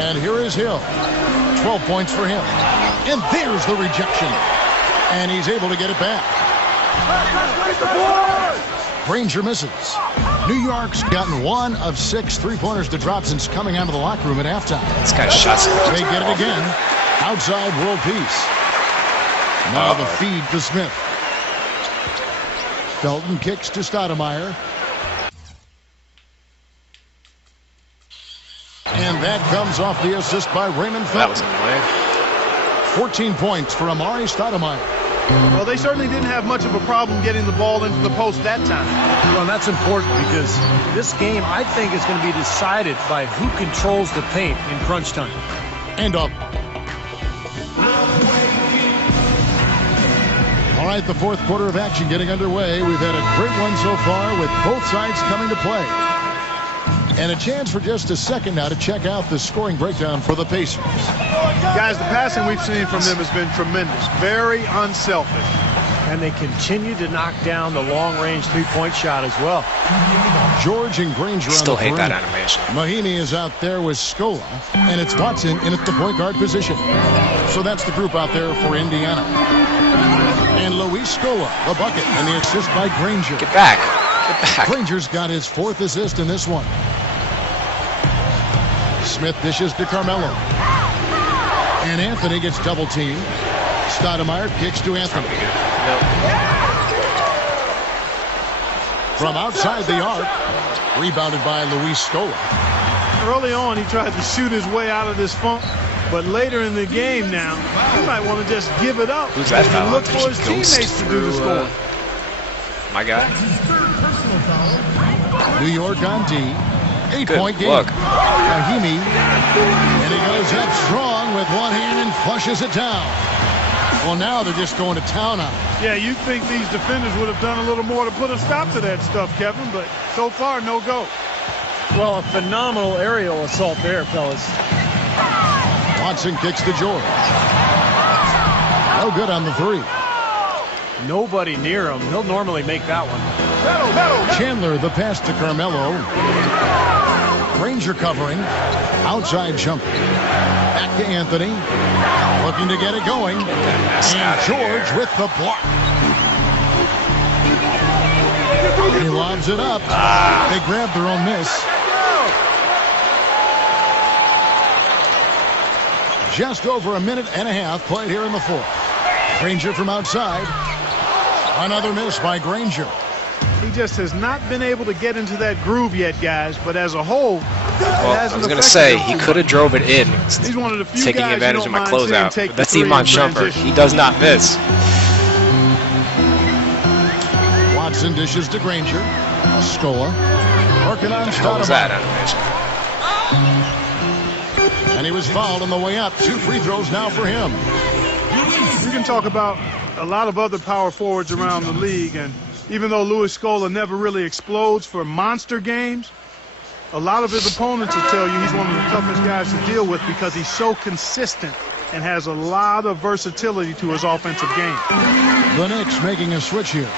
And here is Hill. 12 points for him. And there's the rejection. And he's able to get it back. Granger misses. New York's gotten 1 of 6 3-pointers to drop since coming out of the locker room at halftime. This guy's shots. They get it again. Outside World Peace. Now the feed to Smith. Felton kicks to Stoudemire. And that comes off the assist by Raymond That was Felton. annoying. 14 points for Amari Stoudemire. Well, they certainly didn't have much of a problem getting the ball into the post that time. Well, and that's important because this game, I think, is going to be decided by who controls the paint in crunch time. And up. All right, the fourth quarter of action getting underway. We've had a great one so far with both sides coming to play. And a chance for just a second now to check out the scoring breakdown for the Pacers. Guys, the passing we've seen from them has been tremendous. Very unselfish. And they continue to knock down the long-range three-point shot as well. George and Granger on Still the hate that perimeter. animation. Mahimi is out there with Scola, and it's Watson in at the point guard position. So that's the group out there for Indiana. And Luis Scola, the bucket, and the assist by Granger. Get back. Get back. Granger's got his 4th assist in this one. Smith dishes to Carmelo. And Anthony gets double teamed. Stoudemire kicks to Anthony. From outside the arc, rebounded by Luis Scola. Early on, he tried to shoot his way out of this funk. But later in the game now, he might want to just give it up. Who's that and foul? look for his Ghost teammates to do the through, score. My guy. New York on D. 8-point game. Look. Mahimi. And he goes up strong with one hand and flushes it down. Well, now they're just going to town on it. Yeah, you'd think these defenders would have done a little more to put a stop to that stuff, Kevin, but so far, no go. Well, a phenomenal aerial assault there, fellas. Watson kicks to George. No good on the 3. Nobody near him. He'll normally make that one. Chandler, the pass to Carmelo. Granger covering. Outside jumper. Back to Anthony. Looking to get it going. And George with the block. He lobs it up. They grab their own miss. Just over a minute and a half played here in the 4th. Granger from outside. Another miss by Granger. He just has not been able to get into that groove yet, guys, but as a whole, Well, I was going to say, he could have drove it in, he's one of the few taking guys advantage you of don't my mind seeing closeout. take But the that's three Iman in Shumpert. transition. He does not miss. Watson dishes to Granger. Scola. Working on What was that Stoudemire. animation? And he was fouled on the way up. 2 free throws now for him. You can talk about a lot of other power forwards around the league, and even though Luis Scola never really explodes for monster games, a lot of his opponents will tell you he's one of the toughest guys to deal with because he's so consistent and has a lot of versatility to his offensive game. The Knicks making a switch here.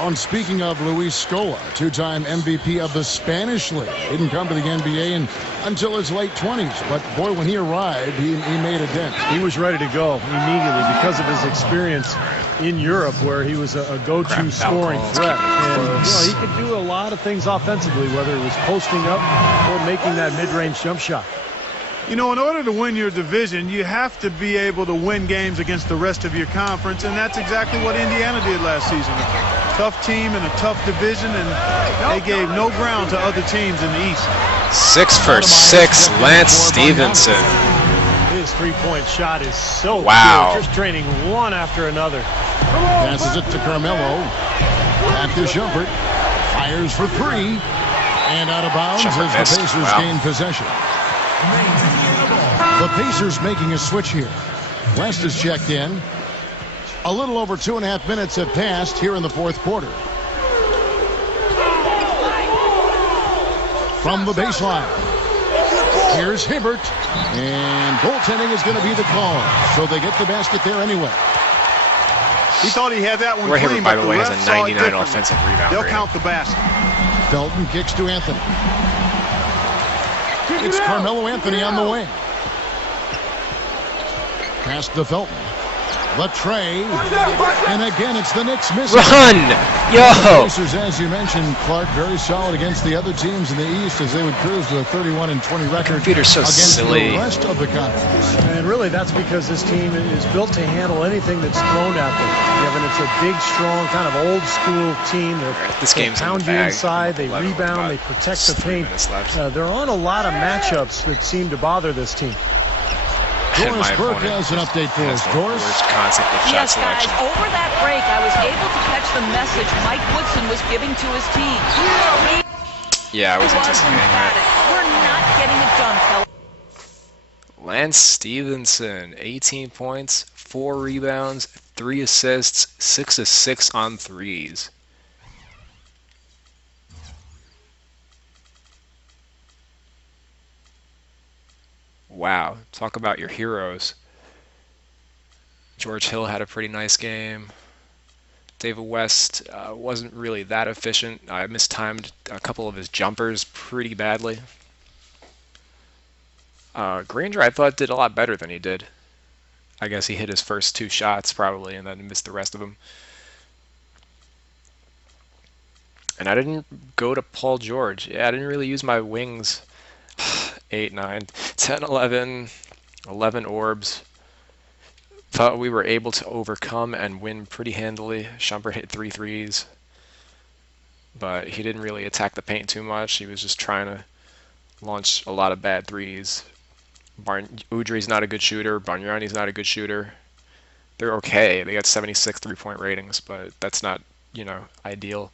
On speaking of Luis Scola, 2-time MVP of the Spanish League. Didn't come to the NBA until his late 20s. But, boy, when he arrived, he made a dent. He was ready to go immediately because of his experience in Europe, where he was a go-to scoring threat. And you know, he could do a lot of things offensively, whether it was posting up or making that mid-range jump shot. You know, in order to win your division, you have to be able to win games against the rest of your conference, and that's exactly what Indiana did last season. A tough team in a tough division, and they gave no ground to other teams in the East. 6 for 6, Lance Stevenson. His three-point shot is so Wow. good, just draining one after another. Passes it to Carmelo. Back to Shumpert. Fires for 3. And out of bounds Shumpert as the missed. Pacers Wow. gain possession. The Pacers making a switch here. West is checked in. A little over 2.5 minutes have passed here in the fourth quarter. From the baseline. Here's Hibbert. And goaltending is going to be the call. So they get the basket there anyway. He thought he had that one Roy clean, Hibbert, by but the way, has refs a saw it 99 differently. offensive rebound They'll rating. count the basket. Felton kicks to Anthony. It's Carmelo Anthony on the wing. Pass to Felton. Latrey. And again, it's the Knicks missing. Run! The Yo! Pacers, as you mentioned, Clark, very solid against the other teams in the East as they would cruise to a 31-20 record Computer's so against silly. the rest of the conference. And really, that's because this team is built to handle anything that's thrown at them. Kevin, it's a big, strong, kind of old-school team. This They game's in pound the you bag. inside, they 11, rebound, about they protect the 3 paint. minutes left. There aren't a lot of matchups that seem to bother this team. And Doris my Burke opponent has an update for has us. the Doris? worst concept of shot Yes, guys, selection. over that break, I was able to catch the message Mike Woodson was giving to his team. He Yeah, I was was anticipating emphatic. that. We're not getting it done, fellas. Lance Stevenson, 18 points, 4 rebounds, 3 assists, 6 of 6 on threes. Wow, talk about your heroes. George Hill had a pretty nice game. David West wasn't really that efficient. I mistimed a couple of his jumpers pretty badly. Granger, I thought, did a lot better than he did. I guess he hit his first 2 shots probably and then missed the rest of them. And I didn't go to Paul George. Yeah, I didn't really use my wings. 8, 9, 10, 11, 11 orbs. Thought we were able to overcome and win pretty handily. Shumpert hit 3 threes. But he didn't really attack the paint too much. He was just trying to launch a lot of bad threes. Udry's not a good shooter. Bargnani's not a good shooter. They're okay. They got 76 3-point ratings, but that's not, ideal.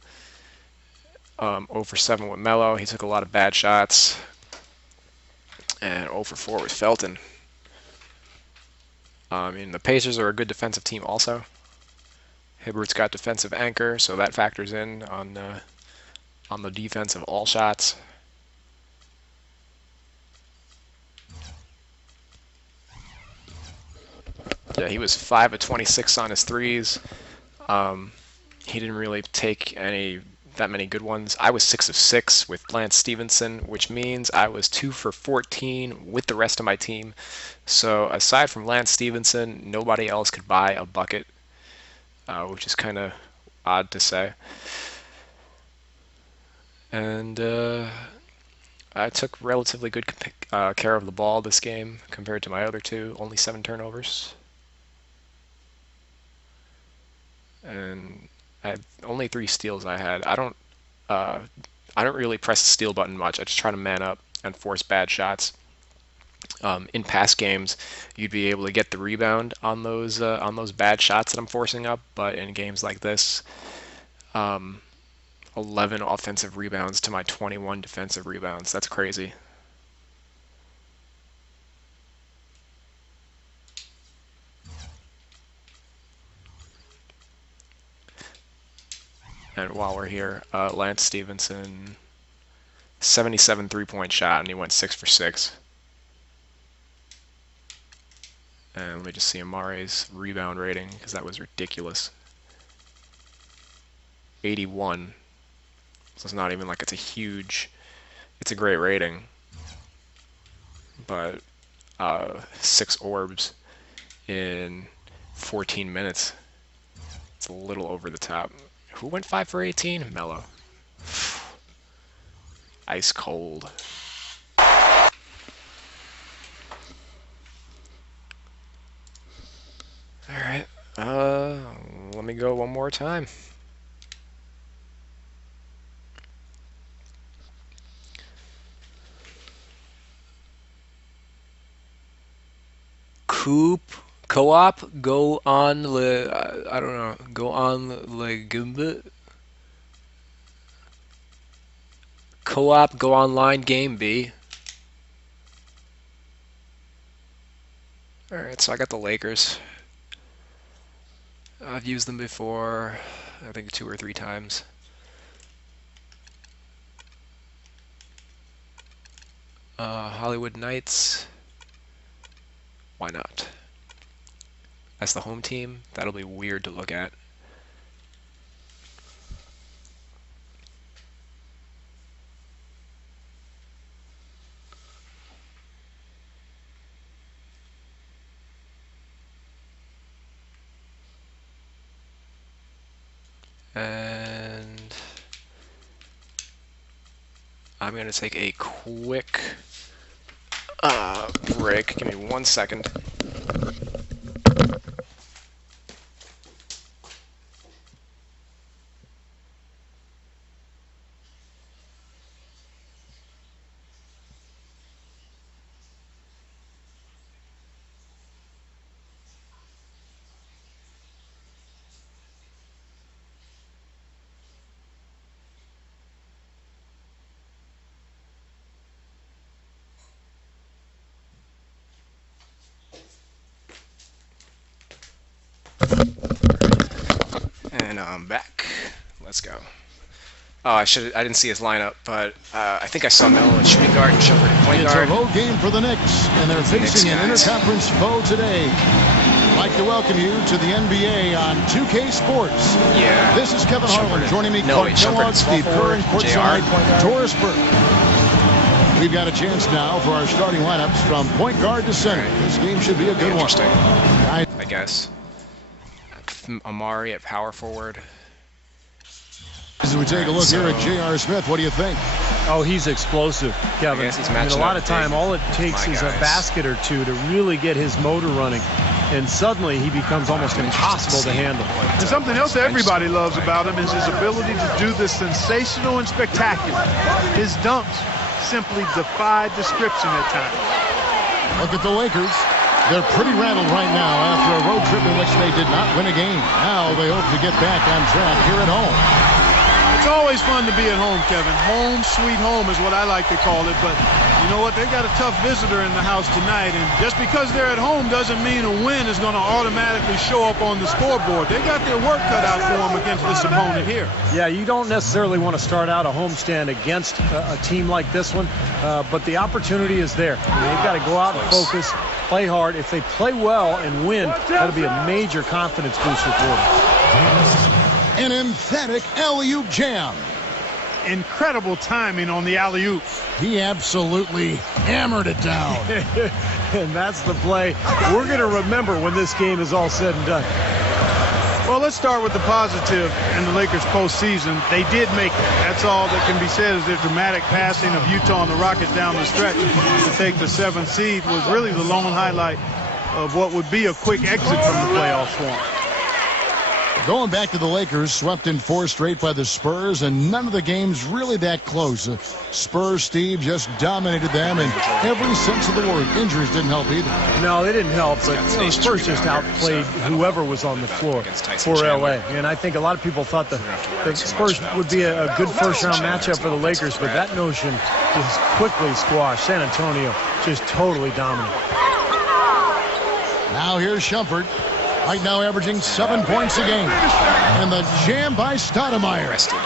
0 for 7 with Melo. He took a lot of bad shots. And 0 for 4 with Felton. The Pacers are a good defensive team also. Hibbert's got defensive anchor, so that factors in on the defense of all shots. Yeah, he was 5 of 26 on his threes. He didn't really take that many good ones. I was 6 of 6 with Lance Stevenson, which means I was 2 for 14 with the rest of my team. So aside from Lance Stevenson, nobody else could buy a bucket, which is kind of odd to say. And I took relatively good care of the ball this game compared to my other 2, only 7 turnovers. And I had only 3 steals I had. I don't really press the steal button much. I just try to man up and force bad shots. In past games, you'd be able to get the rebound on those bad shots that I'm forcing up, but in games like this, 11 offensive rebounds to my 21 defensive rebounds. That's crazy. And while we're here, Lance Stevenson, 77 3-point shot, and he went 6 for 6. And let me just see Amare's rebound rating, because that was ridiculous. 81. So it's not even like it's a great rating. But 6 orbs in 14 minutes. It's a little over the top. Who went 5 for 18? Melo. Ice cold. time. Co-op, go on le, I don't know, go on le Goomba. Co-op, go online game B. Alright, so I got the Lakers. I've used them before, I think 2 or 3 times. Hollywood Knights. Why not? That's the home team. That'll be weird to look at. And I'm going to take a quick break. Give me 1 second. And I'm back. Let's go. Oh, I didn't see his lineup, but I think I saw Melo at shooting guard and Shumpert at point It's guard. a road game for the Knicks, and they're facing an Knicks guys. interconference foe today. I'd like to welcome you to the NBA on 2K Sports. Yeah. This is Kevin Harlan. Shumpert. Joining me, No, Clark wait, Shumpert Kellogg, at small Steve Kerr, forward, and JR. courtside, Doris Burke. We've got a chance now for our starting lineups from point guard to center. This game should be a good one. Interesting. I I guess. Amari at power forward. As we take a look here at J.R. Smith, what do you think? Oh, he's explosive, Kevin. I guess he's I mean, a matching lot up of time, big all it with takes my is a guys. basket or two to really get his motor running, and suddenly he becomes almost impossible to handle. And something else that everybody loves about him is his ability to do the sensational and spectacular. His dunks simply defy description at times. Look at the Lakers. They're pretty rattled right now after a road trip in which they did not win a game. Now they hope to get back on track here at home. It's always fun to be at home, Kevin. Home sweet home is what I like to call it. But you know what? They've got a tough visitor in the house tonight. And just because they're at home doesn't mean a win is going to automatically show up on the scoreboard. They got their work cut out for them against this opponent here. Yeah, you don't necessarily want to start out a homestand against a team like this one, but the opportunity is there. They've got to go out and focus, play hard. If they play well and win, that'll be a major confidence booster for them. An emphatic alley-oop jam. Incredible timing on the alley-oop. He absolutely hammered it down. And that's the play we're going to remember when this game is all said and done. Well, let's start with the positive in the Lakers postseason. They did make it. That's all that can be said is their dramatic passing of Utah and the Rockets down the stretch to take the 7th seed was really the lone highlight of what would be a quick exit from the playoff swamp. Going back to the Lakers, swept in 4 straight by the Spurs, and none of the games really that close. Spurs, Steve, just dominated them in every sense of the word. Injuries didn't help either. No, they didn't help, but got the Tyson Spurs just Chandler, outplayed so that'll whoever was on the floor against Tyson for LA. Chandler. And I think a lot of people thought the worry too Spurs much about would be a good first-round Tyson matchup for the Chandler's Lakers, but threat. that notion is quickly squashed. San Antonio just totally dominant. Now here's Shumpert. Right now averaging 7 points a game. And the jam by Stoudemire. Rested.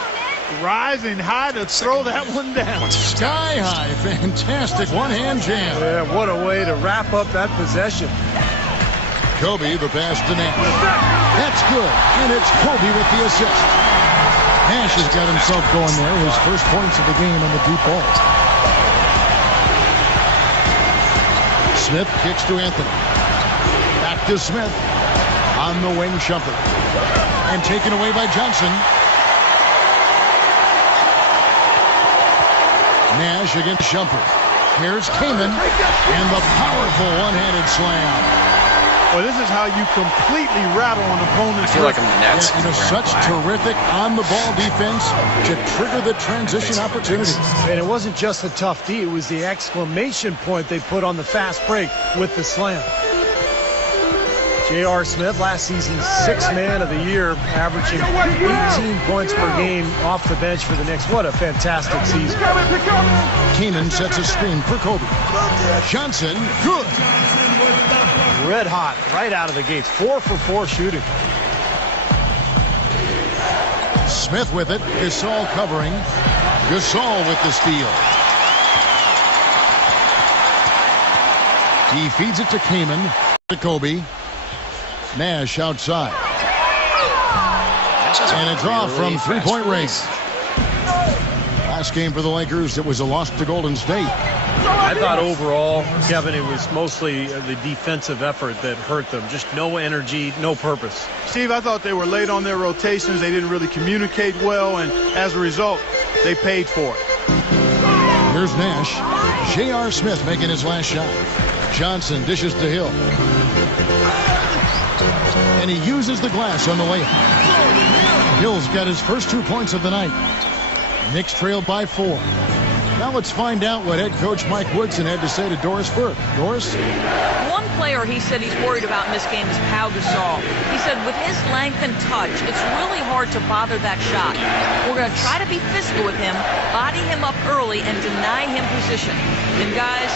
Rising high to throw that one down. Sky high. Fantastic one-hand jam. Yeah, what a way to wrap up that possession. Kobe, the pass to Nash. That's good. And it's Kobe with the assist. Nash has got himself going there. His first points of the game on the deep ball. Smith kicks to Anthony. Back to Smith. On the wing, Shumpert. And taken away by Johnson. Nash against Shumpert. Here's Kaman. And the powerful one-handed slam. Well, this is how you completely rattle an opponent's I feel like I'm rhythm. the Nets. Yeah, such terrific on-the-ball defense to trigger the transition opportunities. And it wasn't just the tough D, it was the exclamation point they put on the fast break with the slam. J.R. Smith, last season's sixth man of the year, averaging 18 points per game off the bench for the Knicks. What a fantastic season. Kanan sets a screen for Kobe. Johnson, good. Red hot right out of the gates. 4 for 4 shooting. Smith with it. Gasol covering. Gasol with the steal. He feeds it to Kaman. To Kobe. Nash outside. And a draw from three-point range. Last game for the Lakers, it was a loss to Golden State. I thought overall, Kevin, it was mostly the defensive effort that hurt them. Just no energy, no purpose. Steve, I thought they were late on their rotations. They didn't really communicate well, and as a result, they paid for it. Here's Nash. J.R. Smith making his last shot. Johnson dishes to Hill. And he uses the glass on the layup. Hill's got his first 2 points of the night. Knicks trailed by 4. Now let's find out what head coach Mike Woodson had to say to Doris Burke. Doris? One player he said he's worried about in this game is Pau Gasol. He said with his length and touch, it's really hard to bother that shot. We're going to try to be physical with him, body him up early, and deny him position. And guys,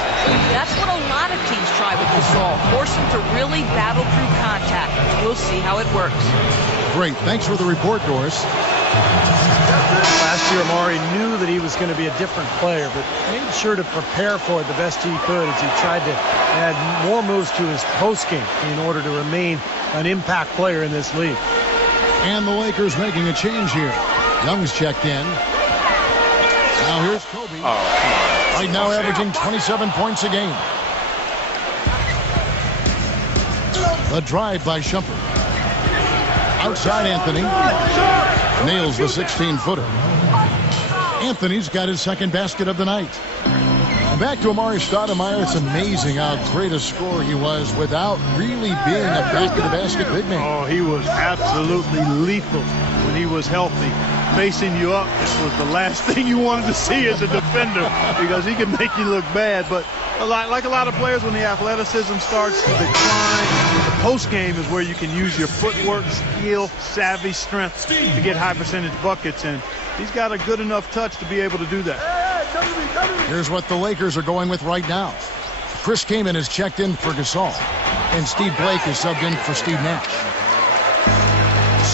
that's what a lot of teams try with Gasol. Force him to really battle through contact. We'll see how it works. Great. Thanks for the report, Doris. Last year, Amari knew that he was going to be a different player, but made sure to prepare for it the best he could as he tried to add more moves to his post game in order to remain an impact player in this league. And the Lakers making a change here. Young's checked in. Now here's Kobe. Oh, come on. Right now averaging 27 points a game. The drive by Shumpert. Outside Anthony. Nails the 16-footer. Anthony's got his second basket of the night. And back to Amari Stoudemire. It's amazing how great a scorer he was without really being a basket-to-basket big man. Oh, he was absolutely lethal when he was healthy. Facing you up, this was the last thing you wanted to see as a defender because he can make you look bad. But like a lot of players, when the athleticism starts to decline, the post game is where you can use your footwork, skill, savvy, strength to get high percentage buckets. And he's got a good enough touch to be able to do that. Here's what the Lakers are going with right now. Chris Kaman is checked in for Gasol. And Steve Blake is subbed in for Steve Nash.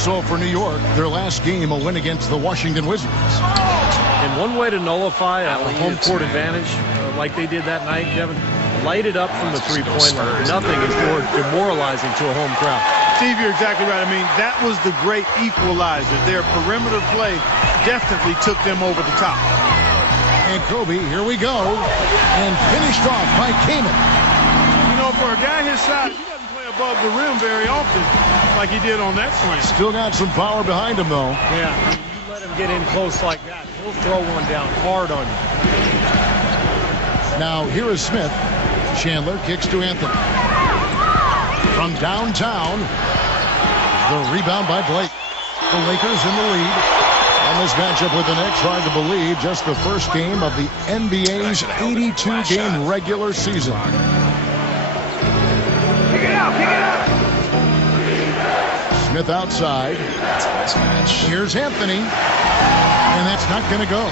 So for New York, their last game, a win against the Washington Wizards. And one way to nullify a home court advantage like they did that night, Kevin, light it up from the three-point line. Nothing is more demoralizing to a home crowd. Steve, you're exactly right. I mean, that was the great equalizer. Their perimeter play definitely took them over the top. And Kobe, here we go. And finished off by Kaman. You know, for a guy his size, he doesn't play above the rim very often like he did on that slam. Still got some power behind him, though. Yeah, you let him get in close like that, he'll throw one down hard on you. Now, here is Smith. Chandler kicks to Anthony. From downtown, the rebound by Blake. The Lakers in the lead. On this matchup with the Knicks, hard to believe, just the first game of the NBA's 82-game regular season. Kick it out, kick it out. Smith outside. Here's Anthony. And that's not going to go.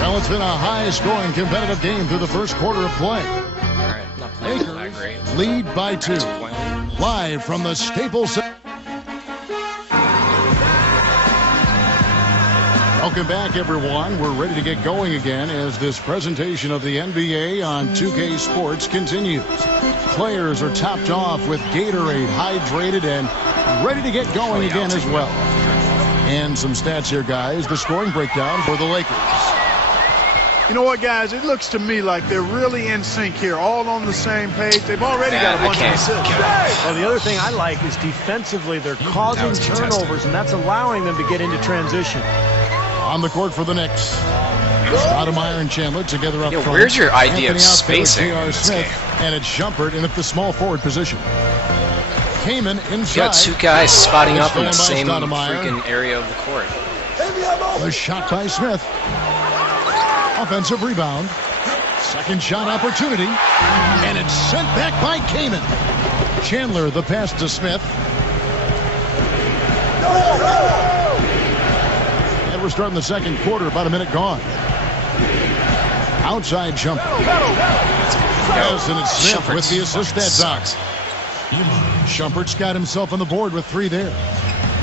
Well, it's been a high-scoring competitive game through the first quarter of play. Lakers lead by 2. Live from the Staples Center. Welcome back, everyone. We're ready to get going again as this presentation of the NBA on 2K Sports continues. Players are topped off with Gatorade, hydrated, and ready to get going again as well. And some stats here, guys. The scoring breakdown for the Lakers. You know what, guys? It looks to me like they're really in sync here, all on the same page. They've already got a bunch of assists. Well, the other thing I like is defensively they're causing turnovers, and that's allowing them to get into transition. On the court for the Knicks. Stoudemire and Chandler together up front. Where's your idea Anthony of spacing? J.R. Smith, and it's Shumpert in at the small forward position. Kamen You inside. got two guys spotting up in the Stolen by same Stoudemire. freaking area of the court. The shot by Smith. Offensive rebound. Second shot opportunity. And it's sent back by Kamen. Chandler the pass to Smith. And we're starting the second quarter, about a minute gone. Outside jumper. Yes, and it's Smith with the assist that time. Shumpert's got himself on the board with 3 there.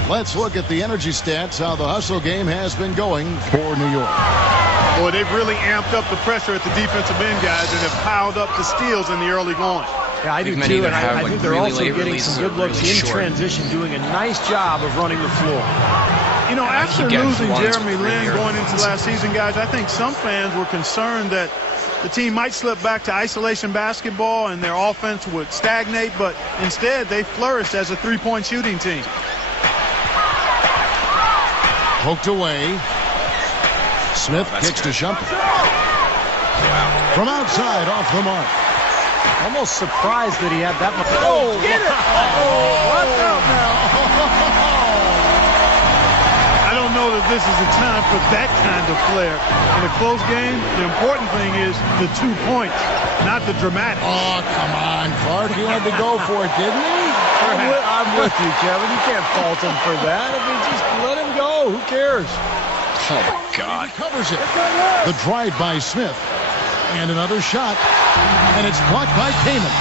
Let's look at the energy stats, how the hustle game has been going for New York. Boy, they've really amped up the pressure at the defensive end, guys, and have piled up the steals in the early going. Yeah, I do Big men too, either and have, I like, think they're really also late getting releases some or good looks really in short. transition, doing a nice job of running the floor. You know, after getting losing ones Jeremy with really Lin early going into runs. last season, guys, I think some fans were concerned that the team might slip back to isolation basketball and their offense would stagnate, but instead they flourished as a three-point shooting team. Poked away. Smith kicks to Shumpert. From outside, off the mark. Almost surprised that he had that much. Oh, get it! What's up now? I don't know that this is the time for that kind of flair. In a close game, the important thing is the 2 points, not the dramatic. Oh, come on, Clark. He had to go for it, didn't he? I'm with you, Kevin. You can't fault him for that. I mean, just let him go. Who cares? Oh my God. He covers it. The drive by Smith. And another shot. And it's blocked by Kamen.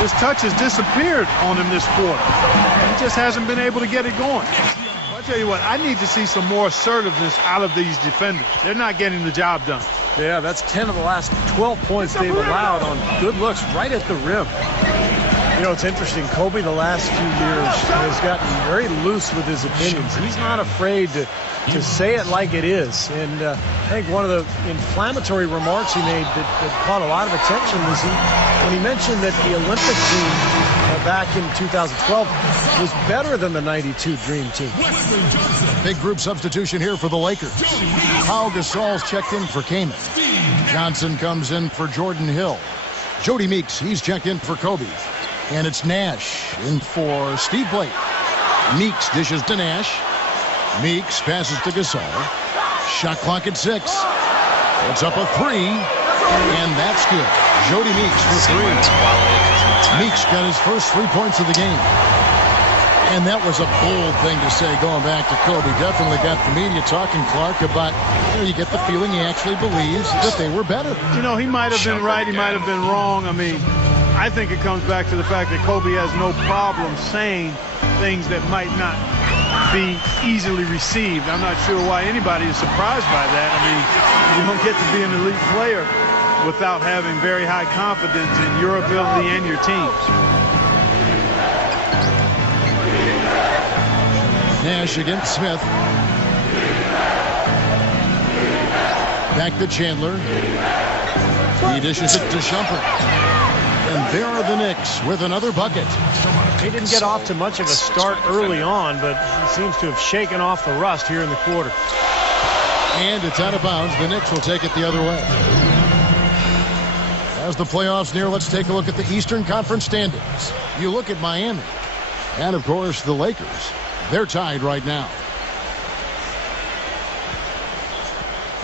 His touch has disappeared on him this quarter. He just hasn't been able to get it going. Well, I tell you what, I need to see some more assertiveness out of these defenders. They're not getting the job done. Yeah, that's 10 of the last 12 points they've allowed on good looks right at the rim. You know, it's interesting. Kobe, the last few years, has gotten very loose with his opinions. He's not afraid to say it like it is. And I think one of the inflammatory remarks he made that caught a lot of attention was when he mentioned that the Olympic team back in 2012 was better than the 92 Dream Team. Big group substitution here for the Lakers. Pau Gasol's checked in for Kamen. Johnson comes in for Jordan Hill. Jody Meeks, he's checked in for Kobe. And it's Nash in for Steve Blake. Meeks dishes to Nash. Meeks passes to Gasol. Shot clock at 6. It's up a 3. And that's good. Jody Meeks for 3. Meeks got his first 3 points of the game. And that was a bold thing to say going back to Kobe. Definitely got the media talking, Clark, about, you get the feeling he actually believes that they were better. You know, he might have been right, he might have been wrong. I mean, I think it comes back to the fact that Kobe has no problem saying things that might not be easily received. I'm not sure why anybody is surprised by that. I mean, you don't get to be an elite player without having very high confidence in your ability and your team's. Nash against Smith. Back to Chandler. He dishes it to Shumpert. And there are the Knicks with another bucket. He didn't get off to much of a start early on, but he seems to have shaken off the rust here in the quarter. And it's out of bounds. The Knicks will take it the other way. As the playoffs near, let's take a look at the Eastern Conference standings. You look at Miami. And, of course, the Lakers. They're tied right now.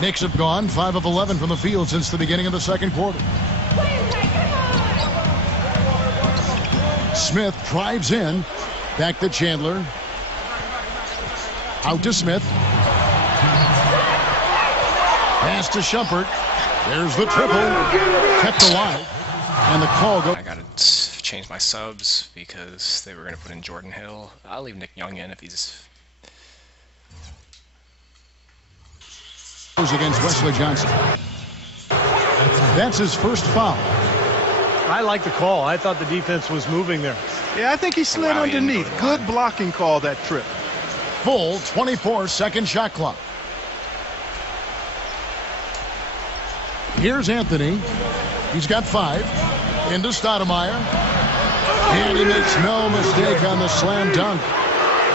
Knicks have gone 5 of 11 from the field since the beginning of the second quarter. Smith drives in. Back to Chandler. Out to Smith. Pass to Shumpert. There's the triple. Kept alive. And the call goes. I gotta change my subs because they were gonna put in Jordan Hill. I'll leave Nick Young in if he's. Against Wesley Johnson. That's his first foul. I like the call. I thought the defense was moving there. Yeah, I think he slid Wow, he didn't underneath. go to the line. Good blocking call, that trip. Full 24-second shot clock. Here's Anthony. He's got 5. Into Stoudemire. And he makes no mistake on the slam dunk.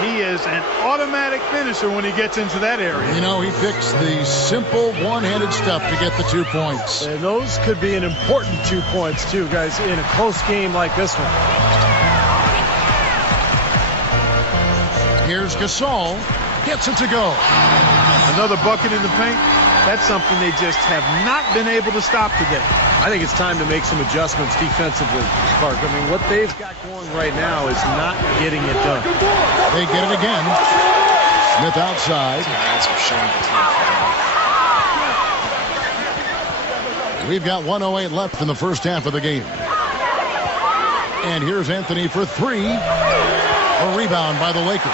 He is an automatic finisher when he gets into that area. You know, he picks the simple one-handed stuff to get the 2 points. And those could be an important 2 points, too, guys, in a close game like this one. Here's Gasol. Gets it to go. Another bucket in the paint. That's something they just have not been able to stop today. I think it's time to make some adjustments defensively, Clark. I mean, what they've got going right now is not getting it done. They get it again. Smith outside. Guys are showing the team. We've got 1:08 left in the first half of the game. And here's Anthony for three. A rebound by the Lakers.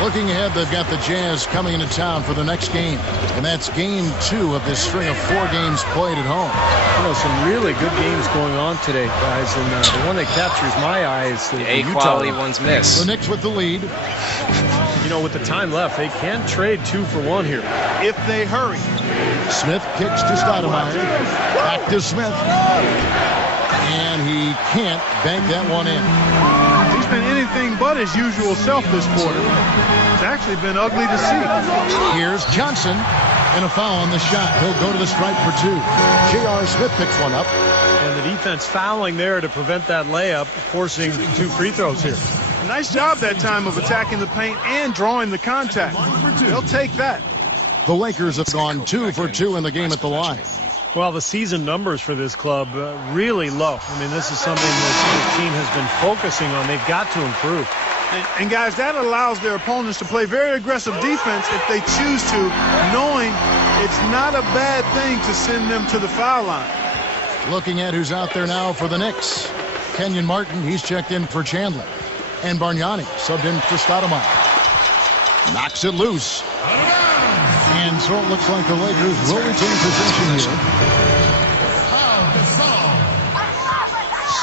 Looking ahead, they've got the Jazz coming into town for the next game. And that's game 2 of this string of 4 games played at home. You know, some really good games going on today, guys. And the one that captures my eye is the Utah quality ones miss. The Knicks with the lead. You know, with the time left, they can trade 2 for 1 here. If they hurry. Smith kicks to Stoudemire. Back to Smith. And he can't bank that one in. He's been anything but his usual self this quarter. It's actually been ugly to see. Here's Johnson. And a foul on the shot. He'll go to the stripe for 2. J.R. Smith picks one up. And the defense fouling there to prevent that layup, forcing 2 free throws here. Nice job that time of attacking the paint and drawing the contact. They'll take that. The Lakers have gone 2 for 2 in the game at the line. Well, the season numbers for this club really low. I mean, this is something that the team has been focusing on. They've got to improve. And guys, that allows their opponents to play very aggressive defense if they choose to, knowing it's not a bad thing to send them to the foul line. Looking at who's out there now for the Knicks. Kenyon Martin, he's checked in for Chandler. And Bargnani subbed in for Stoudemire. Knocks it loose. And so it looks like the Lakers will retain possession here.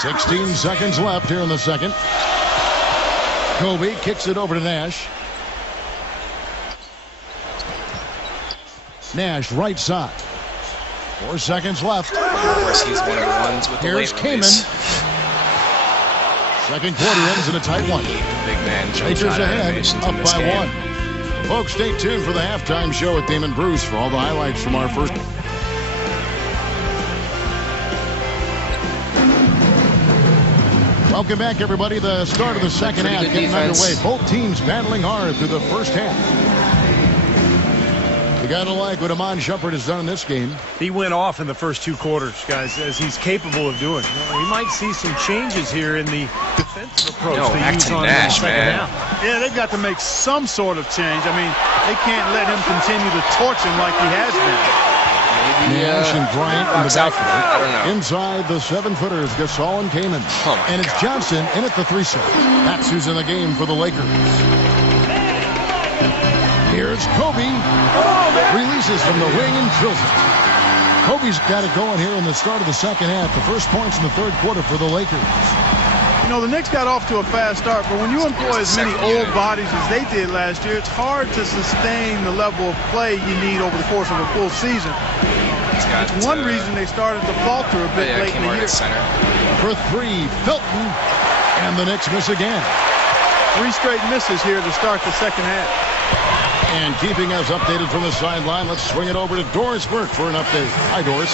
16 seconds left here in the second. Kobe kicks it over to Nash. Nash right side. 4 seconds left. Of course, he's one of the ones with the Here's late Kaman. release. Second quarter ends in a tight one. Big man jump Lakers shot ahead, animations up in this by game. 1. Folks, stay tuned for the halftime show with Damon Bruce for all the highlights from our first. Welcome back, everybody. The start of the second half good getting defense. underway. Both teams battling hard through the first half. You gotta like what Amon Shumpert has done in this game. He went off in the first 2 quarters, guys, as he's capable of doing. We might see some changes here in the defensive approach No, they back use to on Nash, the second man. half. Yeah, they've got to make some sort of change. I mean, they can't let him continue to torch him like he has been. Maybe Nash and Bryant in the Bucks out for backcourt. it. I don't know. Inside the 7-footers, Gasol and Kaman. Oh, my and it's God. Johnson in at the 3 set. That's who's in the game for the Lakers. Here's Kobe. Releases from the wing and drills it. Kobe's got it going here in the start of the second half. The first points in the third quarter for the Lakers. You know, the Knicks got off to a fast start, but when you employ as many old bodies as they did last year, it's hard to sustain the level of play you need over the course of a full season. He's got, It's one reason they started to falter a bit late in the Kmart year. at center. For 3, Felton. And the Knicks miss again. 3 straight misses here to start the second half. And keeping us updated from the sideline, let's swing it over to Doris Burke for an update. Hi, Doris.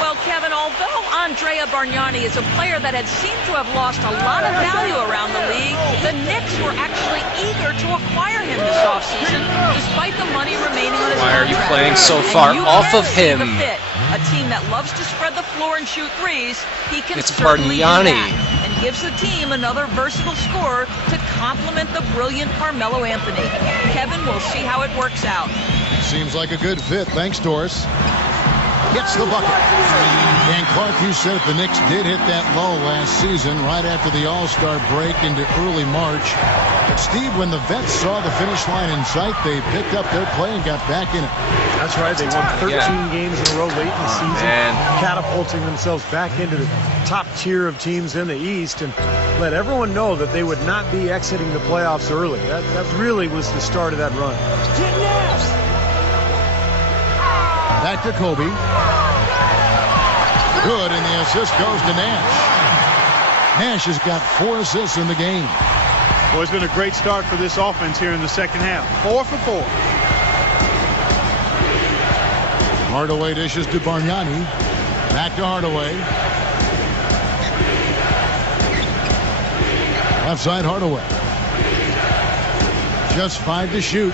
Well, Kevin, although Andrea Bargnani is a player that had seemed to have lost a lot of value around the league, the Knicks were actually eager to acquire him this offseason, despite the money remaining on his Why are you contract. playing so And far you off can of see him? the fit. A team that loves to spread the floor and shoot threes, he can It's certainly do Bargnani. that, and gives the team another versatile scorer to complement the brilliant Carmelo Anthony. Kevin, we'll see how it works out. Seems like a good fit. Thanks, Doris. Gets the bucket. And Clark, you said it, the Knicks did hit that low last season right after the All-Star break into early March. But Steve, when the Vets saw the finish line in sight, they picked up their play and got back in it. That's right. They won 13 games in a row late in the season, Man. catapulting themselves back into the top tier of teams in the East, and let everyone know that they would not be exiting the playoffs early. That really was the start of that run. Back to Kobe. Good, and the assist goes to Nash. Nash has got 4 assists in the game. Well, it's been a great start for this offense here in the second half. 4 for 4. Hardaway dishes to Bargnani. Back to Hardaway. Left side Hardaway. Just 5 to shoot.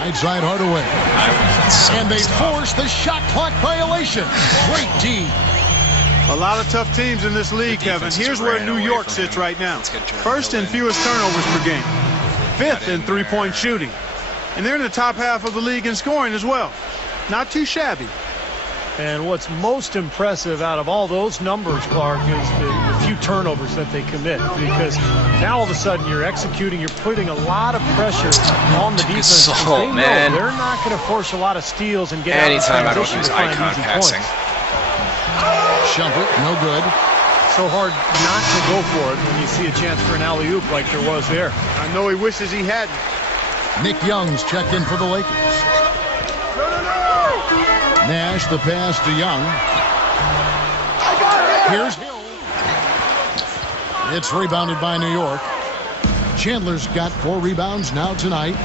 Right side Hardaway. And they force the shot clock violation. Great D. A lot of tough teams in this league, Kevin. Here's where New York sits right now. First in fewest turnovers per game. 5th in three-point shooting. And they're in the top half of the league in scoring as well. Not too shabby. And what's most impressive out of all those numbers, Clark, is the few turnovers that they commit. Because now all of a sudden you're executing, you're putting a lot of pressure on the defense. They know they're not going to force a lot of steals and get anytime out of I don't use icon passing. Shumpert, no good. So hard not to go for it when you see a chance for an alley-oop like there was there. I know he wishes he hadn't. Nick Young's checked in for the Lakers. Nash, the pass to Young. Here's Hill. It's rebounded by New York. Chandler's got 4 rebounds now tonight.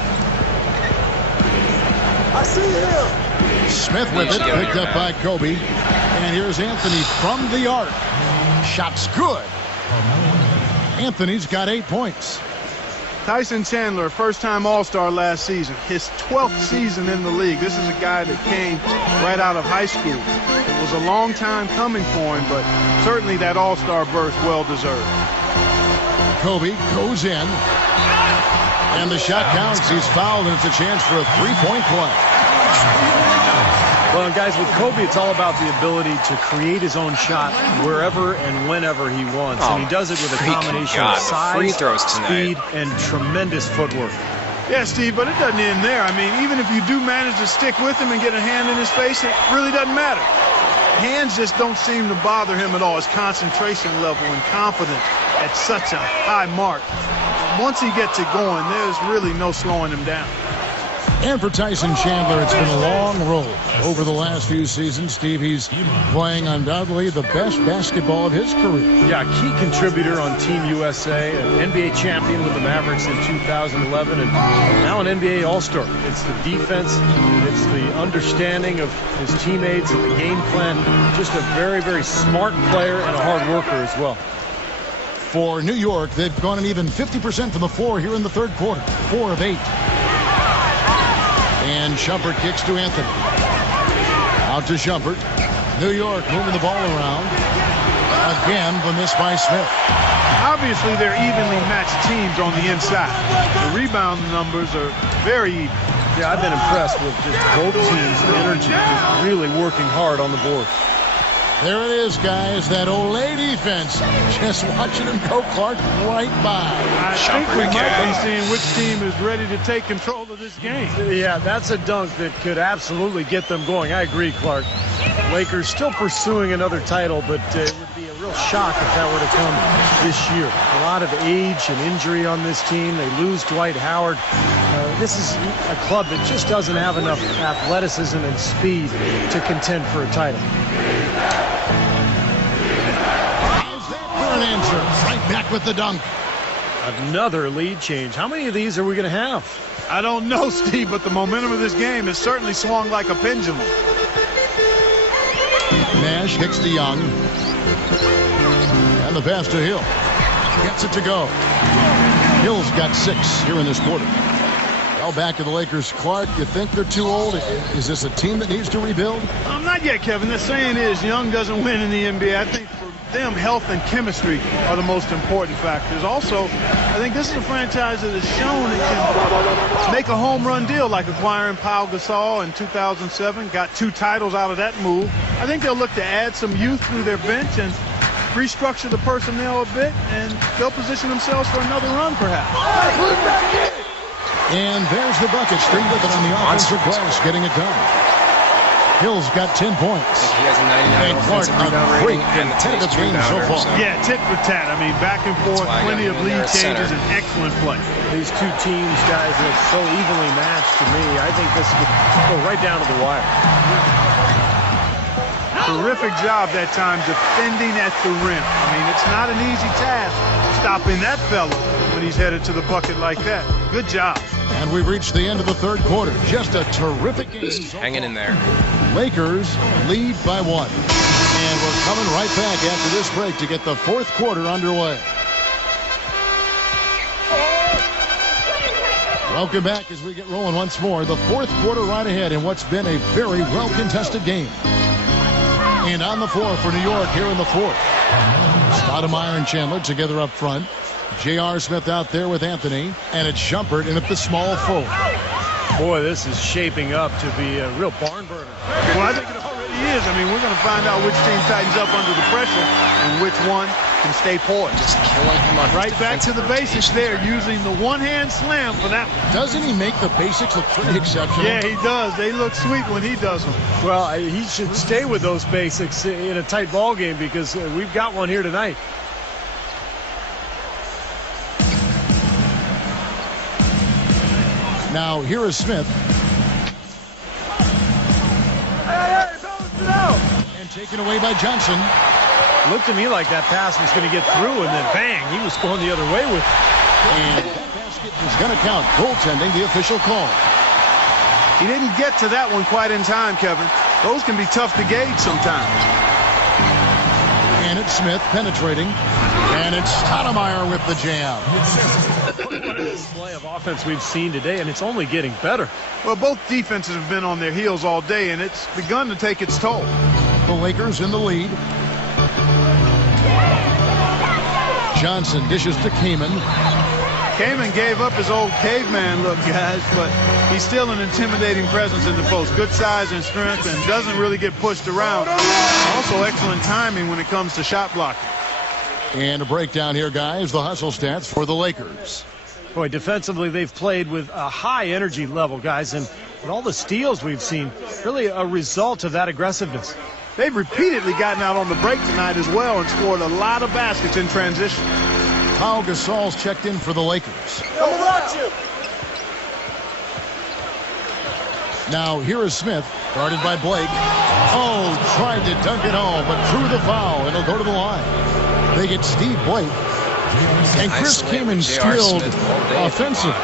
I see him. Smith with it, picked up by Kobe. And here's Anthony from the arc. Shot's good. Anthony's got 8 points. Tyson Chandler, first-time All-Star last season. His 12th season in the league. This is a guy that came right out of high school. It was a long time coming for him, but certainly that All-Star berth well-deserved. Kobe goes in. And the shot counts. He's fouled, and it's a chance for a 3-point play. Well, guys, with Kobe, it's all about the ability to create his own shot wherever and whenever he wants. And he does it with a combination of size, speed, and tremendous footwork. Yeah, Steve, but it doesn't end there. I mean, even if you do manage to stick with him and get a hand in his face, it really doesn't matter. Hands just don't seem to bother him at all. His concentration level and confidence at such a high mark. Once he gets it going, there's really no slowing him down. And for Tyson Chandler, it's been a long road over the last few seasons. Steve, he's playing undoubtedly the best basketball of his career. Yeah, key contributor on Team USA, an NBA champion with the Mavericks in 2011, and now an NBA All-Star. It's the defense, it's the understanding of his teammates, the game plan. Just a very, very smart player and a hard worker as well. For New York, they've gone an even 50% from the floor here in the third quarter. 4 of 8. And Shumpert kicks to Anthony. Out to Shumpert. New York moving the ball around. Again, the miss by Smith. Obviously, they're evenly matched teams on the inside. The rebound numbers are very even. Yeah, I've been impressed with just both teams' energy, just really working hard on the board. There it is, guys. That Olay defense. Just watching him go, Clark, right by. I think we might be seeing which team is ready to take control of this game. Yeah, that's a dunk that could absolutely get them going. I agree, Clark. Lakers still pursuing another title, but it would be a real shock if that were to come this year. A lot of age and injury on this team. They lose Dwight Howard. This is a club that just doesn't have enough athleticism and speed to contend for a title. An answer. Right back with the dunk. Another lead change. How many of these are we going to have? I don't know, Steve, but the momentum of this game has certainly swung like a pendulum. Nash kicks to Young. And the pass to Hill. Gets it to go. Hill's got 6 here in this quarter. Well, back to the Lakers. Clark, you think they're too old? Is this a team that needs to rebuild? Not yet, Kevin. The saying is young doesn't win in the NBA. I think for them, health and chemistry are the most important factors. Also, I think this is a franchise that has shown it can make a home run deal, like acquiring Pau Gasol in 2007. Got 2 titles out of that move. I think they'll look to add some youth through their bench and restructure the personnel a bit, and they'll position themselves for another run, perhaps. And there's the bucket. Steve with it on the offensive glass, getting it done. Hill's got 10 points. He has a 99 offensive rebound rating and the 10th game so far. Yeah, tit for tat. I mean, back and forth, plenty of lead changes and excellent play. These two teams, guys, look so evenly matched to me. I think this could go right down to the wire. Terrific job that time defending at the rim. I mean, it's not an easy task stopping that fella when he's headed to the bucket like that. Good job. And we've reached the end of the third quarter. Just a terrific game. Hanging in there. Lakers lead by 1. And we're coming right back after this break to get the fourth quarter underway. Welcome back as we get rolling once more. The fourth quarter right ahead in what's been a very well-contested game. And on the floor for New York here in the fourth. Stoudemire and Chandler together up front. J.R. Smith out there with Anthony. And it's Shumpert in at the small forward. Boy, this is shaping up to be a real barn burner. Well, I think it already is. I mean, we're going to find out which team tightens up under the pressure and which one can stay poised. Just killing him on right back to the basics there, using the one-hand slam for that one. Doesn't he make the basics look pretty exceptional? Yeah, he does. They look sweet when he does them. Well, he should stay with those basics in a tight ball game because we've got one here tonight. Now, here is Smith. And taken away by Johnson. Looked to me like that pass was going to get through, and then bang, he was going the other way with it. And that basket is going to count. Goaltending, the official call. He didn't get to that one quite in time, Kevin. Those can be tough to gauge sometimes. And it's Smith penetrating. And it's Stoudemire with the jam. Display of offense we've seen today, and it's only getting better. Well, both defenses have been on their heels all day, and it's begun to take its toll. The Lakers in the lead. Johnson dishes to Kaman. Kaman gave up his old caveman look, guys, but he's still an intimidating presence in the post. Good size and strength, and doesn't really get pushed around. Also excellent timing when it comes to shot blocking. And a breakdown here, guys. The hustle stats for the Lakers. Boy, defensively, they've played with a high energy level, guys, and with all the steals we've seen, really a result of that aggressiveness. They've repeatedly gotten out on the break tonight as well and scored a lot of baskets in transition. Pau Gasol's checked in for the Lakers. Now here is Smith, guarded by Blake. Oh, tried to dunk it home, but drew the foul. It'll go to the line. They get Steve Blake. And Chris Kaman skilled, offensive,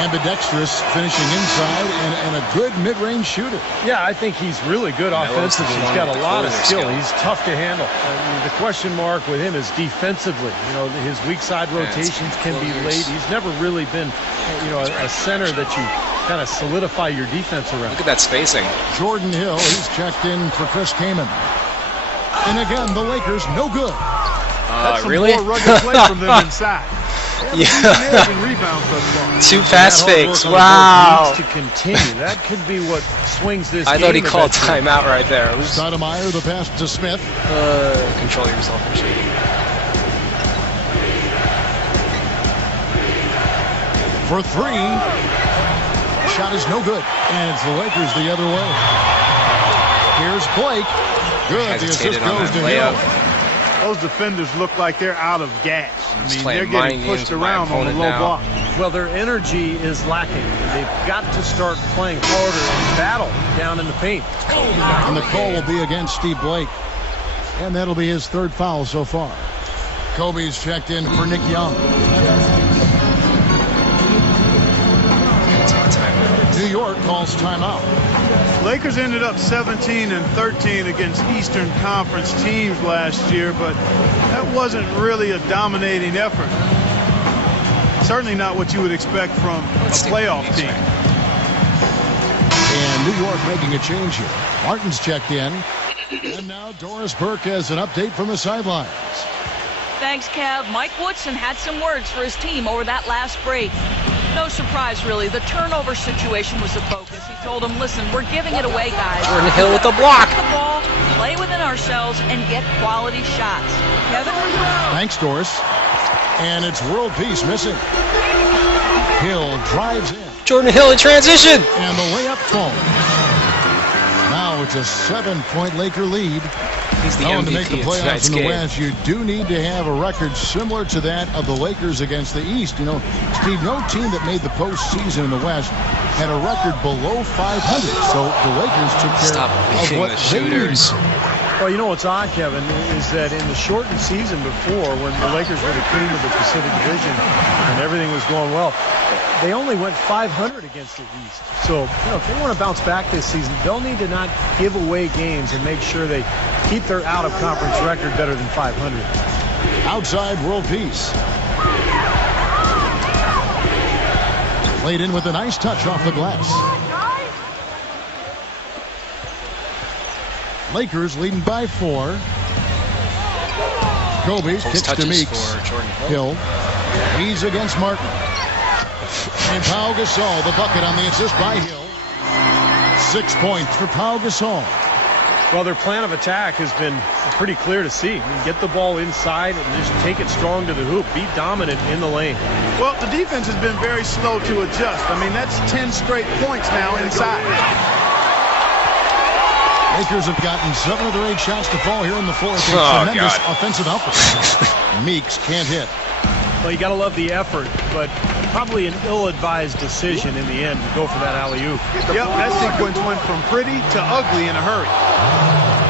ambidextrous, finishing inside, and a good mid-range shooter. Yeah, I think he's really good offensively. He's got a lot of skill. He's tough to handle. I mean, the question mark with him is defensively. You know, his weak side rotations can be late. He's never really been, you know, a center that you kind of solidify your defense around. Look at that spacing. Jordan Hill, he's checked in for Chris Kaman. And again, the Lakers, no good. That's some really? more rugged play from them inside. Yeah. Rebounds 2 fast fakes. Wow. Needs to continue. That could be what swings this I game. thought he called eventually. timeout right there. Stoudemire, the pass to Smith. Control yourself. For 3. Shot is no good. And it's the Lakers the other way. Here's Blake. Good. The assist goes to Hill. Those defenders look like they're out of gas. I mean, they're playing getting pushed games with my around on the opponent low now. block. Well, their energy is lacking. They've got to start playing harder and battle down in the paint. And the call will be against Steve Blake. And that'll be his 3rd foul so far. Kobe's checked in for Nick Young. New York calls timeout. Lakers ended up 17-13 against Eastern Conference teams last year, but that wasn't really a dominating effort. Certainly not what you would expect from a playoff team. And New York making a change here. Martin's checked in. And now Doris Burke has an update from the sidelines. Thanks, Kev. Mike Woodson had some words for his team over that last break. No surprise, really. The turnover situation was the focus. He told them, listen, we're giving it away, guys. Jordan Hill with the block. Get the ball, play within ourselves, and get quality shots. Kevin? Thanks, Doris. And it's world peace missing. Hill drives in. Jordan Hill in transition. And the layup falls. Now it's a 7-point Laker lead. He's the To MVP make the of playoffs tonight's in the game. West, you do need to have a record similar to that of the Lakers against the East. You know, Steve, no team that made the postseason in the West had a record below 500. So the Lakers took care Stop of beating what the they needed. shooters. Well, you know what's odd, Kevin, is that in the shortened season before, when the Lakers were the cream of the Pacific Division and everything was going well, they only went 500 against the East. So, you know, if they want to bounce back this season, they'll need to not give away games and make sure they keep their out-of-conference record better than 500. Outside world peace. Laid in with a nice touch off the glass. Lakers leading by 4. Kobe kicks to Meeks. Hill. He's against Martin. And Pau Gasol, the bucket on the assist by Hill. 6 points for Pau Gasol. Well, their plan of attack has been pretty clear to see. I mean, get the ball inside and just take it strong to the hoop. Be dominant in the lane. Well, the defense has been very slow to adjust. I mean, that's 10 straight points now inside. Lakers have gotten 7 of their 8 shots to fall here in the fourth. A tremendous offensive output. Meeks can't hit. Well, you got to love the effort, but probably an ill-advised decision in the end to go for that alley-oop. Yep, that sequence went from pretty to ugly in a hurry.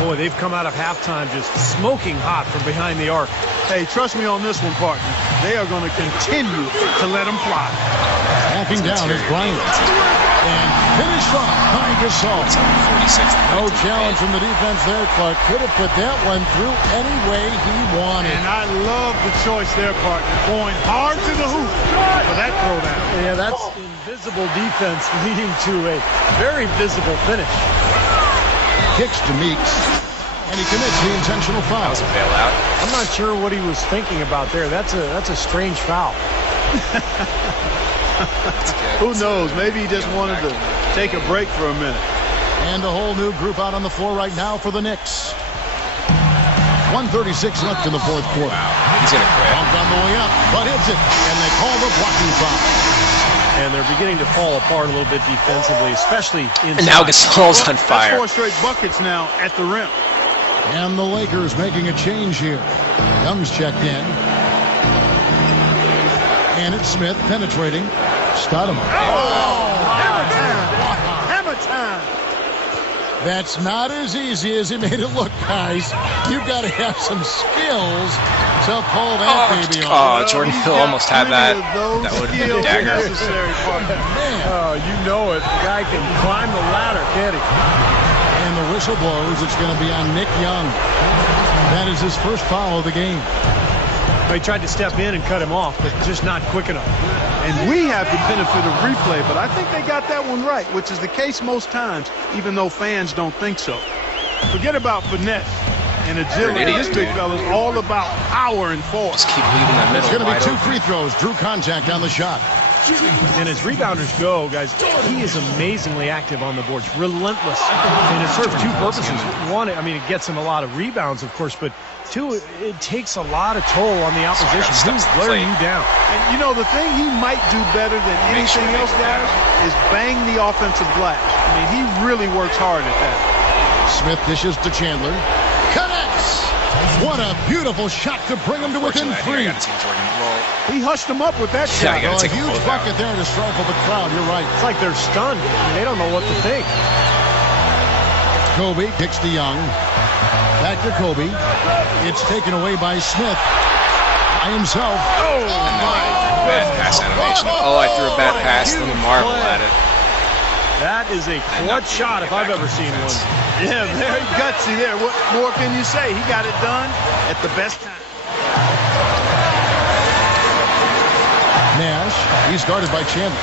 Boy, they've come out of halftime just smoking hot from behind the arc. Hey, trust me on this one, partner. They are going to continue to let them fly. Backing down is Bryant. And finished off by Gasol. No challenge from the defense there. Clark could have put that one through any way he wanted. And I love the choice there, partner. Going hard to the hoop for that throwdown. Yeah, that's invisible defense leading to a very visible finish. Kicks to Meeks. And he commits the intentional foul. That was a bailout. I'm not sure what he was thinking about there. That's a strange foul. Who knows? Maybe he just wanted to take a break for a minute. And a whole new group out on the floor right now for the Knicks. 1:36 left in the fourth quarter. Wow, he's going to quit. Bumped on the way up, but hits it. And they call the blocking foul. And they're beginning to fall apart a little bit defensively, especially inside. And now Gasol's on That's fire. 4 straight buckets now at the rim. And the Lakers making a change here. Young's checked in. And it's Smith penetrating. Stoudemire. Hammer time. That's not as easy as he made it look, guys. You've got to have some skills to pull that baby off. Oh, Jordan Hill almost had that. Those That would have been a skills dagger. necessary, partner. Man. Oh, you know it. The guy can climb the ladder, can't he? And the whistle blows. It's going to be on Nick Young. That is his first foul of the game. He tried to step in and cut him off, but just not quick enough. And we have the benefit of replay, but I think they got that one right, which is the case most times, even though fans don't think so. Forget about finesse and agility. This big fella's all about power and force. Just keep leaving that middle It's going to be wide 2 open. free throws. Drew contact on the shot. And as rebounders go, guys, he is amazingly active on the boards, relentless. And it serves 2 purposes. One, I mean, it gets him a lot of rebounds, of course, but 2, it takes a lot of toll on the opposition. Who's wearing you down? And, you know, the thing he might do better than anything else, guys, is bang the offensive glass. I mean, he really works hard at that. Smith dishes to Chandler. Connects! What a beautiful shot to bring him to within 3. I gotta take Jordan. Well, He hushed him up with that Yeah, shot. I gotta Well, a take a huge closeout. bucket there to stifle the crowd. You're right. It's like they're stunned. I mean, they don't know what to think. Kobe kicks to Young. Back to Kobe. It's taken away by Smith. By himself. and then bad pass animation. Oh, I threw a bad pass. Let me marvel at it. That is a clutch shot if I've ever seen one. Yeah, very gutsy there. What more can you say? He got it done at the best time. Nash. He's guarded by Chandler.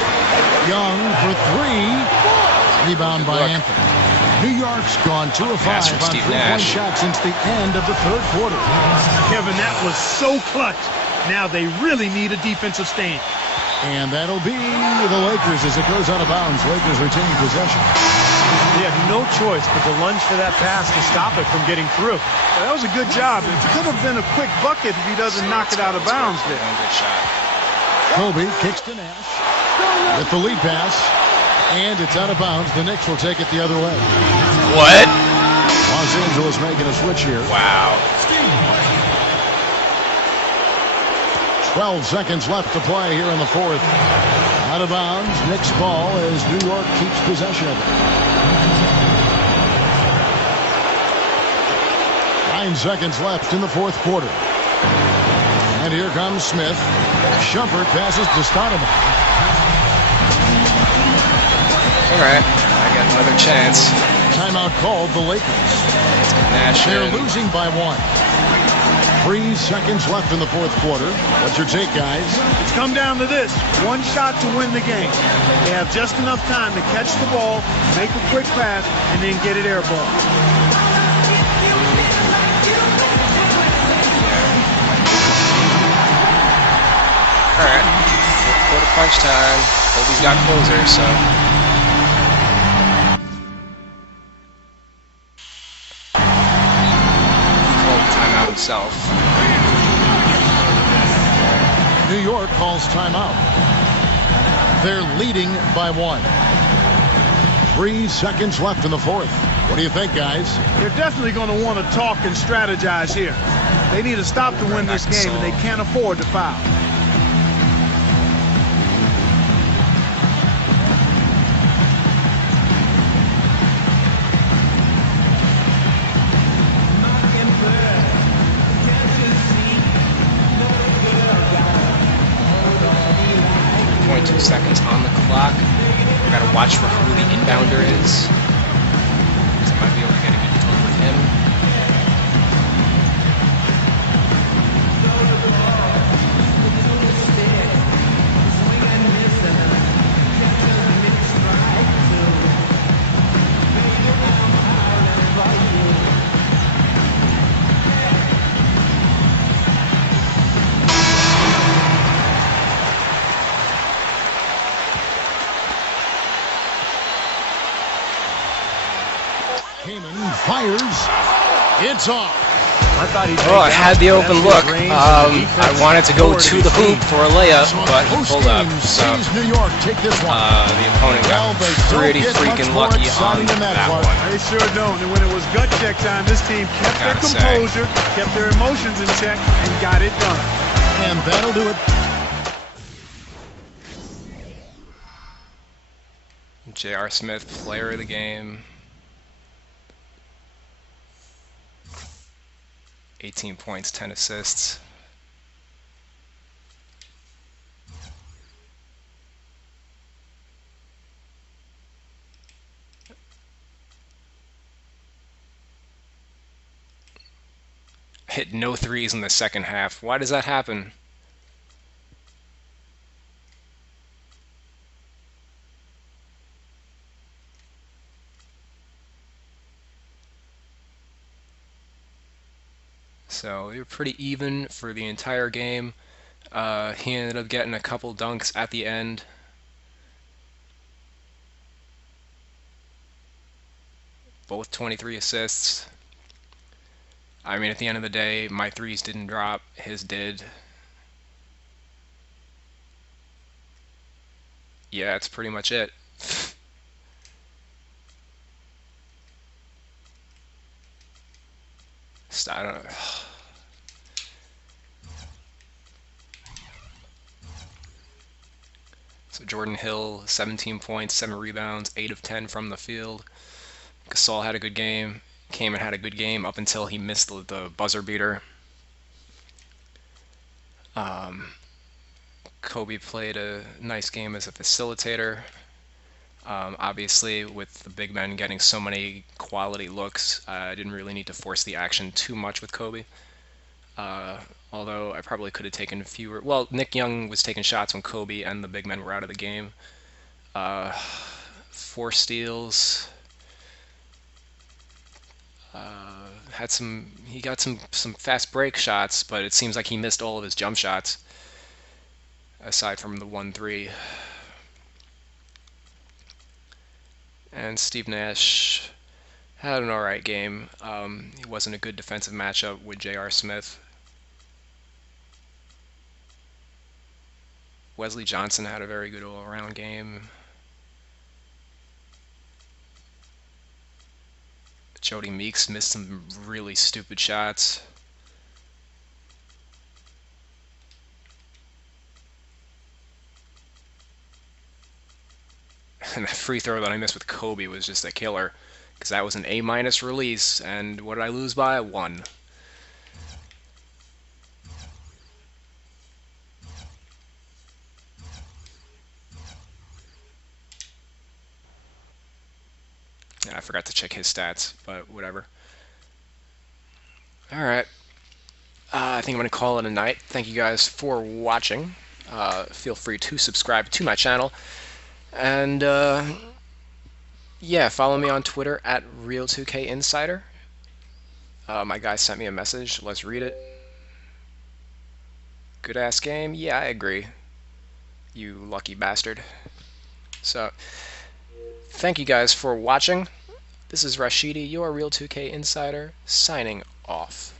Young for 3. Rebound by Anthony. New York's gone 2 of 5 Pass on from Steve 3-point Nash. shots since the end of the third quarter. Kevin, that was so clutch. Now they really need a defensive stand. And that'll be the Lakers as it goes out of bounds. Lakers retain possession. They have no choice but to lunge for that pass to stop it from getting through. That was a good job. It could have been a quick bucket if he doesn't knock it out of bounds there. Good shot. Kobe kicks to Nash with the lead pass. And it's out of bounds. The Knicks will take it the other way. What? Los Angeles making a switch here. Wow. 12 seconds left to play here in the fourth. Out of bounds. Knicks ball as New York keeps possession of it. 9 seconds left in the fourth quarter. And here comes Smith. Shumpert passes to Stoudemire. All right. I got another chance. Timeout called the Lakers. Nash They're in. losing by 1. 3 seconds left in the fourth quarter. What's your take, guys? It's come down to this. One shot to win the game. They have just enough time to catch the ball, make a quick pass, and then get it airborne. All right, fourth quarter crunch time. Kobe's got closer, so. He called timeout himself. New York calls timeout. They're leading by 1. 3 seconds left in the fourth. What do you think, guys? They're definitely going to want to talk and strategize here. They need to stop to win this game, and they can't afford to foul. Seconds on the clock. We gotta watch for who the inbounder is. So I might be able to get a good look with him. Fires. It's off. I thought he had the open look. I wanted to go to the hoop for a layup, but he pulled up. So New York take this one. The opponent got pretty freaking lucky on that one. They sure don't. And when it was gut check time, this team kept their composure, kept their emotions in check, and got it done. And that'll do it. J.R. Smith, player of the game. 18 points, 10 assists. Hit no threes in the second half. Why does that happen? So they were pretty even for the entire game. He ended up getting a couple dunks at the end. Both 23 assists. I mean, at the end of the day, my threes didn't drop. His did. Yeah, that's pretty much it. I don't know. So Jordan Hill, 17 points, 7 rebounds, 8 of 10 from the field. Gasol had a good game. Came and had a good game up until he missed the buzzer beater. Kobe played a nice game as a facilitator. Obviously, with the big men getting so many quality looks, I didn't really need to force the action too much with Kobe. Although I probably could have taken fewer. Well, Nick Young was taking shots when Kobe and the big men were out of the game. 4 steals. He got some fast break shots, but it seems like he missed all of his jump shots, aside from the 1-3. And Steve Nash had an alright game. He wasn't a good defensive matchup with J.R. Smith. Wesley Johnson had a very good all-around game. Jody Meeks missed some really stupid shots. And that free throw that I missed with Kobe was just a killer, because that was an A- release, and what did I lose by? 1. Yeah, I forgot to check his stats, but whatever. All right. I think I'm going to call it a night. Thank you guys for watching. Feel free to subscribe to my channel. And yeah, follow me on Twitter at Real2KInsider. My guy sent me a message. Let's read it. Good ass game? Yeah, I agree. You lucky bastard. So, thank you guys for watching. This is Rashidi, your Real2K Insider, signing off.